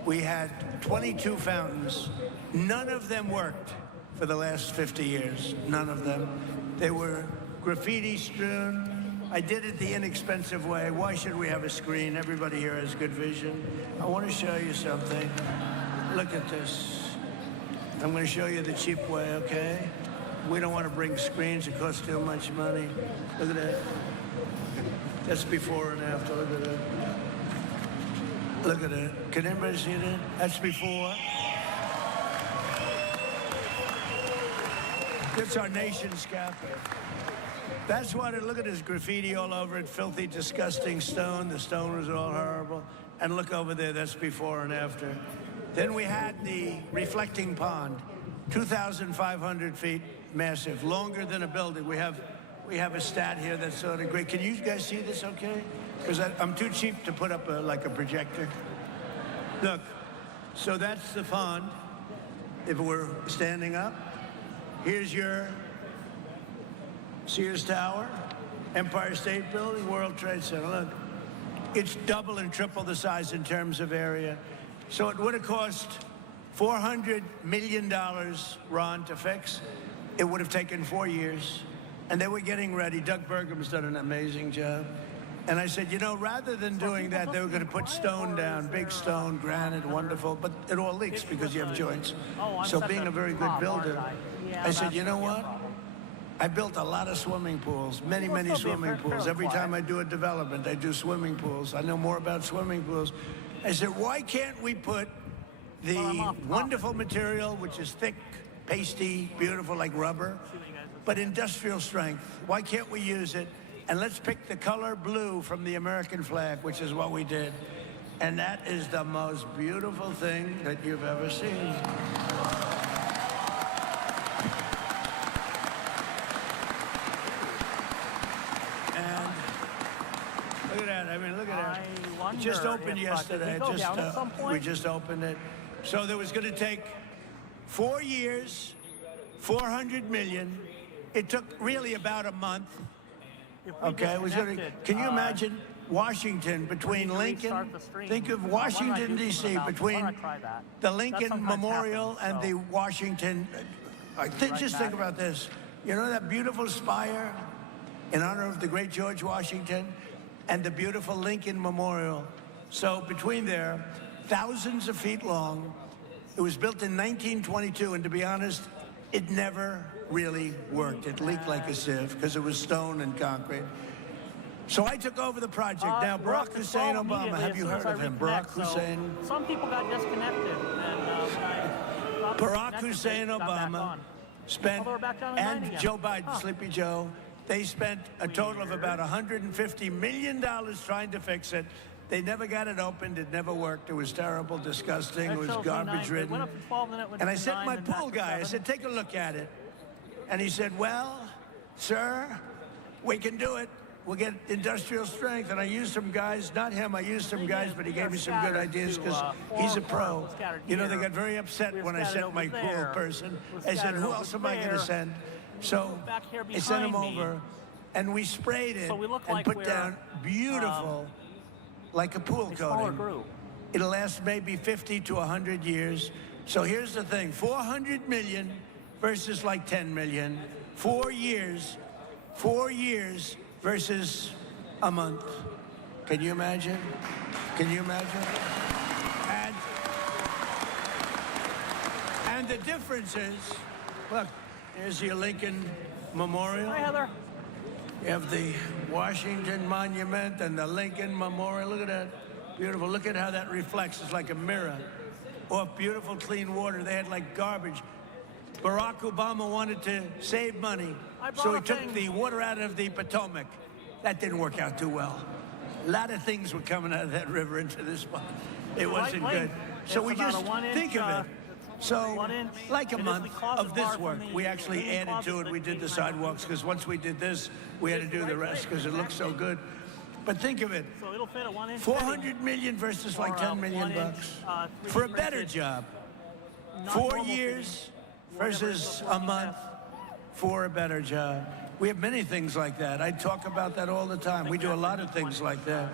We had 22 fountains. None of them worked for the last 50 years. None of them. They were graffiti strewn. I did it the inexpensive way. Why should we have a screen? Everybody here has good vision. I want to show you something. Look at this. I'm going to show you the cheap way, okay? We don't want to bring screens. It costs too much money. Look at that. That's before and after. Look at it. Look at it. Can anybody see that? That's before. It's our nation's capital. That's what it, look at this graffiti all over it, filthy, disgusting stone. The stone was all horrible. And look over there, that's before and after. Then we had the reflecting pond, 2,500 feet, massive, longer than a building. We have a stat here that's sort of great. Can you guys see this okay? Because I'm too cheap to put up like a projector. Look, so that's the pond, if we're standing up. Here's your Sears Tower, Empire State Building, World Trade Center. Look, it's double and triple the size in terms of area. So it would have cost $400 million, Ron, to fix. It would have taken 4 years. And they were getting ready. Doug Burgum's done an amazing job. And I said, you know, rather than doing that, they were going to put stone down, big stone, granite, wonderful, but it all leaks because you have joints. So being a very good builder, I said, you know what? I built a lot of swimming pools, many, many swimming pools. Every time I do a development, I do swimming pools. I know more about swimming pools. I said, why can't we put the wonderful material, which is thick, pasty, beautiful like rubber, but industrial strength? Why can't we use it? And let's pick the color blue from the American flag, which is what we did. And that is the most beautiful thing that you've ever seen. And look at that. I mean, look at that. It just opened yesterday. We just opened it. So there was going to take 4 years, 400 million. It took really about a month. Okay, it was going to. Can you imagine Washington between Lincoln? Think of Washington D.C. between the Lincoln Memorial and the Washington. Just think about this. You know that beautiful spire in honor of the great George Washington, and the beautiful Lincoln Memorial. So between there, thousands of feet long. It was built in 1922, and to be honest, it never really worked. It leaked like a sieve because it was stone and concrete. So I took over the project. Now, Barack Hussein Obama, have you heard of him? Barack Hussein? Some people got disconnected. And Barack Hussein Obama spent, and Joe Biden, Sleepy Joe, they spent a total of about $150 million trying to fix it. They never got it opened. It never worked. It was terrible, disgusting. It was garbage-ridden. And I said to my pool guy, I said, take a look at it. And he said, well, sir, we can do it. We'll get industrial strength. And I used some guys, not him, I used some guys, but he gave me some good ideas because he's a pro. You know, they got very upset when I sent my pool person. I said, who else am I going to send? So I sent him over, and we sprayed it and put down beautiful, like a pool coating. It'll last maybe 50 to 100 years. So here's the thing, 400 million versus like 10 million. 4 years versus a month. Can you imagine? Can you imagine? And the difference is, look, here's your Lincoln Memorial. Hi, Heather. You have the Washington Monument and the Lincoln Memorial. Look at that. Beautiful. Look at how that reflects. It's like a mirror. Off beautiful, clean water. They had like garbage. Barack Obama wanted to save money, so he took the water out of the Potomac. That didn't work out too well. A lot of things were coming out of that river into this one. It wasn't Right good. lane. So It's we about just a 1 inch, think of it. So, 1 inch. like a It is month the closet of this bar work, from the we actually living added closet to it. that We did the came out. sidewalks, because once we did this, we had to do the rest because it looked so good. But think of it. So it'll fit a 1 inch. 400 million versus like 10 million bucks for a better job. 4 years versus a month for a better job. We have many things like that. I talk about that all the time. We do a lot of things like that.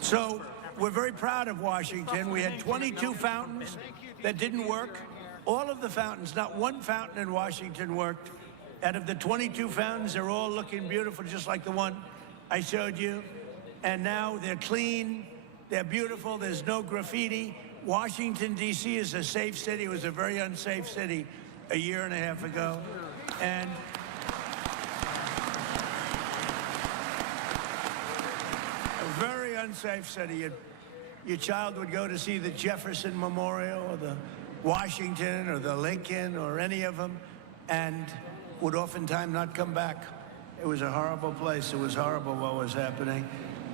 So we're very proud of Washington. We had 22 fountains that didn't work. All of the fountains, not one fountain in Washington worked. Out of the 22 fountains, they're all looking beautiful, just like the one I showed you. And now they're clean, they're beautiful, there's no graffiti. Washington, D.C. is a safe city. It was a very unsafe city a year and a half ago. And a very unsafe city. Your child would go to see the Jefferson Memorial or the Washington or the Lincoln or any of them and would oftentimes not come back. It was a horrible place. It was horrible what was happening.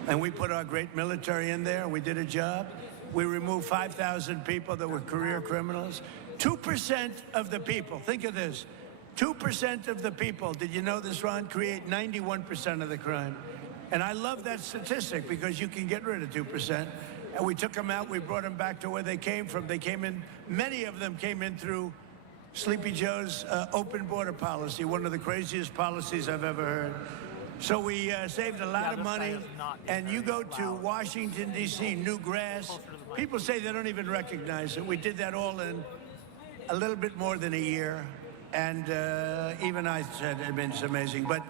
And we put our great military in there. We did a job. We removed 5,000 people that were career criminals. 2% of the people, think of this, 2% of the people, did you know this, Ron, create 91% of the crime. And I love that statistic because you can get rid of 2%. And we took them out, we brought them back to where they came from. They came in, many of them came in through Sleepy Joe's open border policy, one of the craziest policies I've ever heard. So we saved a lot of money, and you go to Washington, D.C., new grass. People say they don't even recognize it. We did that all in a little bit more than a year, and even I said, I mean, it's amazing. But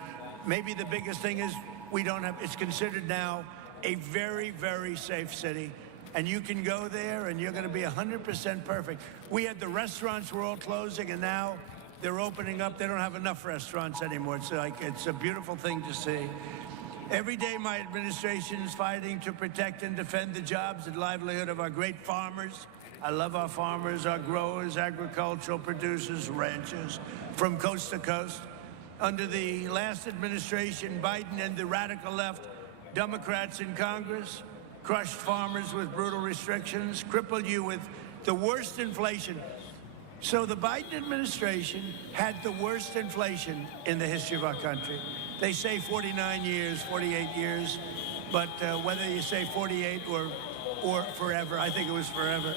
maybe the biggest thing is we don't have, it's considered now a very, very safe city. And you can go there, and you're going to be 100% perfect. We had the restaurants were all closing, and now they're opening up. They don't have enough restaurants anymore. It's like, it's a beautiful thing to see. Every day, my administration is fighting to protect and defend the jobs and livelihood of our great farmers. I love our farmers, our growers, agricultural producers, ranchers, from coast to coast. Under the last administration, Biden and the radical left, Democrats in Congress, crushed farmers with brutal restrictions, crippled you with the worst inflation. So the Biden administration had the worst inflation in the history of our country. They say 49 years, 48 years, but whether you say 48 or forever, I think it was forever.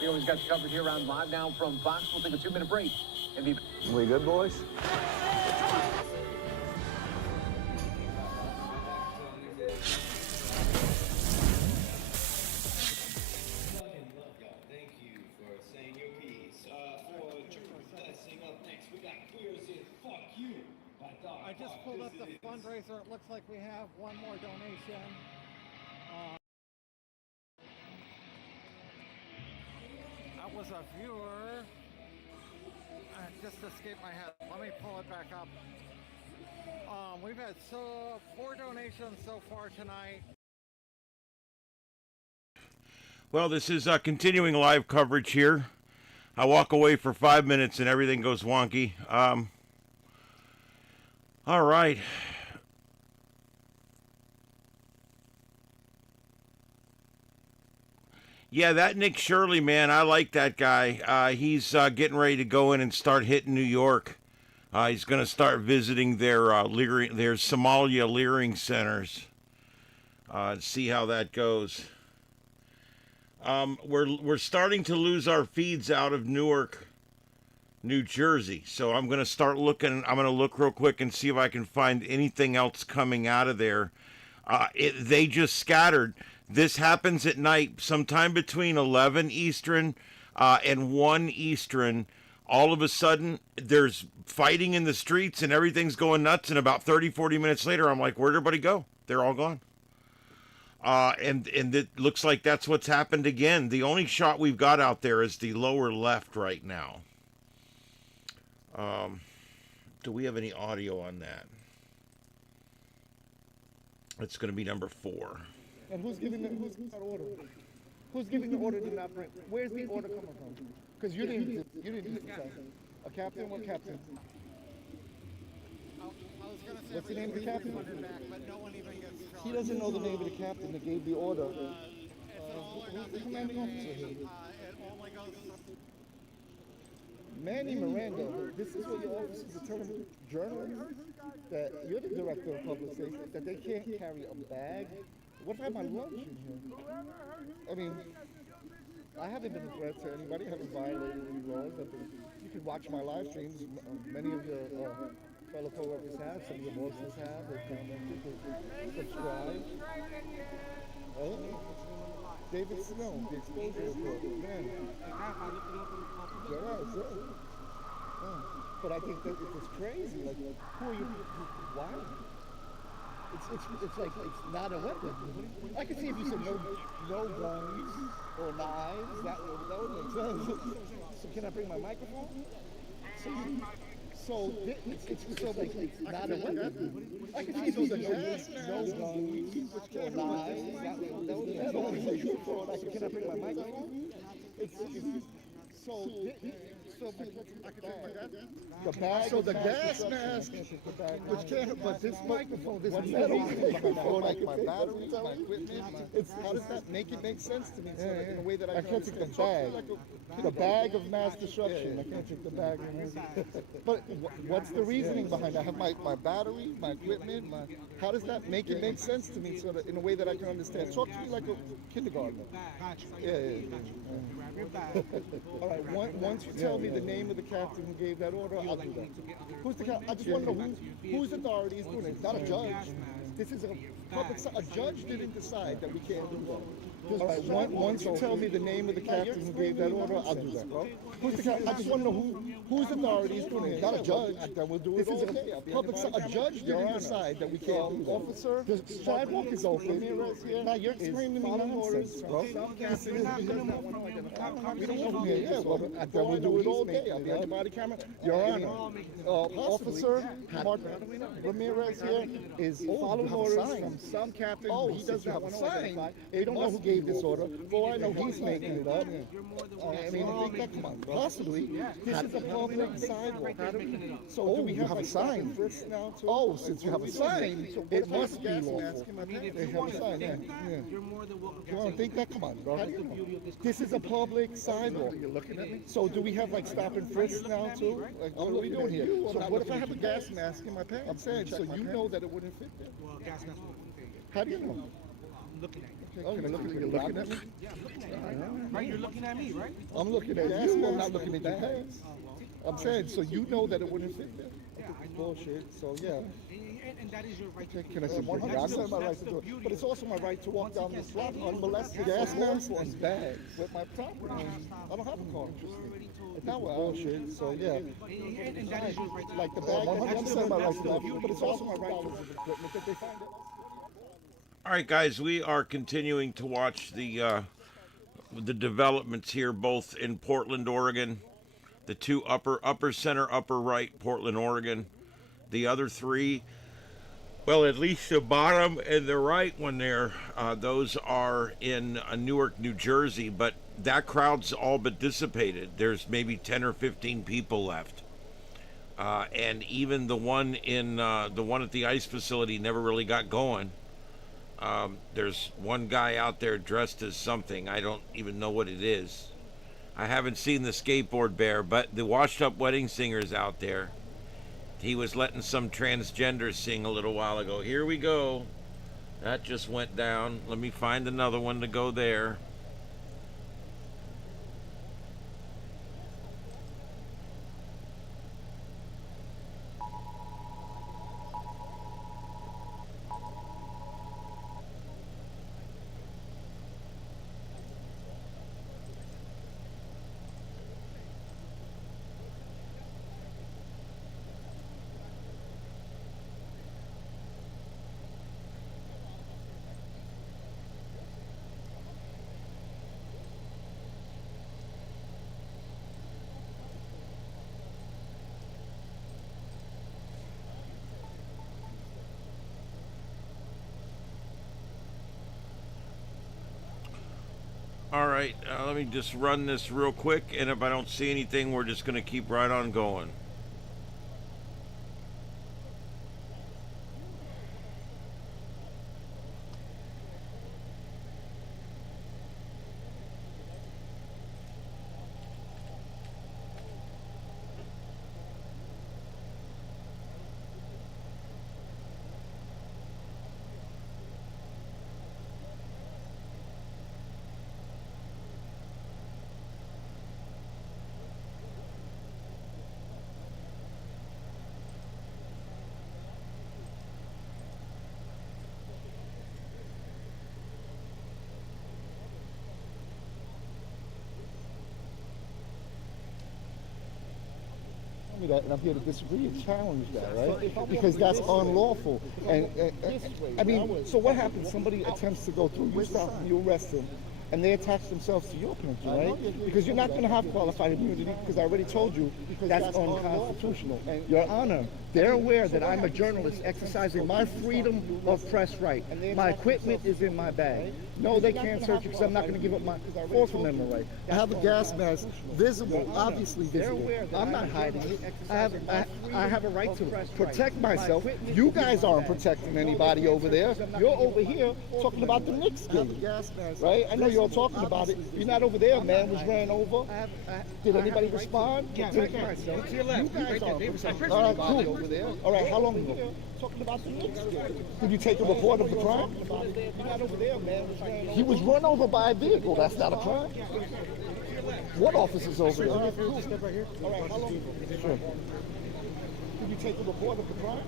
We always got you covered here on Live Now from Fox. We'll take a 2-minute break. And be We good, boys? I just pulled up the fundraiser. It looks like we have one more donation. That was a viewer. Just escaped my head. Let me pull it back up. We've had 4 donations so far tonight. Well, this is continuing live coverage here. I walk away for 5 minutes and everything goes wonky. All right. Yeah, that Nick Shirley, man, I like that guy. He's getting ready to go in and start hitting New York. He's going to start visiting their Somalia leering centers. See how that goes. We're starting to lose our feeds out of Newark, New Jersey. So I'm going to start looking. I'm going to look real quick and see if I can find anything else coming out of there. They just scattered. This happens at night, sometime between 11 Eastern and 1 Eastern. All of a sudden, there's fighting in the streets and everything's going nuts. And about 30, 40 minutes later, I'm like, where'd everybody go? They're all gone. And it looks like that's what's happened again. The only shot we've got out there is the lower left right now. Do we have any audio on that? It's going to be number 4. And who's giving the order? Who's giving the order to not bring? Where's the order coming from? Because you didn't decide. A captain? What captain? I was gonna say What's the name of the captain? back, but no one even gets he doesn't know the name of the captain that gave the order. Who's the commanding officer here? Manny Miranda, this is what your officers are telling journalists, that you're the director of public safety, that they can't carry a bag. What if I have my lunch in here? I mean, I haven't been a threat to anybody. I haven't violated any laws. You can watch my live streams. Many of your fellow co-workers have. Some of your bosses have. They commented. They subscribe. Oh, David Snow, the exposure report. Man. But I think that it's crazy. Like, who are you? Why? It's like it's not a weapon. I can see if you said no guns or knives. That would make sense. So can I bring my microphone? So it's not a weapon. I can see if you said no guns or knives. That would make sense. Can I bring my microphone? The bag. So the gas mask, which can't. But this microphone, this metal microphone, like my battery, my equipment. How does that make it make sense to me? In a way that I can't take the bag. The bag of mass destruction. I can't take the bag. But what's the reasoning behind that? I have my battery, my equipment. How does that make it make sense to me? So that in a way that I can understand. Talk to me like a kindergartner. All right. Once you tell me the name of the captain who gave that order, I'll do that. Who's the captain? I just want to know whose authority is doing it. Not a judge. This is a judge didn't decide that we can't do that. All right. Once you tell me the name of the captain who gave that order, I'll do that. Who's the captain? I just want to know whose authority is doing it. Not a judge. That will do it. This is a judge didn't decide that we can't do that. Officer, the sidewalk is open. Now you're explaining to me nonsense, bro. We don't know who he is. That will do it all day. I'll be on the body camera. Your Honor, Officer Ramirez here is following orders from some captain. He doesn't have a sign. We don't know who gave this order. For I know he's making it up. I mean, I think that, come on, possibly. This is a public sidewalk. So do we have a sign? Oh, since you have a sign, it must be lawful. They have a sign, yeah. You don't think that? Come on, bro. This is a public sidewalk. You're looking at me? So do we have like stop and frisk now too? Like, what are we doing here? So what if I have a gas mask in my pants? I'm saying, so you know that it wouldn't fit there. Well, gas mask won't fit. How do you know? I'm looking at you. Oh, you're looking at me? Yeah, I'm looking at you, right? Right, you're looking at me, right? I'm looking at you, I'm not looking at your pants. I'm saying, so you know that it wouldn't fit there? Yeah, I know. Bullshit, so yeah. And that is your right to Can I say 100% my right to do it? But it's also my right to walk down this block unmolested. Gas mask and bags with my property. I don't have a car. That was bullshit, so yeah. And that is your right to like the bag, 100% my right to do it, but it's also my right to equipment that they find it. All right, guys, we are continuing to watch the developments here, both in Portland, Oregon, the two upper center, upper right, Portland, Oregon. The other three, well, at least the bottom and the right one there, those are in Newark, New Jersey, but that crowd's all but dissipated. There's maybe 10 or 15 people left. And even the one at the ice facility never really got going. There's one guy out there dressed as something. I don't even know what it is. I haven't seen the skateboard bear, but the washed up wedding singer's out there. He was letting some transgender sing a little while ago. Here we go. That just went down. Let me find another one to go there. All right, let me just run this real quick, and if I don't see anything, we're just going to keep right on going. me that, and I'm here to disagree and challenge that, right? Because that's unlawful. And I mean, so what happens? Somebody attempts to go through, you stop them, you arrest them, and they attach themselves to your country, right? Because you're not going to have qualified immunity, because I already told you that's unconstitutional. Your Honor, they're aware that I'm a journalist exercising my freedom of press right. My equipment is in my bag. No, they can't search it because I'm not going to give up my Fourth Amendment right. I have a gas mask, visible, obviously visible. I'm not hiding it. I have a right to protect myself. You guys aren't protecting anybody over there. You're over here talking about the Knicks game, right? I know you're all talking about it. You're not over there. A man was ran over. Did anybody respond? Yeah, You right there. To your left. guys Right there. aren't protecting. I All right, personally cool. All right, how long ago? Talking about the Knicks game. Did you take a report of the crime? You're not over there, man. He was run over by a vehicle. That's not a crime. What officer's over there? All right, how long? Sure. Did you take a report of the crime?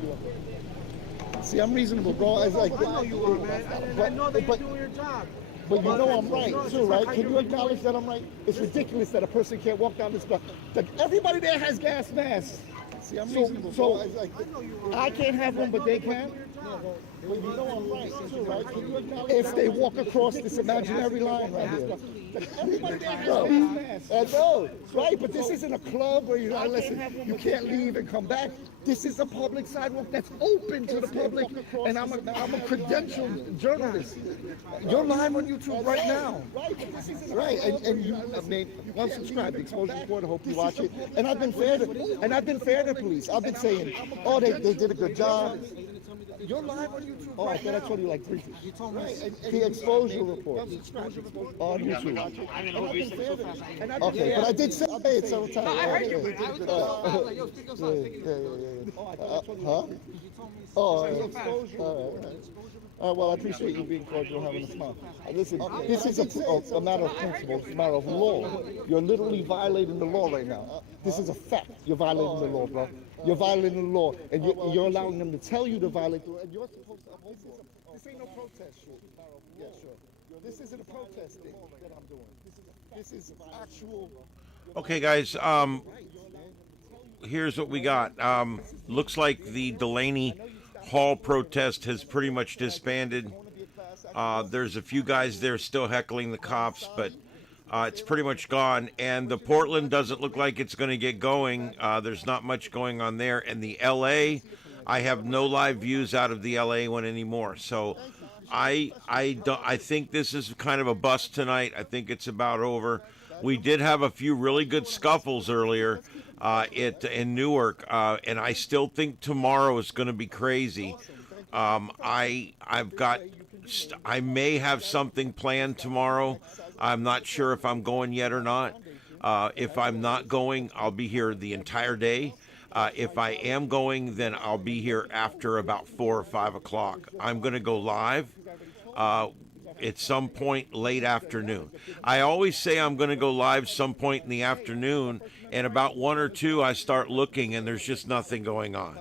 See, I'm reasonable, bro. It's like, I know you are, man. I know that you're doing your job. But you know I'm right, too, right? Can you acknowledge that I'm right? It's ridiculous that a person can't walk down this block. Like, everybody there has gas masks. See, I'm reasonable, so I can't have one, but they can? But you know I'm right, too, right? Can you acknowledge if they walk across this imaginary line right here? Everybody there has gas masks. I know, right? But this isn't a club where you're like, listen, you can't leave and come back. This is a public sidewalk that's open to the public, and I'm a credentialed journalist. You're live on YouTube right now. Right, and you, I mean, unsubscribe, the Exposure Report, I hope you watch it. And I've been fair to police. I've been saying, oh, they did a good job. You're live on YouTube. Oh, I thought I told you like 3 times. You told me. The Exposure Report on YouTube. Okay, but I did say it several times. I heard you. Huh? Oh, all right. Well, I appreciate you being cordial, having a smile. Listen, this is a matter of principle. It's a matter of law. You're literally violating the law right now. This is a fact. You're violating the law, bro. You're violating the law, and you're allowing them to tell you to violate the law. And you're supposed to uphold this. This ain't no protest shit. Yeah, sure. This isn't a protest thing that I'm doing. This is actual. Okay, guys. Here's what we got. Looks like the Delaney Hall protest has pretty much disbanded. There's a few guys there still heckling the cops, but it's pretty much gone. And the Portland doesn't look like it's going to get going. There's not much going on there. And the LA, I have no live views out of the LA one anymore. So I think this is kind of a bust tonight. I think it's about over. We did have a few really good scuffles earlier in Newark, and I still think tomorrow is going to be crazy. I may have something planned tomorrow. I'm not sure if I'm going yet or not. If I'm not going, I'll be here the entire day. If I am going, then I'll be here after about 4 or 5 o'clock. I'm going to go live at some point late afternoon. I always say I'm going to go live some point in the afternoon, and about 1 or 2 I start looking and there's just nothing going on.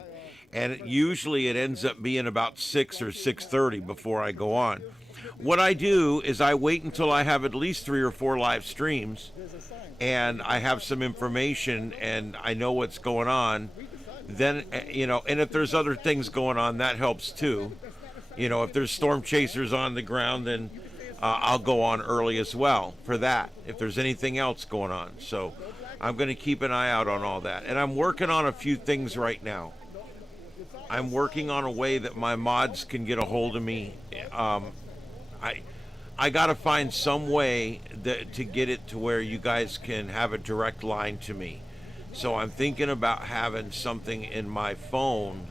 And usually it ends up being about 6 or 6:30 before I go on. What I do is I wait until I have at least 3 or 4 live streams and I have some information and I know what's going on. Then, and if there's other things going on, that helps too. If there's storm chasers on the ground, then I'll go on early as well for that, if there's anything else going on. So I'm going to keep an eye out on all that. And I'm working on a few things right now. I'm working on a way that my mods can get a hold of me. I got to find some way to get it to where you guys can have a direct line to me. So I'm thinking about having something in my phone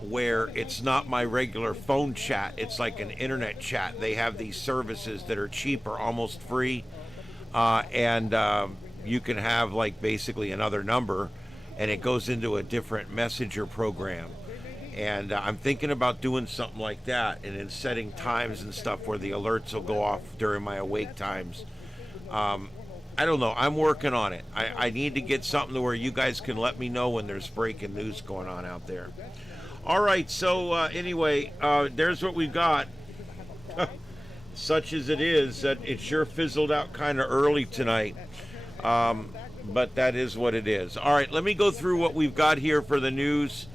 where it's not my regular phone chat. It's like an internet chat. They have these services that are cheap or almost free. And you can have like basically another number and it goes into a different messenger program. And I'm thinking about doing something like that and then setting times and stuff where the alerts will go off during my awake times. I don't know. I'm working on it. I need to get something to where you guys can let me know when there's breaking news going on out there. All right. So anyway, there's what we got. Such as it is, that it sure fizzled out kind of early tonight. but that is what it is. All right, let me go through what we've got here for the news.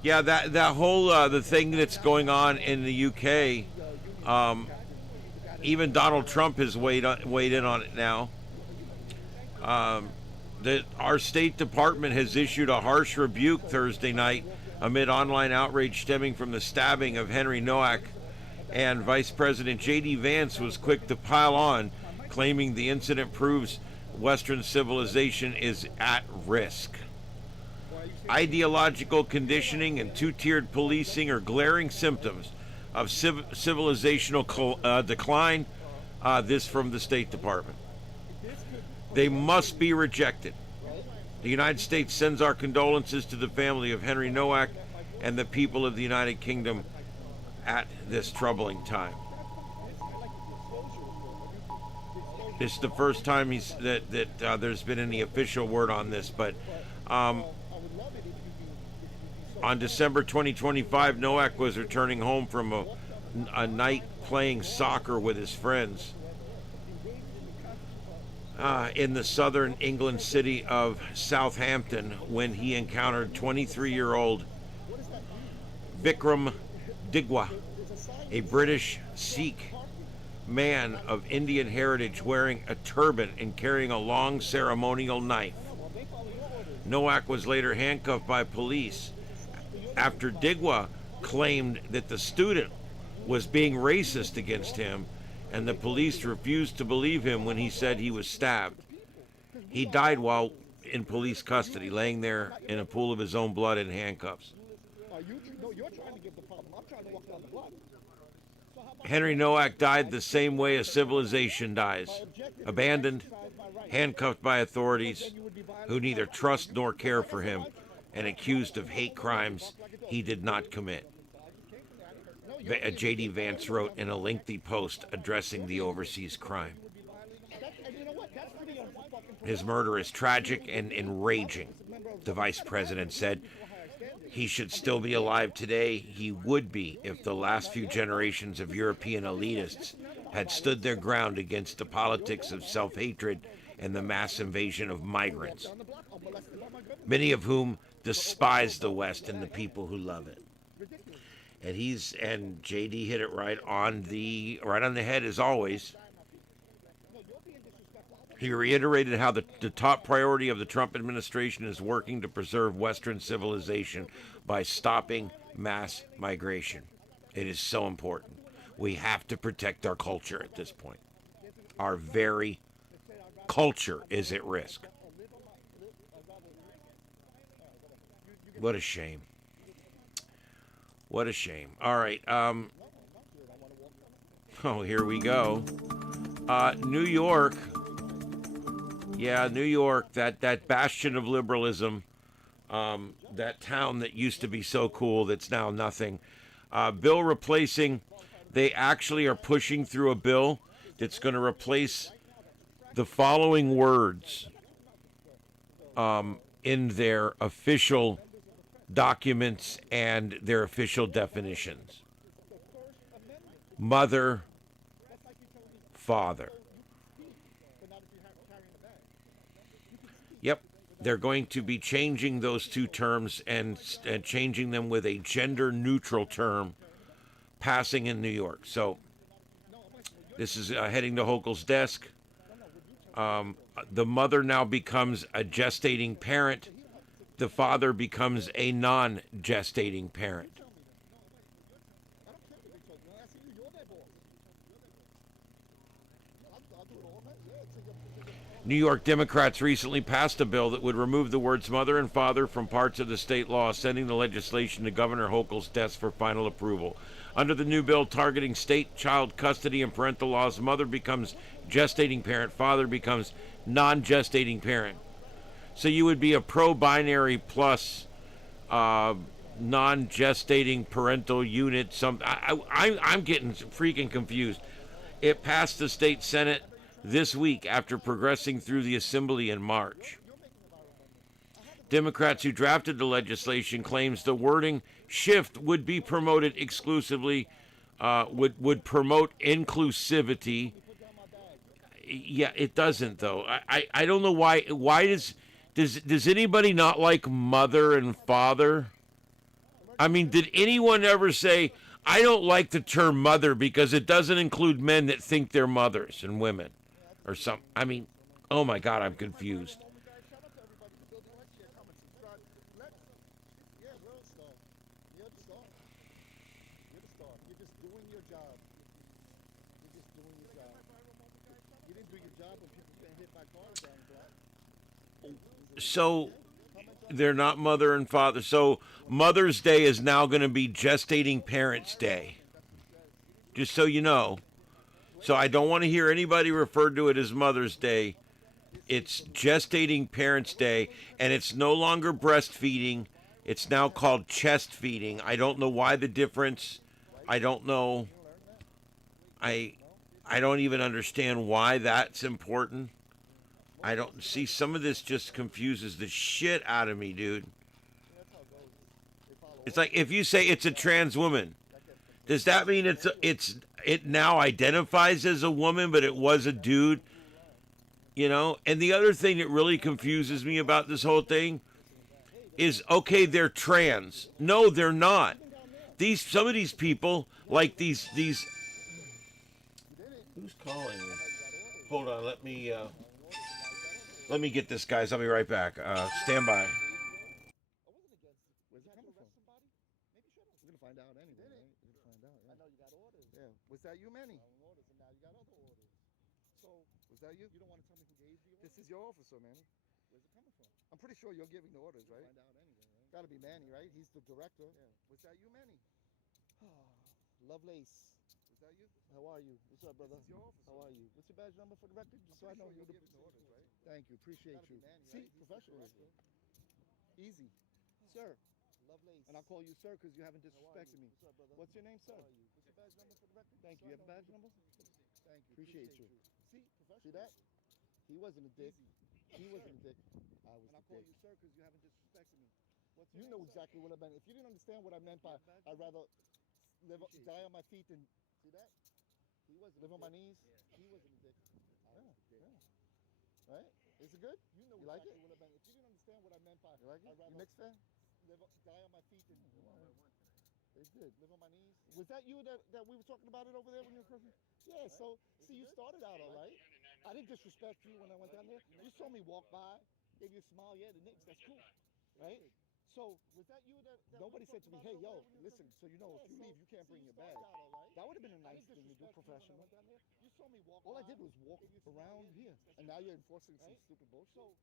Yeah, that whole the thing that's going on in the UK. Even Donald Trump has weighed in on it now. Our State Department has issued a harsh rebuke Thursday night amid online outrage stemming from the stabbing of Henry Nowak, and Vice President J.D. Vance was quick to pile on, claiming the incident proves Western civilization is at risk. Ideological conditioning and two-tiered policing are glaring symptoms of civilizational decline. This from the State Department. They must be rejected. The United States sends our condolences to the family of Henry Nowak and the people of the United Kingdom at this troubling time. This is the first time there's been any official word on this, but on December 2025, Nowak was returning home from a night playing soccer with his friends in the southern England city of Southampton when he encountered 23-year-old Vikram Digwa, a British Sikh man of Indian heritage wearing a turban and carrying a long ceremonial knife. Nowak was later handcuffed by police after Digwa claimed that the student was being racist against him, and the police refused to believe him when he said he was stabbed. He died while in police custody, laying there in a pool of his own blood in handcuffs. Henry Nowak died the same way a civilization dies, abandoned, handcuffed by authorities who neither trust nor care for him, and accused of hate crimes he did not commit. J.D. Vance wrote in a lengthy post addressing the overseas crime. His murder is tragic and enraging, the vice president said. He should still be alive today. He would be if the last few generations of European elitists had stood their ground against the politics of self-hatred and the mass invasion of migrants, many of whom despise the West and the people who love it. And JD hit it right on the head as always. He reiterated how the top priority of the Trump administration is working to preserve Western civilization by stopping mass migration. It is so important. We have to protect our culture at this point. Our very culture is at risk. What a shame. What a shame. All right. Here we go. New York. Yeah, New York, that bastion of liberalism, that town that used to be so cool that's now nothing. Bill replacing, they actually are pushing through a bill that's going to replace the following words in their official documents and their official definitions. Mother, father. Yep, they're going to be changing those two terms and changing them with a gender-neutral term passing in New York. So this is heading to Hochul's desk. The mother now becomes a gestating parent. The father becomes a non-gestating parent. New York Democrats recently passed a bill that would remove the words mother and father from parts of the state law, sending the legislation to Governor Hochul's desk for final approval. Under the new bill targeting state child custody and parental laws, mother becomes gestating parent, father becomes non-gestating parent. So you would be a pro-binary plus non-gestating parental unit. I'm getting freaking confused. It passed the state Senate this week after progressing through the Assembly in March. Democrats who drafted the legislation claims the wording shift would be promoted exclusively, would promote inclusivity Yeah, it doesn't though. I don't know why. Why does anybody not like mother and father? I mean, did anyone ever say I don't like the term mother because it doesn't include men that think they're mothers and women, or some? I mean, oh my God, I'm confused. So they're not mother and father. So Mother's Day is now going to be Gestating Parents Day. Just so you know. So I don't want to hear anybody refer to it as Mother's Day. It's Gestating Parents Day, and it's no longer breastfeeding. It's now called chest feeding. I don't know why the difference. I don't know. I don't even understand why that's important. I don't see, some of this just confuses the shit out of me, dude. It's like if you say it's a trans woman, does that mean it now identifies as a woman, but it was a dude? You know? And the other thing that really confuses me about this whole thing is, okay, they're trans. No, they're not. Some of these people, like these. Who's calling me? Hold on, let me get this, guys. I'll be right back. Stand by. Where's it coming from? We're gonna find out anyway, right? We're gonna find out. Yeah. I know you got orders. Yeah. Was that you, Manny? Orders, and now you got other orders. So was that you? You don't want to tell me who gave you? This is your officer, Manny. Where's it coming from? I'm pretty sure you're giving the orders, right? Find out anyway, right? Got to be Manny, right? He's the director. Yeah. Was that you, Manny? Lovelace. Is that you? How are you? What's up, brother? This is your officer. How are you? What's your badge number for the record? Just so I know you're giving the orders, right? Thank you. Appreciate you. Manny, see, right? Professionalism. Easy. Sir. Lovelace. And I'll call you sir because you haven't disrespected me. What's up, brother? What's your name, sir? How are you? What's your badge number for the record? Thank you. You have a badge number? Thank you. Appreciate you. See, see that? He wasn't a dick. He wasn't a dick. I was the dick. And I'll call you sir because you haven't disrespected me. What's your name, know exactly what I meant. If you didn't understand what I meant by I'd rather die on my feet than see that? He wasn't live on my knees. Yeah. He wasn't a dick. Yeah. Right? Is it good? You know like exactly it? What I meant. If you didn't understand what I meant by you like it? You Knicks fan? Die on my feet and they did. Live on my knees. Was that you that we were talking about it over there when you were cooking? Yeah, right. So see you started out all right. I didn't disrespect you when I went down there. You saw me walk by, gave you a smile, yeah, the Knicks, that's cool. Right? So was that you that nobody said to me, hey yo, listen, so you know if you leave you can't bring your bag. That would have been a nice thing to do professional. You saw me walk all I did was walk around here. And now you're enforcing some stupid bullshit.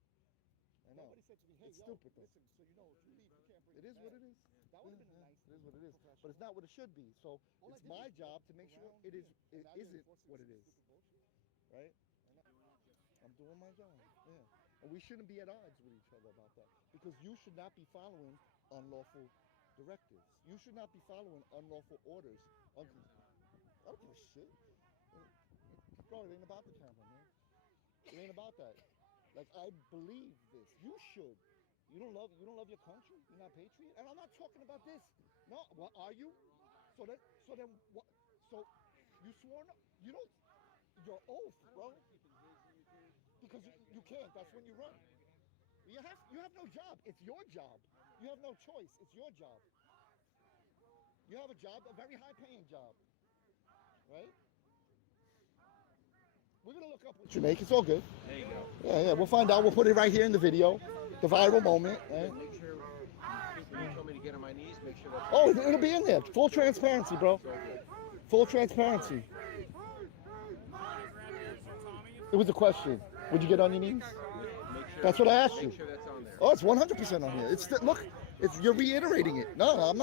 I know. Nobody said to me, hey, it's stupid though. Listen, so you know if you leave you can't bring it is what it is. That would have been a nice thing. It is what it is. But it's not what it should be. So it's my job to make sure it isn't what it is. Right? I'm doing my job. Yeah. And we shouldn't be at odds with each other about that. Because you should not be following unlawful directives. You should not be following unlawful orders. I don't give a shit. Bro, it ain't about the camera, man. It ain't about that. Like, I believe this. You should. You don't love your country? You're not patriot? And I'm not talking about this. No, what are you? So then what? So you swore no? You don't. Your oath, bro. Because you can't. That's when you run. You have no job. It's your job. You have no choice. It's your job. You have a job, a very high-paying job, right? We're gonna look up what you make. It's all good. There you go. Yeah. We'll find out. We'll put it right here in the video, the viral moment. Right? Make sure you told me to get on my knees. Make sure that's. Oh, it'll be in there. Full transparency, bro. Full transparency. It was a question. Would you get on your knees? That's what I asked you. Make sure that's on there. Oh, it's 100% on here. It's look. You're reiterating it. No, I'm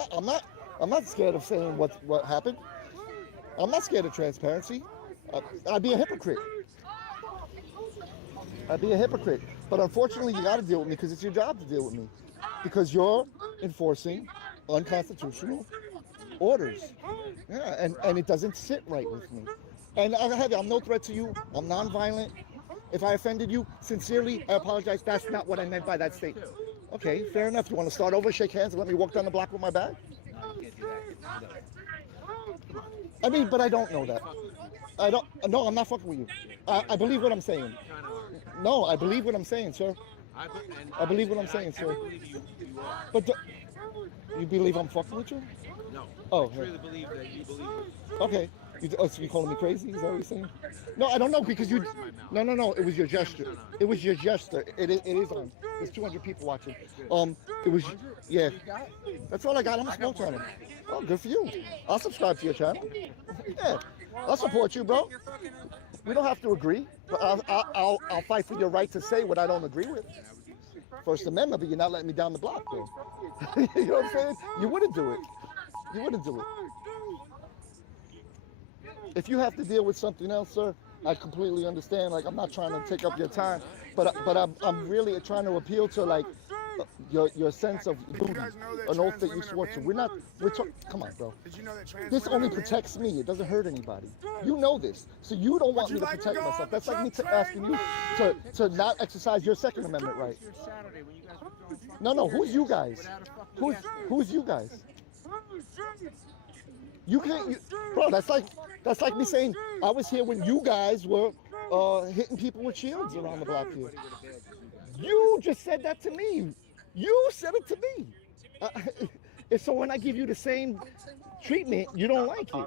not scared of saying what happened. I'm not scared of transparency. I'd be a hypocrite. But unfortunately, you got to deal with me because it's your job to deal with me. Because you're enforcing unconstitutional orders. Yeah, and it doesn't sit right with me. And I'm no threat to you. I'm nonviolent. If I offended you, sincerely, I apologize. That's not what I meant by that statement. Okay, fair enough. You want to start over, shake hands, and let me walk down the block with my bag? I mean, but I don't know that. I don't. No, I'm not fucking with you. I believe what I'm saying. No, I believe what I'm saying, sir. I believe what I'm saying, sir. But you believe I'm fucking with you? No. Oh. I truly believe that you believe it. Okay. So you calling me crazy? Is that what you're saying? No, I don't know because you. No. It was your gesture. It was your gesture. It is on. There's 200 people watching. It was. Yeah. That's all I got. I'm a small channel. Oh, good for you. I'll subscribe to your channel. Yeah. I'll support you, bro. We don't have to agree, but I'll fight for your right to say what I don't agree with. First Amendment, but you're not letting me down the block, though. You know what I'm saying? You wouldn't do it. You wouldn't do it. If you have to deal with something else, sir, I completely understand. Like, I'm not trying to take up your time, but I'm really trying to appeal to, like, your sense of duty, an oath that you swore to. Come on, bro. This only protects me. It doesn't hurt anybody. You know this. So you don't want me to protect myself. That's like me asking you to not exercise your Second Amendment right. No. Who's you guys? Who's you guys? You can't, bro. That's like me saying I was here when you guys were hitting people with shields around the block here. You just said that to me. You said it to me. So when I give you the same treatment, you don't like it.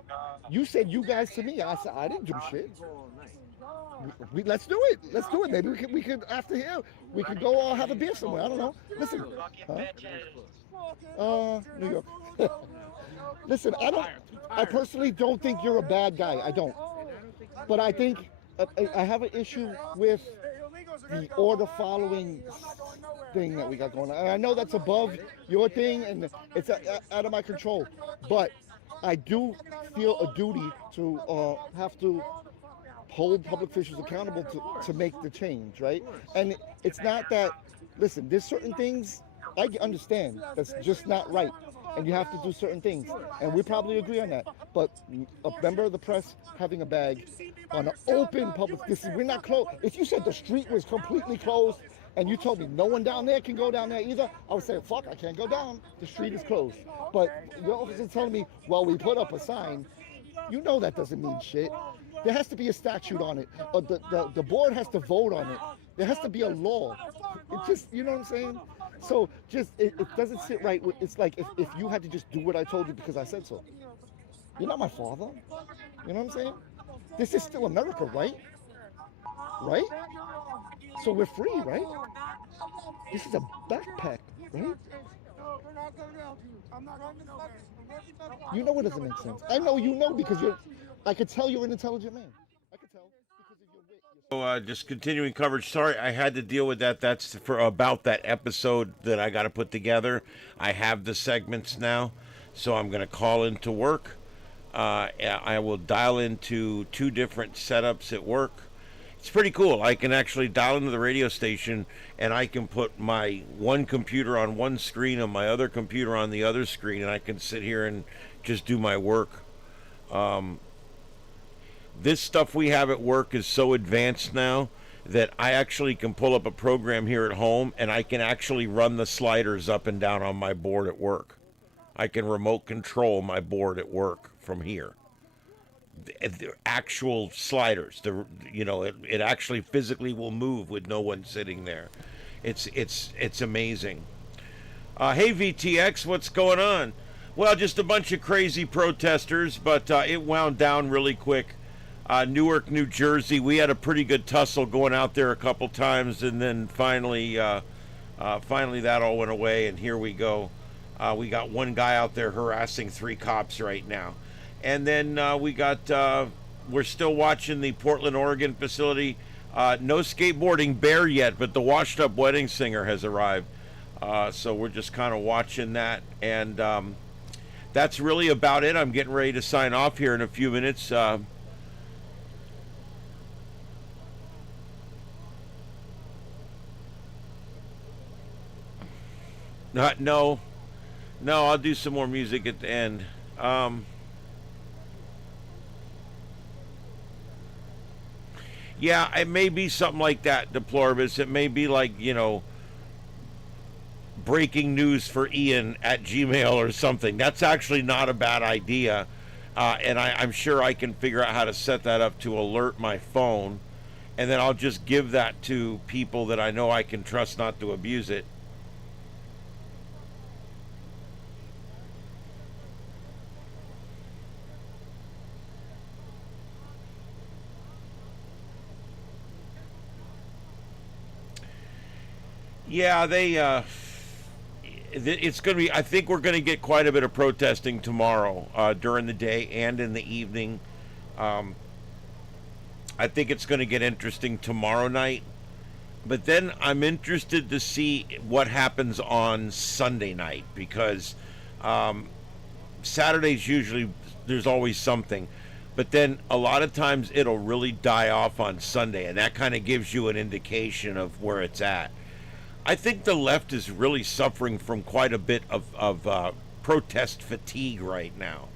You said you guys to me. I said I didn't do shit. Let's do it. Let's do it. Maybe we could after here we could go have a beer somewhere. I don't know. Listen, New York. Listen, I personally don't think you're a bad guy. I don't. But I think I have an issue with the order following thing that we got going on. And I know that's above your thing and it's out of my control. But I do feel a duty to have to hold public officials accountable to make the change, right? And it's not that, listen, there's certain things I understand that's just not right. And you have to do certain things. And we probably agree on that. But a member of the press having a bag on an open public, we're not closed. If you said the street was completely closed and you told me no one down there can go down there either, I would say, fuck, I can't go down. The street is closed. But your officer's telling me, well, we put up a sign. You know that doesn't mean shit. There has to be a statute on it. The board has to vote on it. There has to be a law. It just, you know what I'm saying? So just, it doesn't sit right. It's like if you had to just do what I told you because I said so. You're not my father. You know what I'm saying? This is still America, right? Right? So we're free, right? This is a backpack, right? You know it doesn't make sense. I know you know because I could tell you're an intelligent man. I could tell because of your wit. So just continuing coverage. Sorry, I had to deal with that. That's for about that episode that I got to put together. I have the segments now, so I'm going to call into work. I will dial into 2 different setups at work. It's pretty cool. I can actually dial into the radio station, and I can put my one computer on one screen and my other computer on the other screen, and I can sit here and just do my work. This stuff we have at work is so advanced now that I actually can pull up a program here at home and I can actually run the sliders up and down on my board at work. I can remote control my board at work from here. The actual sliders, it actually physically will move with no one sitting there. It's amazing. Hey VTX, what's going on? Well, just a bunch of crazy protesters, but it wound down really quick. Newark, New Jersey, we had a pretty good tussle going out there a couple times, and then finally that all went away, and here we go. We got one guy out there harassing 3 cops right now. And then we're still watching the Portland, Oregon facility. No skateboarding bear yet, but the washed up wedding singer has arrived. So we're just kind of watching that. And that's really about it. I'm getting ready to sign off here in a few minutes. No, I'll do some more music at the end. Yeah, it may be something like that, Deploribus. It may be like, breaking news for Ian at Gmail or something. That's actually not a bad idea. And I'm sure I can figure out how to set that up to alert my phone. And then I'll just give that to people that I know I can trust not to abuse it. Yeah, it's going to be, I think we're going to get quite a bit of protesting tomorrow during the day and in the evening. I think it's going to get interesting tomorrow night. But then I'm interested to see what happens on Sunday night, because Saturdays usually there's always something. But then a lot of times it'll really die off on Sunday, and that kind of gives you an indication of where it's at. I think the left is really suffering from quite a bit of protest fatigue right now.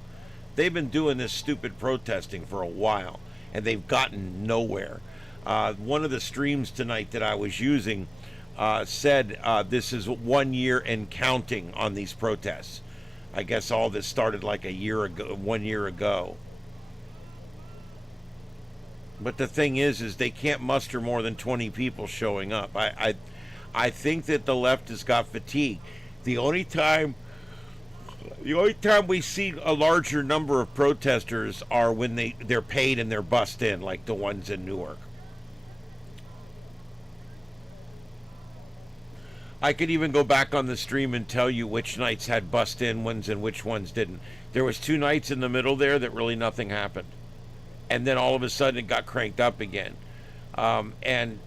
They've been doing this stupid protesting for a while, and they've gotten nowhere. One of the streams tonight that I was using said this is 1 year and counting on these protests. I guess all this started like a year ago, 1 year ago. But the thing is they can't muster more than 20 people showing up. I think that the left has got fatigue. The only time we see a larger number of protesters are when they're paid and they're bussed in, like the ones in Newark. I could even go back on the stream and tell you which nights had bussed in ones and which ones didn't. There was 2 nights in the middle there that really nothing happened. And then all of a sudden it got cranked up again. And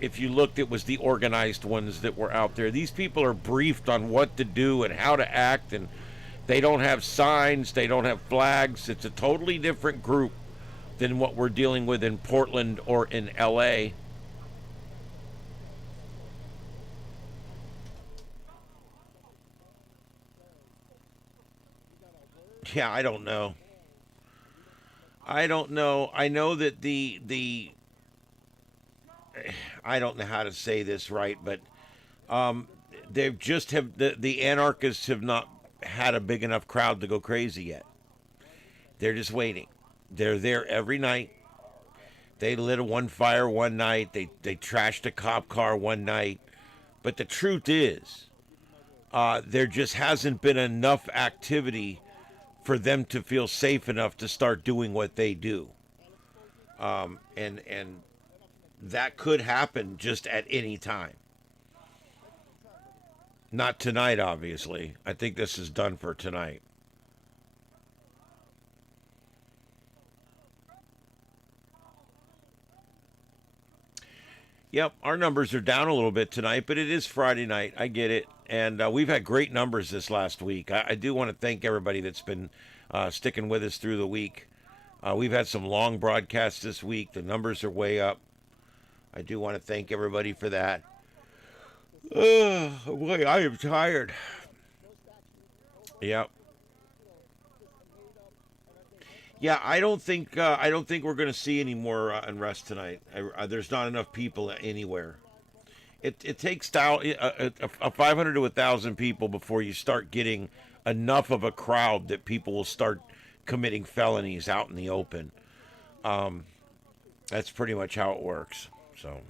if you looked, it was the organized ones that were out there. These people are briefed on what to do and how to act, and they don't have signs, they don't have flags. It's a totally different group than what we're dealing with in Portland or in LA. Yeah, I don't know. I know that the I don't know how to say this right, but they've just have the anarchists have not had a big enough crowd to go crazy yet. They're just waiting. They're there every night. They lit one fire one night. They trashed a cop car one night. But the truth is, there just hasn't been enough activity for them to feel safe enough to start doing what they do. And that could happen just at any time. Not tonight, obviously. I think this is done for tonight. Yep, our numbers are down a little bit tonight, but it is Friday night. I get it. And we've had great numbers this last week. I do want to thank everybody that's been sticking with us through the week. We've had some long broadcasts this week. The numbers are way up. I do want to thank everybody for that. Boy, I am tired. Yep. Yeah, I don't think we're going to see any more unrest tonight. There's not enough people anywhere. It takes a 500 to 1,000 people before you start getting enough of a crowd that people will start committing felonies out in the open. That's pretty much how it works. So.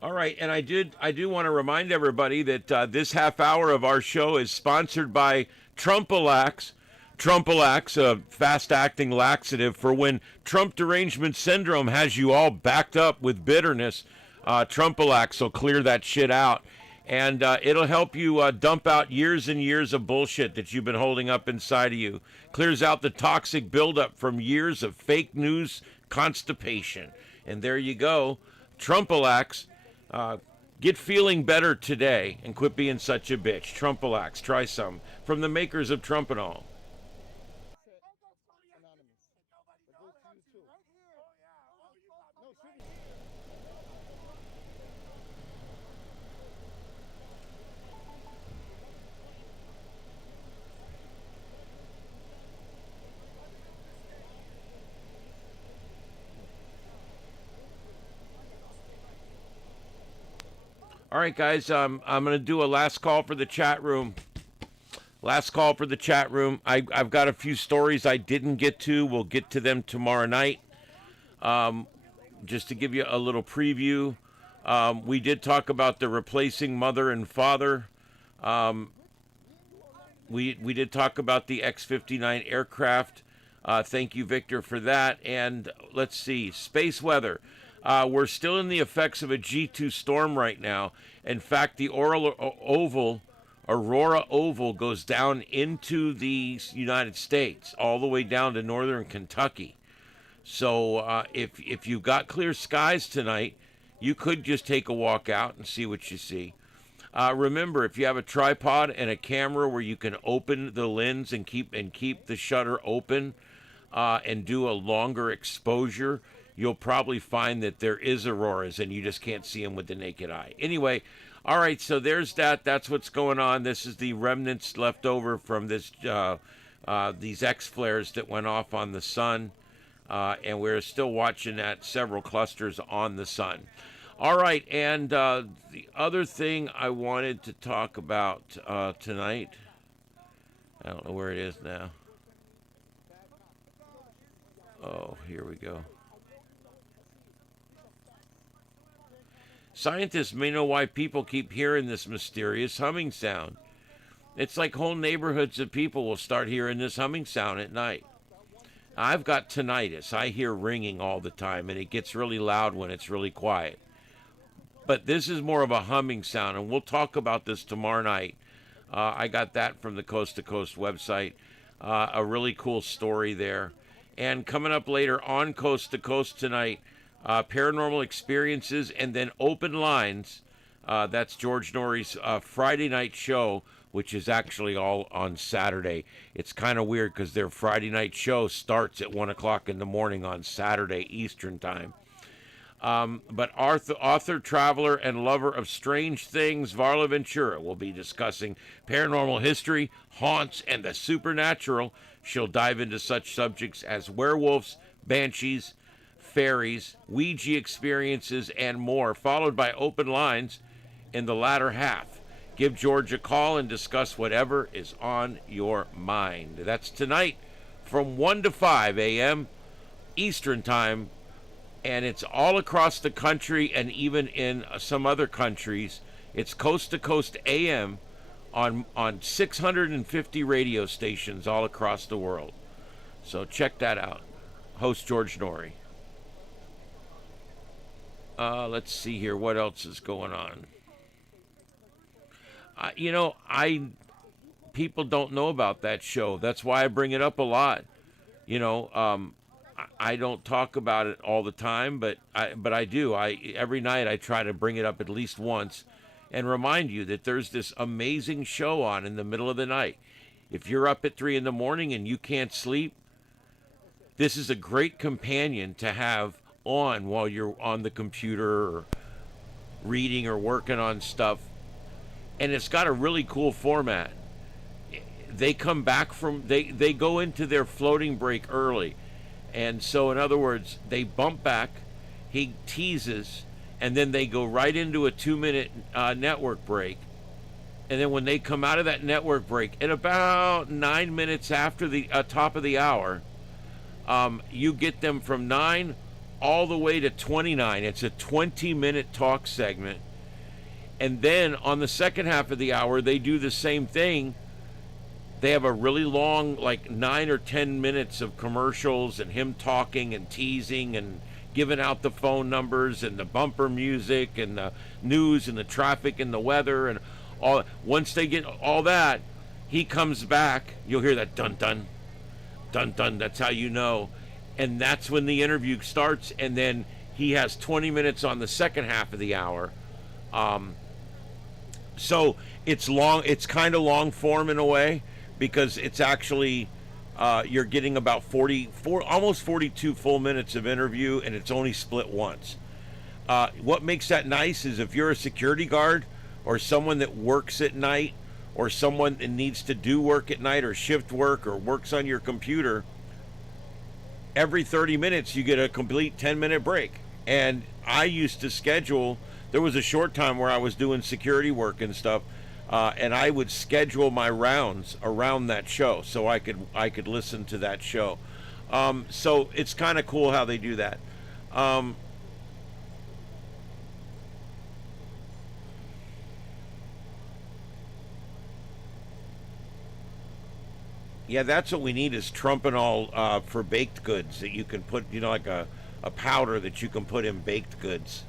All right, and I do want to remind everybody that this half hour of our show is sponsored by Trumpalax. Trumpalax, a fast-acting laxative for when Trump derangement syndrome has you all backed up with bitterness. Trumpalax will clear that shit out, and it'll help you dump out years and years of bullshit that you've been holding up inside of you. Clears out the toxic buildup from years of fake news constipation. And there you go, Trumpalax. Get feeling better today and quit being such a bitch. Trumpalax, try some. From the makers of Trumpanol. All right, guys, I'm going to do a last call for the chat room. Last call for the chat room. I've got a few stories I didn't get to. We'll get to them tomorrow night. Just to give you a little preview, we did talk about the replacing mother and father. We did talk about the X-59 aircraft. Thank you, Victor, for that. And let's see, space weather. We're still in the effects of a G2 storm right now. In fact, the Aurora Oval goes down into the United States, all the way down to northern Kentucky. So if you've got clear skies tonight, you could just take a walk out and see what you see. Remember, if you have a tripod and a camera where you can open the lens and keep the shutter open and do a longer exposure, you'll probably find that there is auroras and you just can't see them with the naked eye. Anyway, all right, so there's that. That's what's going on. This is the remnants left over from this these X flares that went off on the sun, and we're still watching that, several clusters on the sun. All right, and the other thing I wanted to talk about tonight, I don't know where it is now. Oh, here we go. Scientists may know why people keep hearing this mysterious humming sound. It's like whole neighborhoods of people will start hearing this humming sound at night. I've got tinnitus. I hear ringing all the time, and it gets really loud when it's really quiet. But this is more of a humming sound, and we'll talk about this tomorrow night. I got that from the Coast to Coast website. A really cool story there. And coming up later on Coast to Coast tonight, paranormal experiences and then open lines. That's George Norrie's Friday night show, which is actually all on Saturday. It's kind of weird because their Friday night show starts at 1 o'clock in the morning on Saturday Eastern time. But author, traveler, and lover of strange things, Varla Ventura, will be discussing paranormal history, haunts, and the supernatural. She'll dive into such subjects as werewolves, banshees, fairies, Ouija experiences, and more, followed by open lines in the latter half. Give George a call and discuss whatever is on your mind. That's tonight from 1 to 5 a.m. Eastern time. And it's all across the country and even in some other countries. It's Coast to Coast AM on 650 radio stations all across the world. So check that out. Host George Norrie. Let's see here. What else is going on? People don't know about that show. That's why I bring it up a lot. I don't talk about it all the time, but I do. Every night I try to bring it up at least once and remind you that there's this amazing show on in the middle of the night. If you're up at 3 in the morning and you can't sleep, this is a great companion to have on while you're on the computer or reading or working on stuff. And it's got a really cool format. They come back they go into their floating break early. And so, in other words, they bump back, he teases, and then they go right into a 2-minute network break. And then when they come out of that network break, at about 9 minutes after the top of the hour, you get them from 9 all the way to 29. It's a 20-minute talk segment. And then on the second half of the hour, they do the same thing. They have a really long, like 9 or 10 minutes of commercials and him talking and teasing and giving out the phone numbers and the bumper music and the news and the traffic and the weather and all. Once they get all that, he comes back. You'll hear that dun dun, dun dun. That's how you know. And that's when the interview starts. And then he has 20 minutes on the second half of the hour. So it's long. It's kind of long form in a way, because it's actually you're getting about almost 42 full minutes of interview, and it's only split once. What makes that nice is if you're a security guard or someone that works at night or someone that needs to do work at night or shift work or works on your computer, every 30 minutes you get a complete 10-minute break. And I used to schedule There was a short time where I was doing security work and stuff, and I would schedule my rounds around that show so I could listen to that show. So it's kind of cool how they do that. Yeah, that's what we need is Trump and all for baked goods that you can put, like a powder that you can put in baked goods.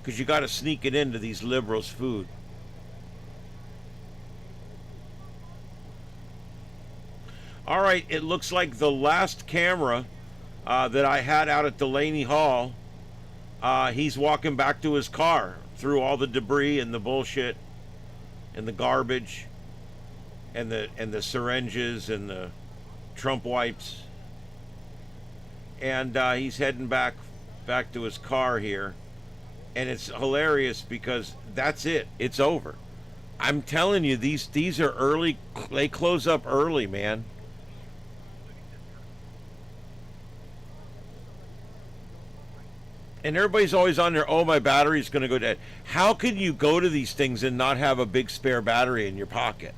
Because you got to sneak it into these liberals' food. All right, it looks like the last camera that I had out at Delaney Hall, he's walking back to his car through all the debris and the bullshit and the garbage and the syringes and the Trump wipes. And he's heading back to his car here. And it's hilarious because that's it. It's over. I'm telling you, these are early. They close up early, man. And everybody's always on there, oh, my battery's going to go dead. How can you go to these things and not have a big spare battery in your pocket?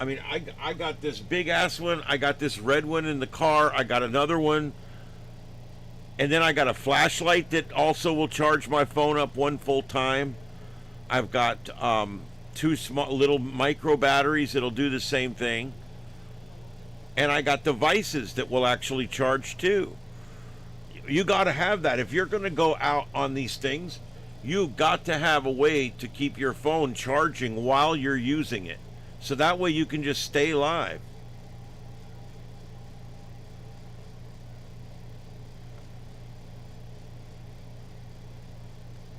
I mean, I got this big-ass one. I got this red one in the car. I got another one. And then I got a flashlight that also will charge my phone up one full time. I've got two small little micro batteries that'll do the same thing. And I got devices that will actually charge too. You got to have that. If you're going to go out on these things, you've got to have a way to keep your phone charging while you're using it. So that way you can just stay live.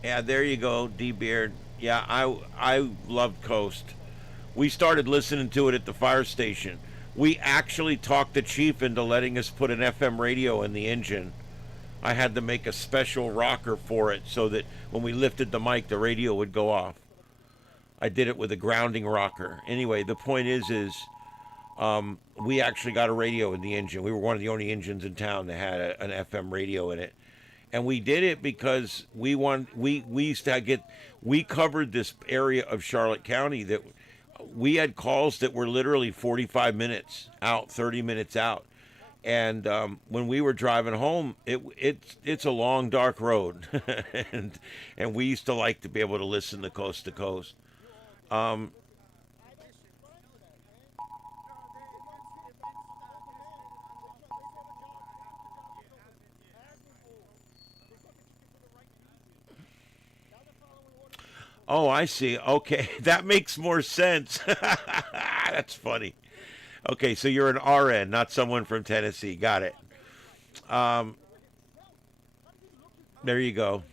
Yeah, there you go, D-Beard. Yeah, I loved Coast. We started listening to it at the fire station. We actually talked the chief into letting us put an FM radio in the engine. I had to make a special rocker for it so that when we lifted the mic, the radio would go off. I did it with a grounding rocker. Anyway, the point is we actually got a radio in the engine. We were one of the only engines in town that had an FM radio in it. And we did it because we covered this area of Charlotte County that we had calls that were literally 45 minutes out, 30 minutes out. And when we were driving home, it's a long, dark road. and we used to like to be able to listen to coast to coast. Oh, I see. Okay, that makes more sense. That's funny. Okay, so you're an RN, not someone from Tennessee. Got it. There you go.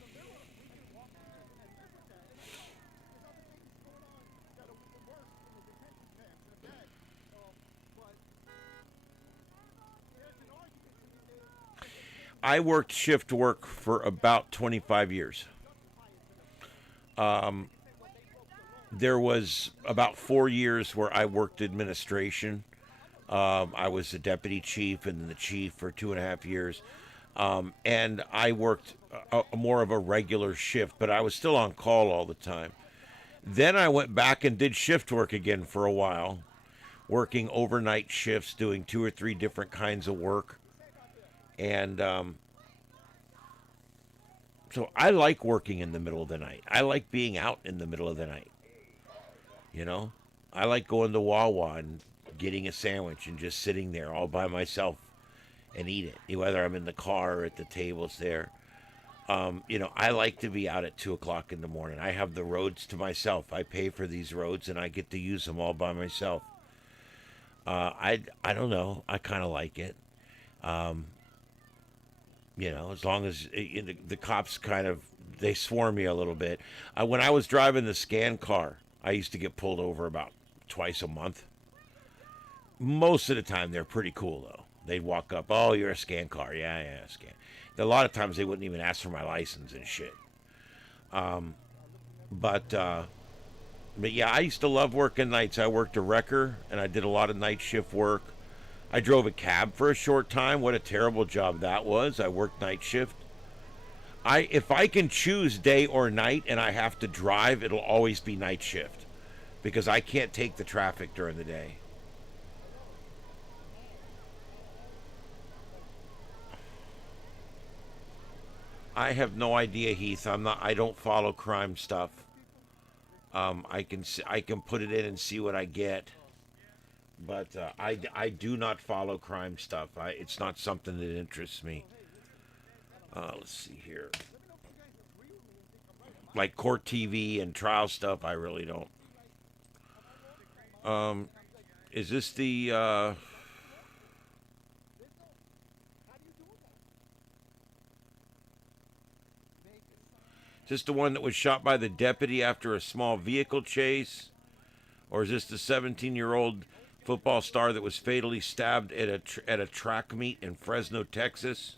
I worked shift work for about 25 years. There was about 4 years where I worked administration. I was the deputy chief and then the chief for 2.5 years. And I worked more of a regular shift, but I was still on call all the time. Then I went back and did shift work again for a while, working overnight shifts, doing 2 or 3 different kinds of work. And so I like working in the middle of the night. I like being out in the middle of the night. You know, I like going to Wawa and getting a sandwich and just sitting there all by myself and eat it, whether I'm in the car or at the tables there. You know, I like to be out at 2 o'clock in the morning. I have the roads to myself. I pay for these roads and I get to use them all by myself. I don't know. I kind of like it. You know, as long as the cops they swarm me a little bit. When I was driving the scan car, I used to get pulled over about twice a month. Most of the time, they're pretty cool, though. They'd walk up, oh, you're a scan car. Yeah, scan. A lot of times, they wouldn't even ask for my license and shit. But yeah, I used to love working nights. I worked a wrecker, and I did a lot of night shift work. I drove a cab for a short time. What a terrible job that was. I worked night shift. If I can choose day or night and I have to drive, it'll always be night shift because I can't take the traffic during the day. I have no idea, Heath. I don't follow crime stuff. I can put it in and see what I get, but I do not follow crime stuff. It's not something that interests me. Let's see here. Like court TV and trial stuff, I really don't. Is this the is this the one that was shot by the deputy after a small vehicle chase? Or is this the 17-year-old football star that was fatally stabbed at a track meet in Fresno, Texas,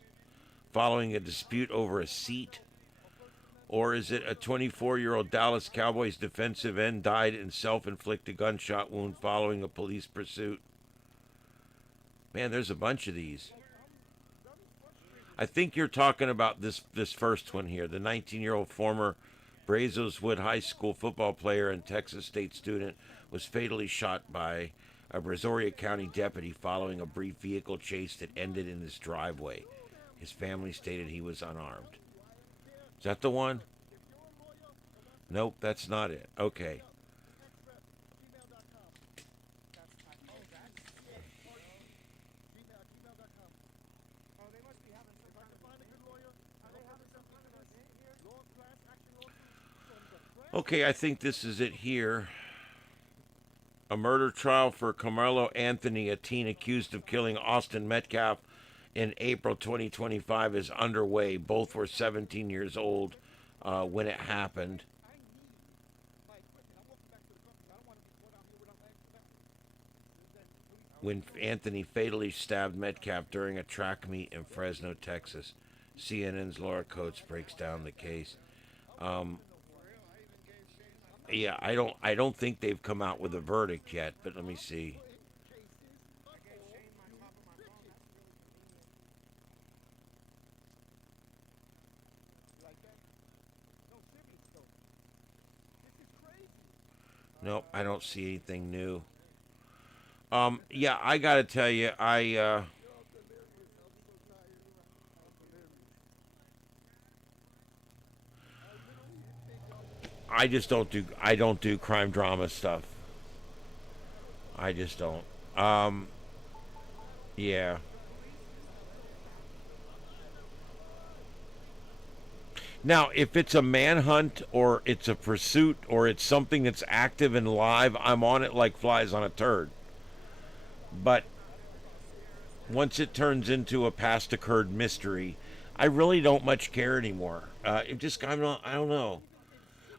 following a dispute over a seat? Or is it a 24-year-old Dallas Cowboys defensive end died in self-inflicted gunshot wound following a police pursuit? Man, there's a bunch of these. I think you're talking about this first one here. The 19-year-old former Brazoswood High School football player and Texas State student was fatally shot by a Brazoria County deputy following a brief vehicle chase that ended in his driveway. His family stated he was unarmed. Is that the one? Nope, that's not it. Okay. Okay, I think this is it here. A murder trial for Carmelo Anthony, a teen accused of killing Austin Metcalf in April 2025, is underway. Both were 17 years old when it happened. When Anthony fatally stabbed Metcalf during a track meet in Fresno, Texas. CNN's Laura Coates breaks down the case. Yeah, I don't think they've come out with a verdict yet, but let me see. Nope, I don't see anything new. Yeah, I gotta tell you, I just don't do crime drama stuff. I just don't. Yeah. Now, if it's a manhunt or it's a pursuit or it's something that's active and live, I'm on it like flies on a turd. But once it turns into a past occurred mystery, I really don't much care anymore. I don't know.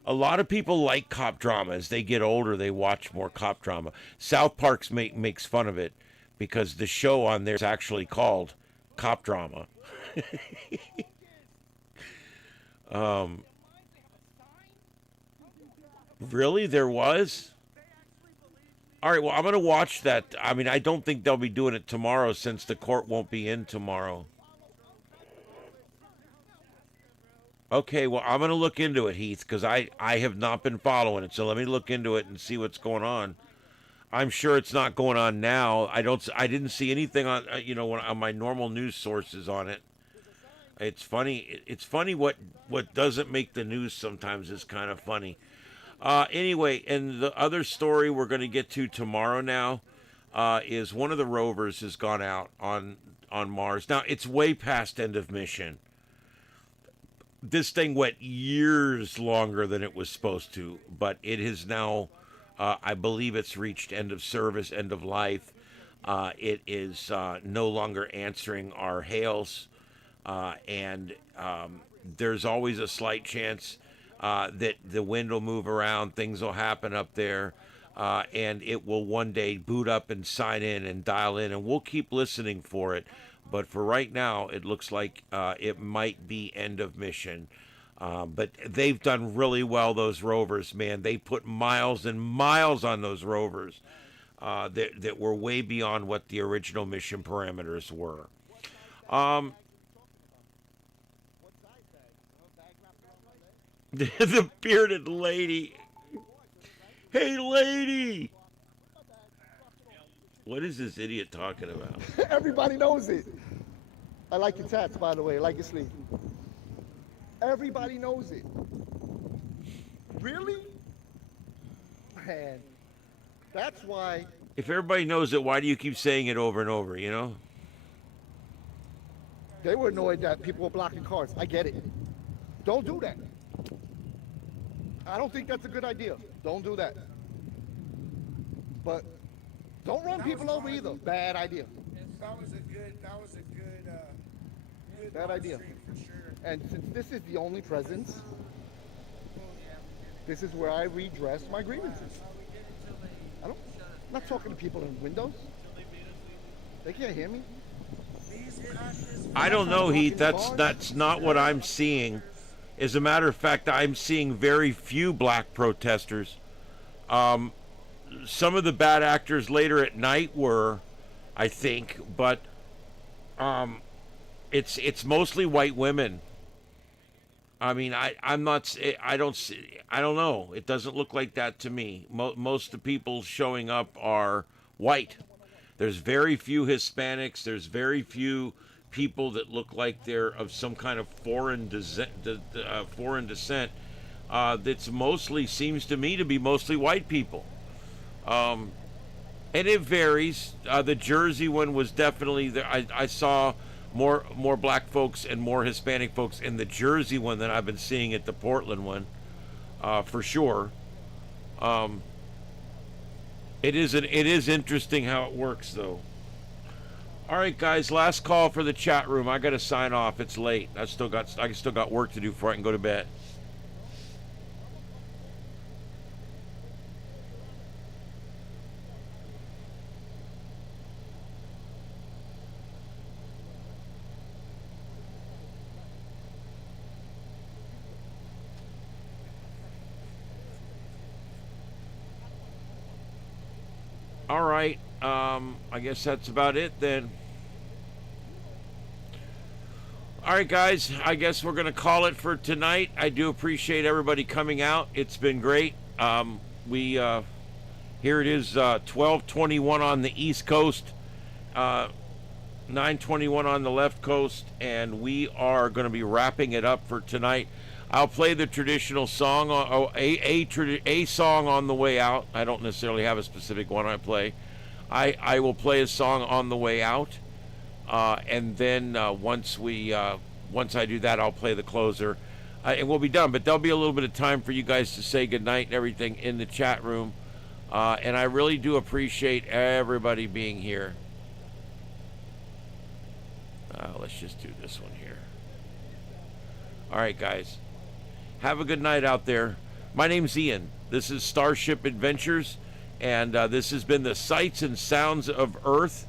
A lot of people like cop drama. As they get older, they watch more cop drama. South Park makes fun of it because the show on there is actually called Cop Drama. Really? There was? All right, well, I'm going to watch that. I mean, I don't think they'll be doing it tomorrow since the court won't be in tomorrow. Okay, well, I'm going to look into it, Heath, because I have not been following it. So let me look into it and see what's going on. I'm sure it's not going on now. I didn't see anything on on my normal news sources on it. It's funny. It's funny what doesn't make the news sometimes is kind of funny. Anyway, and the other story we're going to get to tomorrow now is one of the rovers has gone out on Mars. Now, it's way past end of mission. This thing went years longer than it was supposed to, but it has now, I believe it's reached end of service, end of life. It is no longer answering our hails, and there's always a slight chance that the wind will move around, things will happen up there, and it will one day boot up and sign in and dial in, and we'll keep listening for it. But for right now, it looks like it might be end of mission. But they've done really well, those rovers, man. They put miles and miles on those rovers that were way beyond what the original mission parameters were. The bearded lady. Hey, lady. What is this idiot talking about? Everybody knows it. I like your tats, by the way. I like your sleeve. Everybody knows it. Really? Man, that's why. If everybody knows it, why do you keep saying it over and over, you know? They were annoyed that people were blocking cars. I get it. Don't do that. I don't think that's a good idea. Don't do that. But don't run people over either. Bad idea. That was a good Bad idea. for sure. And since this is the only presence, this is where I redress my grievances. I'm not talking to people in windows. They can't hear me. I don't know, Heath. That's not what I'm seeing. As a matter of fact, I'm seeing very few black protesters. Some of the bad actors later at night were, I think, but it's mostly white women. I mean, I don't know. It doesn't look like that to me. Most of the people showing up are white. There's very few Hispanics. There's very few people that look like they're of some kind of foreign descent. That's mostly, seems to me to be mostly white people. And it varies. The Jersey one was definitely there. I saw more black folks and more Hispanic folks in the Jersey one than I've been seeing at the Portland one, for sure. It is interesting how it works, though. All right, guys, last call for the chat room. I got to sign off. It's late. I still got work to do before I can go to bed. All right, I guess that's about it then. All right, guys, I guess we're going to call it for tonight. I do appreciate everybody coming out. It's been great. Here it is, 12:21 on the East Coast, 9:21 on the left coast, and we are going to be wrapping it up for tonight. I'll play the traditional song, a song on the way out. I don't necessarily have a specific one I play. I will play a song on the way out, and then once I do that, I'll play the closer, and we'll be done. But there'll be a little bit of time for you guys to say goodnight and everything in the chat room, and I really do appreciate everybody being here. Let's just do this one here. All right, guys. Have a good night out there. My name's Ian. This is Starship Adventures, and this has been the Sights and Sounds of Earth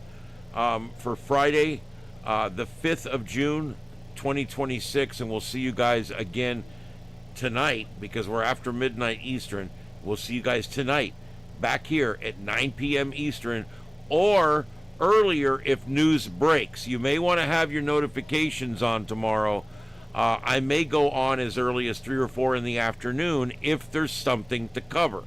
for Friday, the 5th of June, 2026, and we'll see you guys again tonight because we're after midnight Eastern. We'll see you guys tonight back here at 9 p.m. Eastern or earlier if news breaks. You may want to have your notifications on tomorrow. I may go on as early as 3 or 4 in the afternoon if there's something to cover.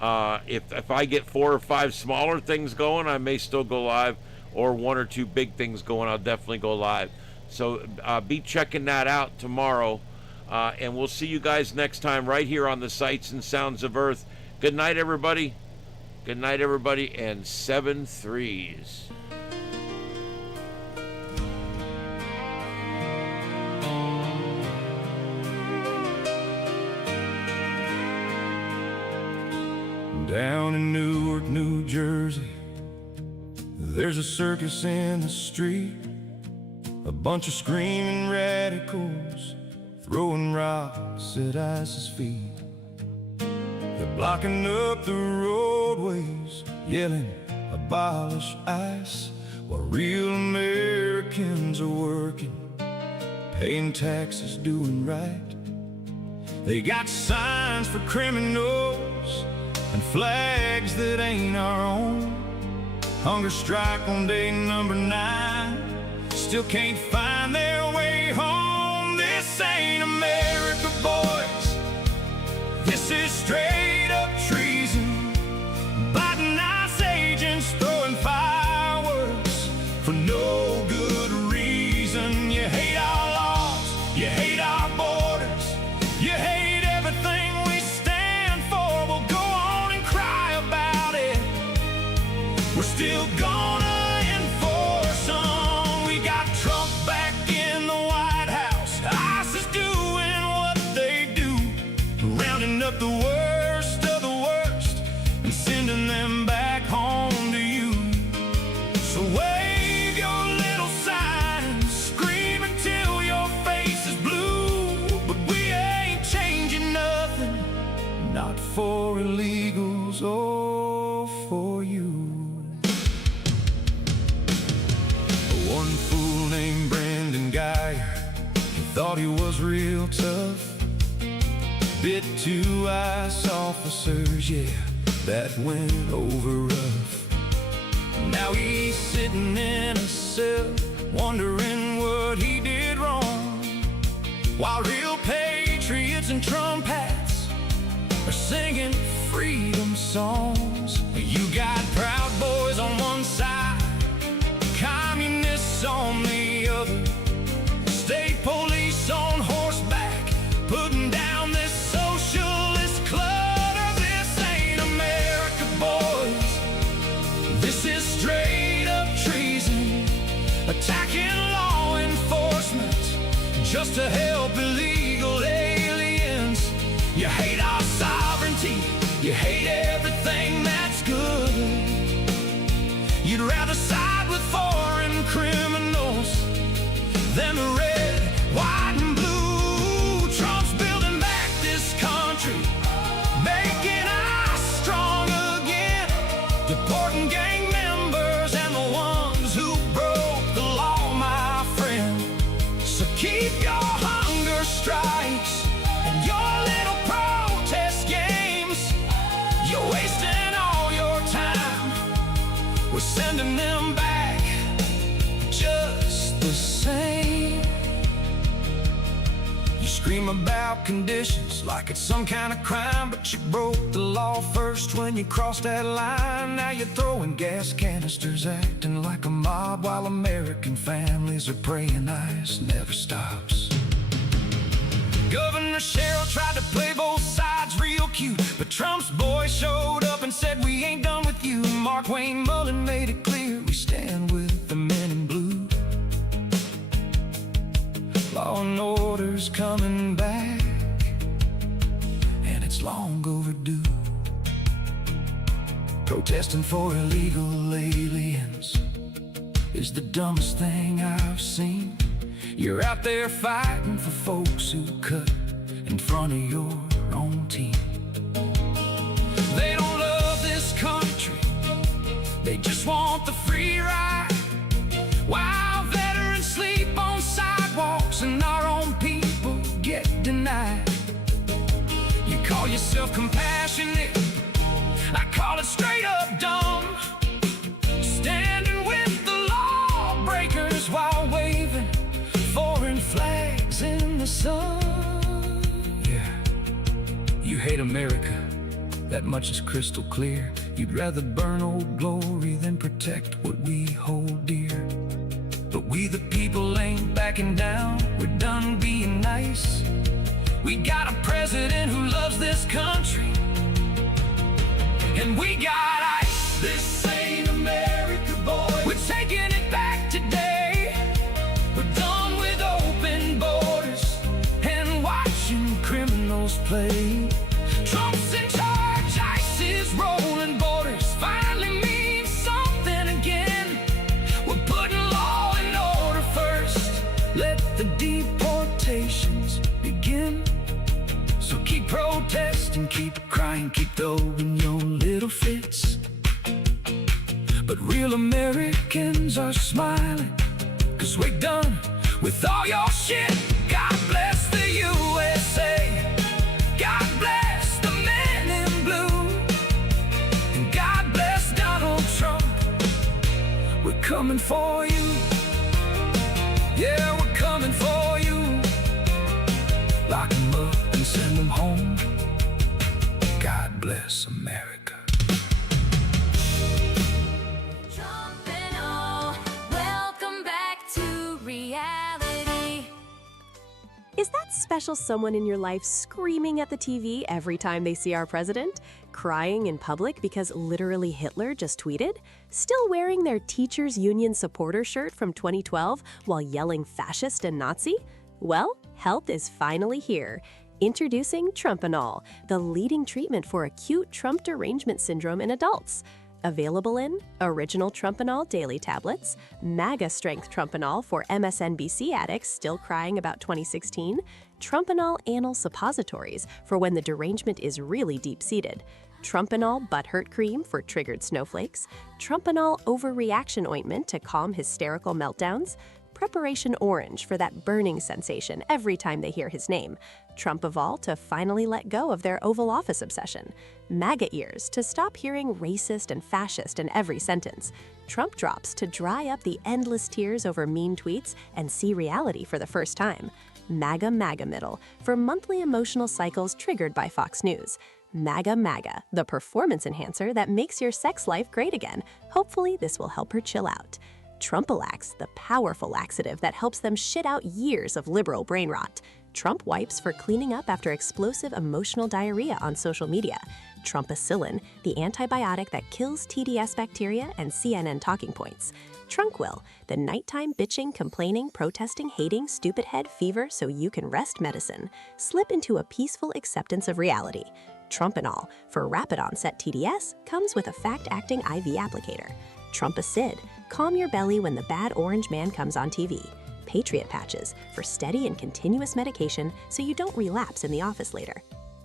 If I get 4 or 5 smaller things going, I may still go live, or 1 or 2 big things going, I'll definitely go live. So be checking that out tomorrow, and we'll see you guys next time right here on the Sights and Sounds of Earth. Good night, everybody. Good night, everybody, and 7 threes. Down in Newark, New Jersey, there's a circus in the street. A bunch of screaming radicals throwing rocks at ISIS feet. They're blocking up the roadways, yelling, abolish ICE, while real Americans are working, paying taxes, doing right. They got signs for criminals and flags that ain't our own. Hunger strike on day number 9, still can't find their way home. This ain't America, boys, This is straight up treason, biting ICE agents, throwing fireworks for no good reason. You hate our laws, you hate our borders, you hate everything we stand for. We'll go on and cry about it, we're still gonna enforce them. We got Trump back in the White House, ICE is doing what they do, rounding up the worst of the worst and sending them back home to you. So wave your little signs, scream until your face is blue, but we ain't changing nothing, not for illegals or for you. One fool named Brandon Geyer, he thought he was real tough, bit two ICE officers, yeah, that went over rough. Now he's sitting in a cell, wondering what he did wrong, while real patriots and Trump hats are singing freedom songs. You got Proud Boys on one side, communists on the other, state police on horseback, putting down this socialist clutter. This ain't America, boys. This is straight up treason, attacking law enforcement just to help illegal aliens. You hate our sovereignty, you hate everything that's good. You'd rather side with foreign criminals than the red, white, and blue. Trump's building back this country, making us strong again, deporting gang members and the ones who broke the law, my friend. So keep your hunger strikes and your little protest games. You're wasting all your time, we're sending them back just the same. You scream about conditions like it's some kind of crime, but you broke the law first when you crossed that line. Now you're throwing gas canisters, acting like a mob, while American families are praying ICE never stops. Governor Cheryl tried to play both sides real cute, but Trump's boy showed up and said, we ain't done with you. Mark Wayne Mullen made it clear, we stand with the men in blue. Law and order's coming back, and it's long overdue. Protesting for illegal aliens is the dumbest thing I've seen. You're out there fighting for folks who cut in front of your own team. They don't love this country, they just want the free ride, while veterans sleep on sidewalks and our own people get denied. You call yourself compassionate, I call it straight up dumb, standing with the lawbreakers while waving foreign flags in the sun. Yeah, you hate America, that much is crystal clear. You'd rather burn Old Glory than protect what we hold dear. But we the people ain't backing down, we're done being nice. We got a president who loves this country, and we got ICE. This ain't America, boy. We're taking it back today. We're done with open borders and watching criminals play. Trump's in charge, ICE is rolling borders. Finally means something again. We're putting law and order first. Let the deportations begin. So keep protesting, keep crying, keep throwing your little fits. But real Americans are smiling, 'cause we're done with all your shit. God bless the USA, God bless the men in blue, and God bless Donald Trump. We're coming for you, yeah, we're coming for you. Lock them up and send them home. bless America. Welcome back to reality. Is that special someone in your life screaming at the TV every time they see our president? Crying in public because literally Hitler just tweeted? Still wearing their Teachers Union supporter shirt from 2012 while yelling fascist and Nazi? Well, help is finally here. Introducing Trumpanol, the leading treatment for acute Trump derangement syndrome in adults. Available in original Trumpanol daily tablets, MAGA strength Trumpanol for MSNBC addicts still crying about 2016, Trumpanol anal suppositories for when the derangement is really deep-seated, Trumpanol butthurt cream for triggered snowflakes, Trumpanol overreaction ointment to calm hysterical meltdowns, Preparation Orange for that burning sensation every time they hear his name, Trumpavol to finally let go of their Oval Office obsession, MAGA ears to stop hearing racist and fascist in every sentence, Trump drops to dry up the endless tears over mean tweets and see reality for the first time, MAGA middle for monthly emotional cycles triggered by Fox News, MAGA, the performance enhancer that makes your sex life great again. Hopefully this will help her chill out. Trumpalax, the powerful laxative that helps them shit out years of liberal brain rot. Trump wipes for cleaning up after explosive emotional diarrhea on social media. Trumpicillin, the antibiotic that kills TDS bacteria and CNN talking points. Trunquil, the nighttime bitching, complaining, protesting, hating, stupid head fever so you can rest medicine. Slip into a peaceful acceptance of reality. Trumpanol, for rapid onset TDS, comes with a fact-acting IV applicator. Trumpacid, calm your belly when the bad orange man comes on TV. Patriot patches, for steady and continuous medication so you don't relapse in the office later.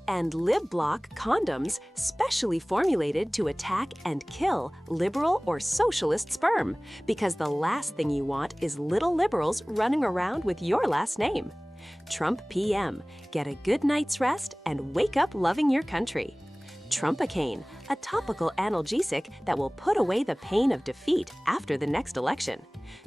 And LibBlock condoms, specially formulated to attack and kill liberal or socialist sperm, because the last thing you want is little liberals running around with your last name. Trump PM, get a good night's rest and wake up loving your country. Trumpacaine, a topical analgesic that will put away the pain of defeat after the next election.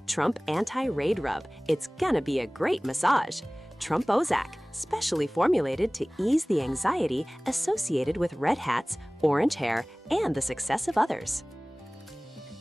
Trump Anti-Raid Rub, it's gonna be a great massage. Trumpozak, specially formulated to ease the anxiety associated with red hats, orange hair, and the success of others.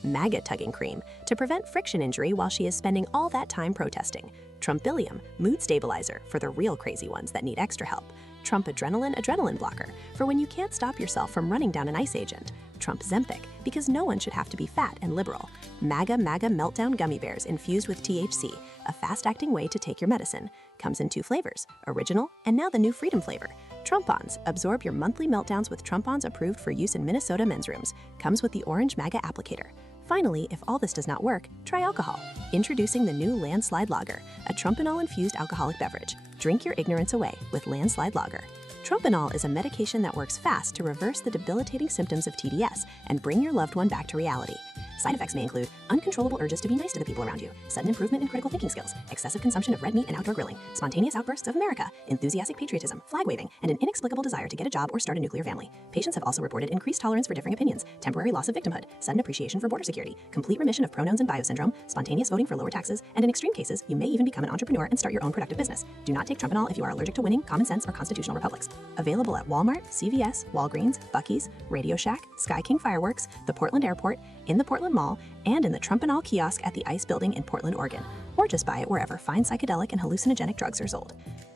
MAGA tugging cream, to prevent friction injury while she is spending all that time protesting. Trumpilium, mood stabilizer for the real crazy ones that need extra help. Trump adrenaline blocker, for when you can't stop yourself from running down an ICE agent. Trump Zempic, because no one should have to be fat and liberal. MAGA meltdown gummy bears infused with THC, a fast-acting way to take your medicine. Comes in 2 flavors, original and now the new freedom flavor. Trumpons, absorb your monthly meltdowns with Trumpons approved for use in Minnesota men's rooms. Comes with the orange MAGA applicator. Finally, if all this does not work, try alcohol. Introducing the new Landslide Lager, a Trumpanol-infused alcoholic beverage. Drink your ignorance away with Landslide Lager. Trumpanol is a medication that works fast to reverse the debilitating symptoms of TDS and bring your loved one back to reality. Side effects may include uncontrollable urges to be nice to the people around you, sudden improvement in critical thinking skills, excessive consumption of red meat and outdoor grilling, spontaneous outbursts of America, enthusiastic patriotism, flag waving, and an inexplicable desire to get a job or start a nuclear family. Patients have also reported increased tolerance for differing opinions, temporary loss of victimhood, sudden appreciation for border security, complete remission of pronouns and biosyndrome, spontaneous voting for lower taxes, and in extreme cases, you may even become an entrepreneur and start your own productive business. Do not take Trumpanol if you are allergic to winning, common sense, or constitutional republics. Available at Walmart, CVS, Walgreens, Buc-ee's, Radio Shack, Sky King Fireworks, the Portland Airport, in the Portland Mall, and in the Trumpanol kiosk at the ICE building in Portland, Oregon. Or just buy it wherever fine psychedelic and hallucinogenic drugs are sold.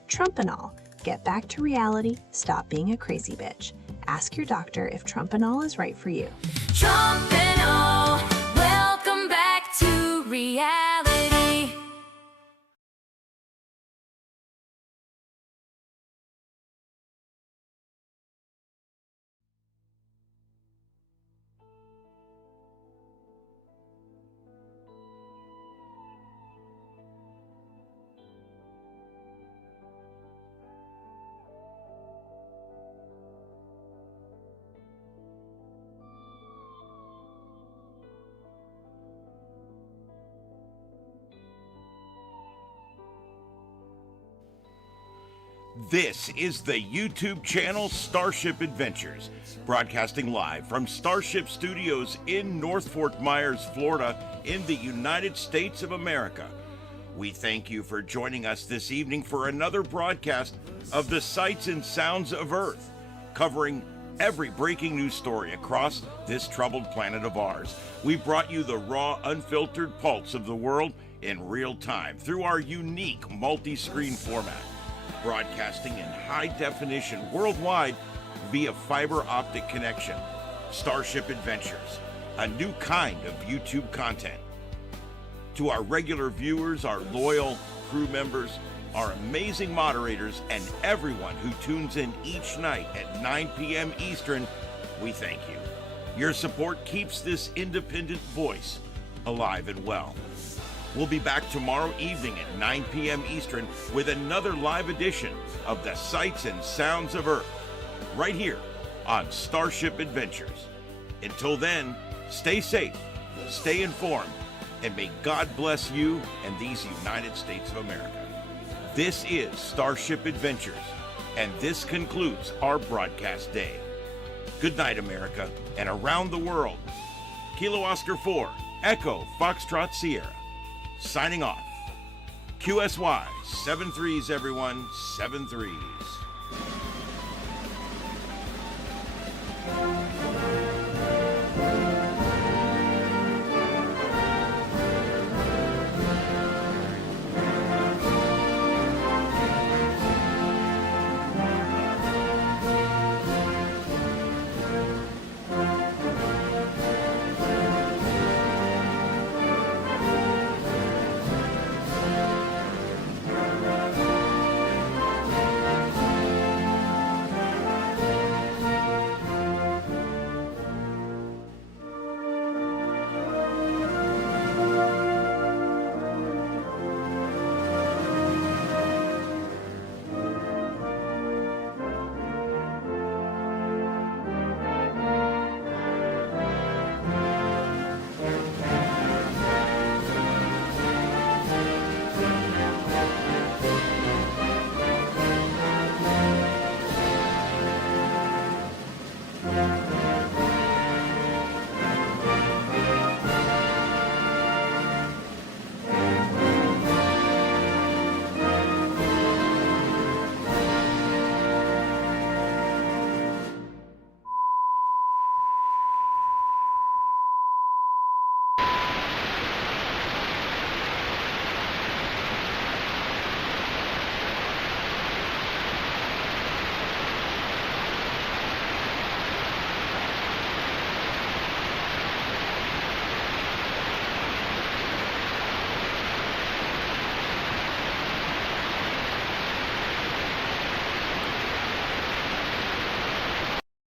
Trumpanol. Get back to reality. Stop being a crazy bitch. Ask your doctor if Trumpanol is right for you. Trumpanol, welcome back to reality. This is the YouTube channel Starship Adventures, broadcasting live from Starship Studios in North Fort Myers, Florida, in the United States of America. We thank you for joining us this evening for another broadcast of the Sights and Sounds of Earth, covering every breaking news story across this troubled planet of ours. We brought you the raw, unfiltered pulse of the world in real time through our unique multi-screen format, broadcasting in high definition worldwide via fiber optic connection. Starship Adventures, a new kind of YouTube content. To our regular viewers, our loyal crew members, our amazing moderators, and everyone who tunes in each night at 9 p.m. Eastern, we thank you. Your support keeps this independent voice alive and well. We'll be back tomorrow evening at 9 p.m. Eastern with another live edition of the Sights and Sounds of Earth, right here on Starship Adventures. Until then, stay safe, stay informed, and may God bless you and these United States of America. This is Starship Adventures, and this concludes our broadcast day. Good night, America, and around the world. Kilo Oscar 4, Echo Foxtrot Sierra, signing off. QSY, 7 3s, everyone, 7 3s.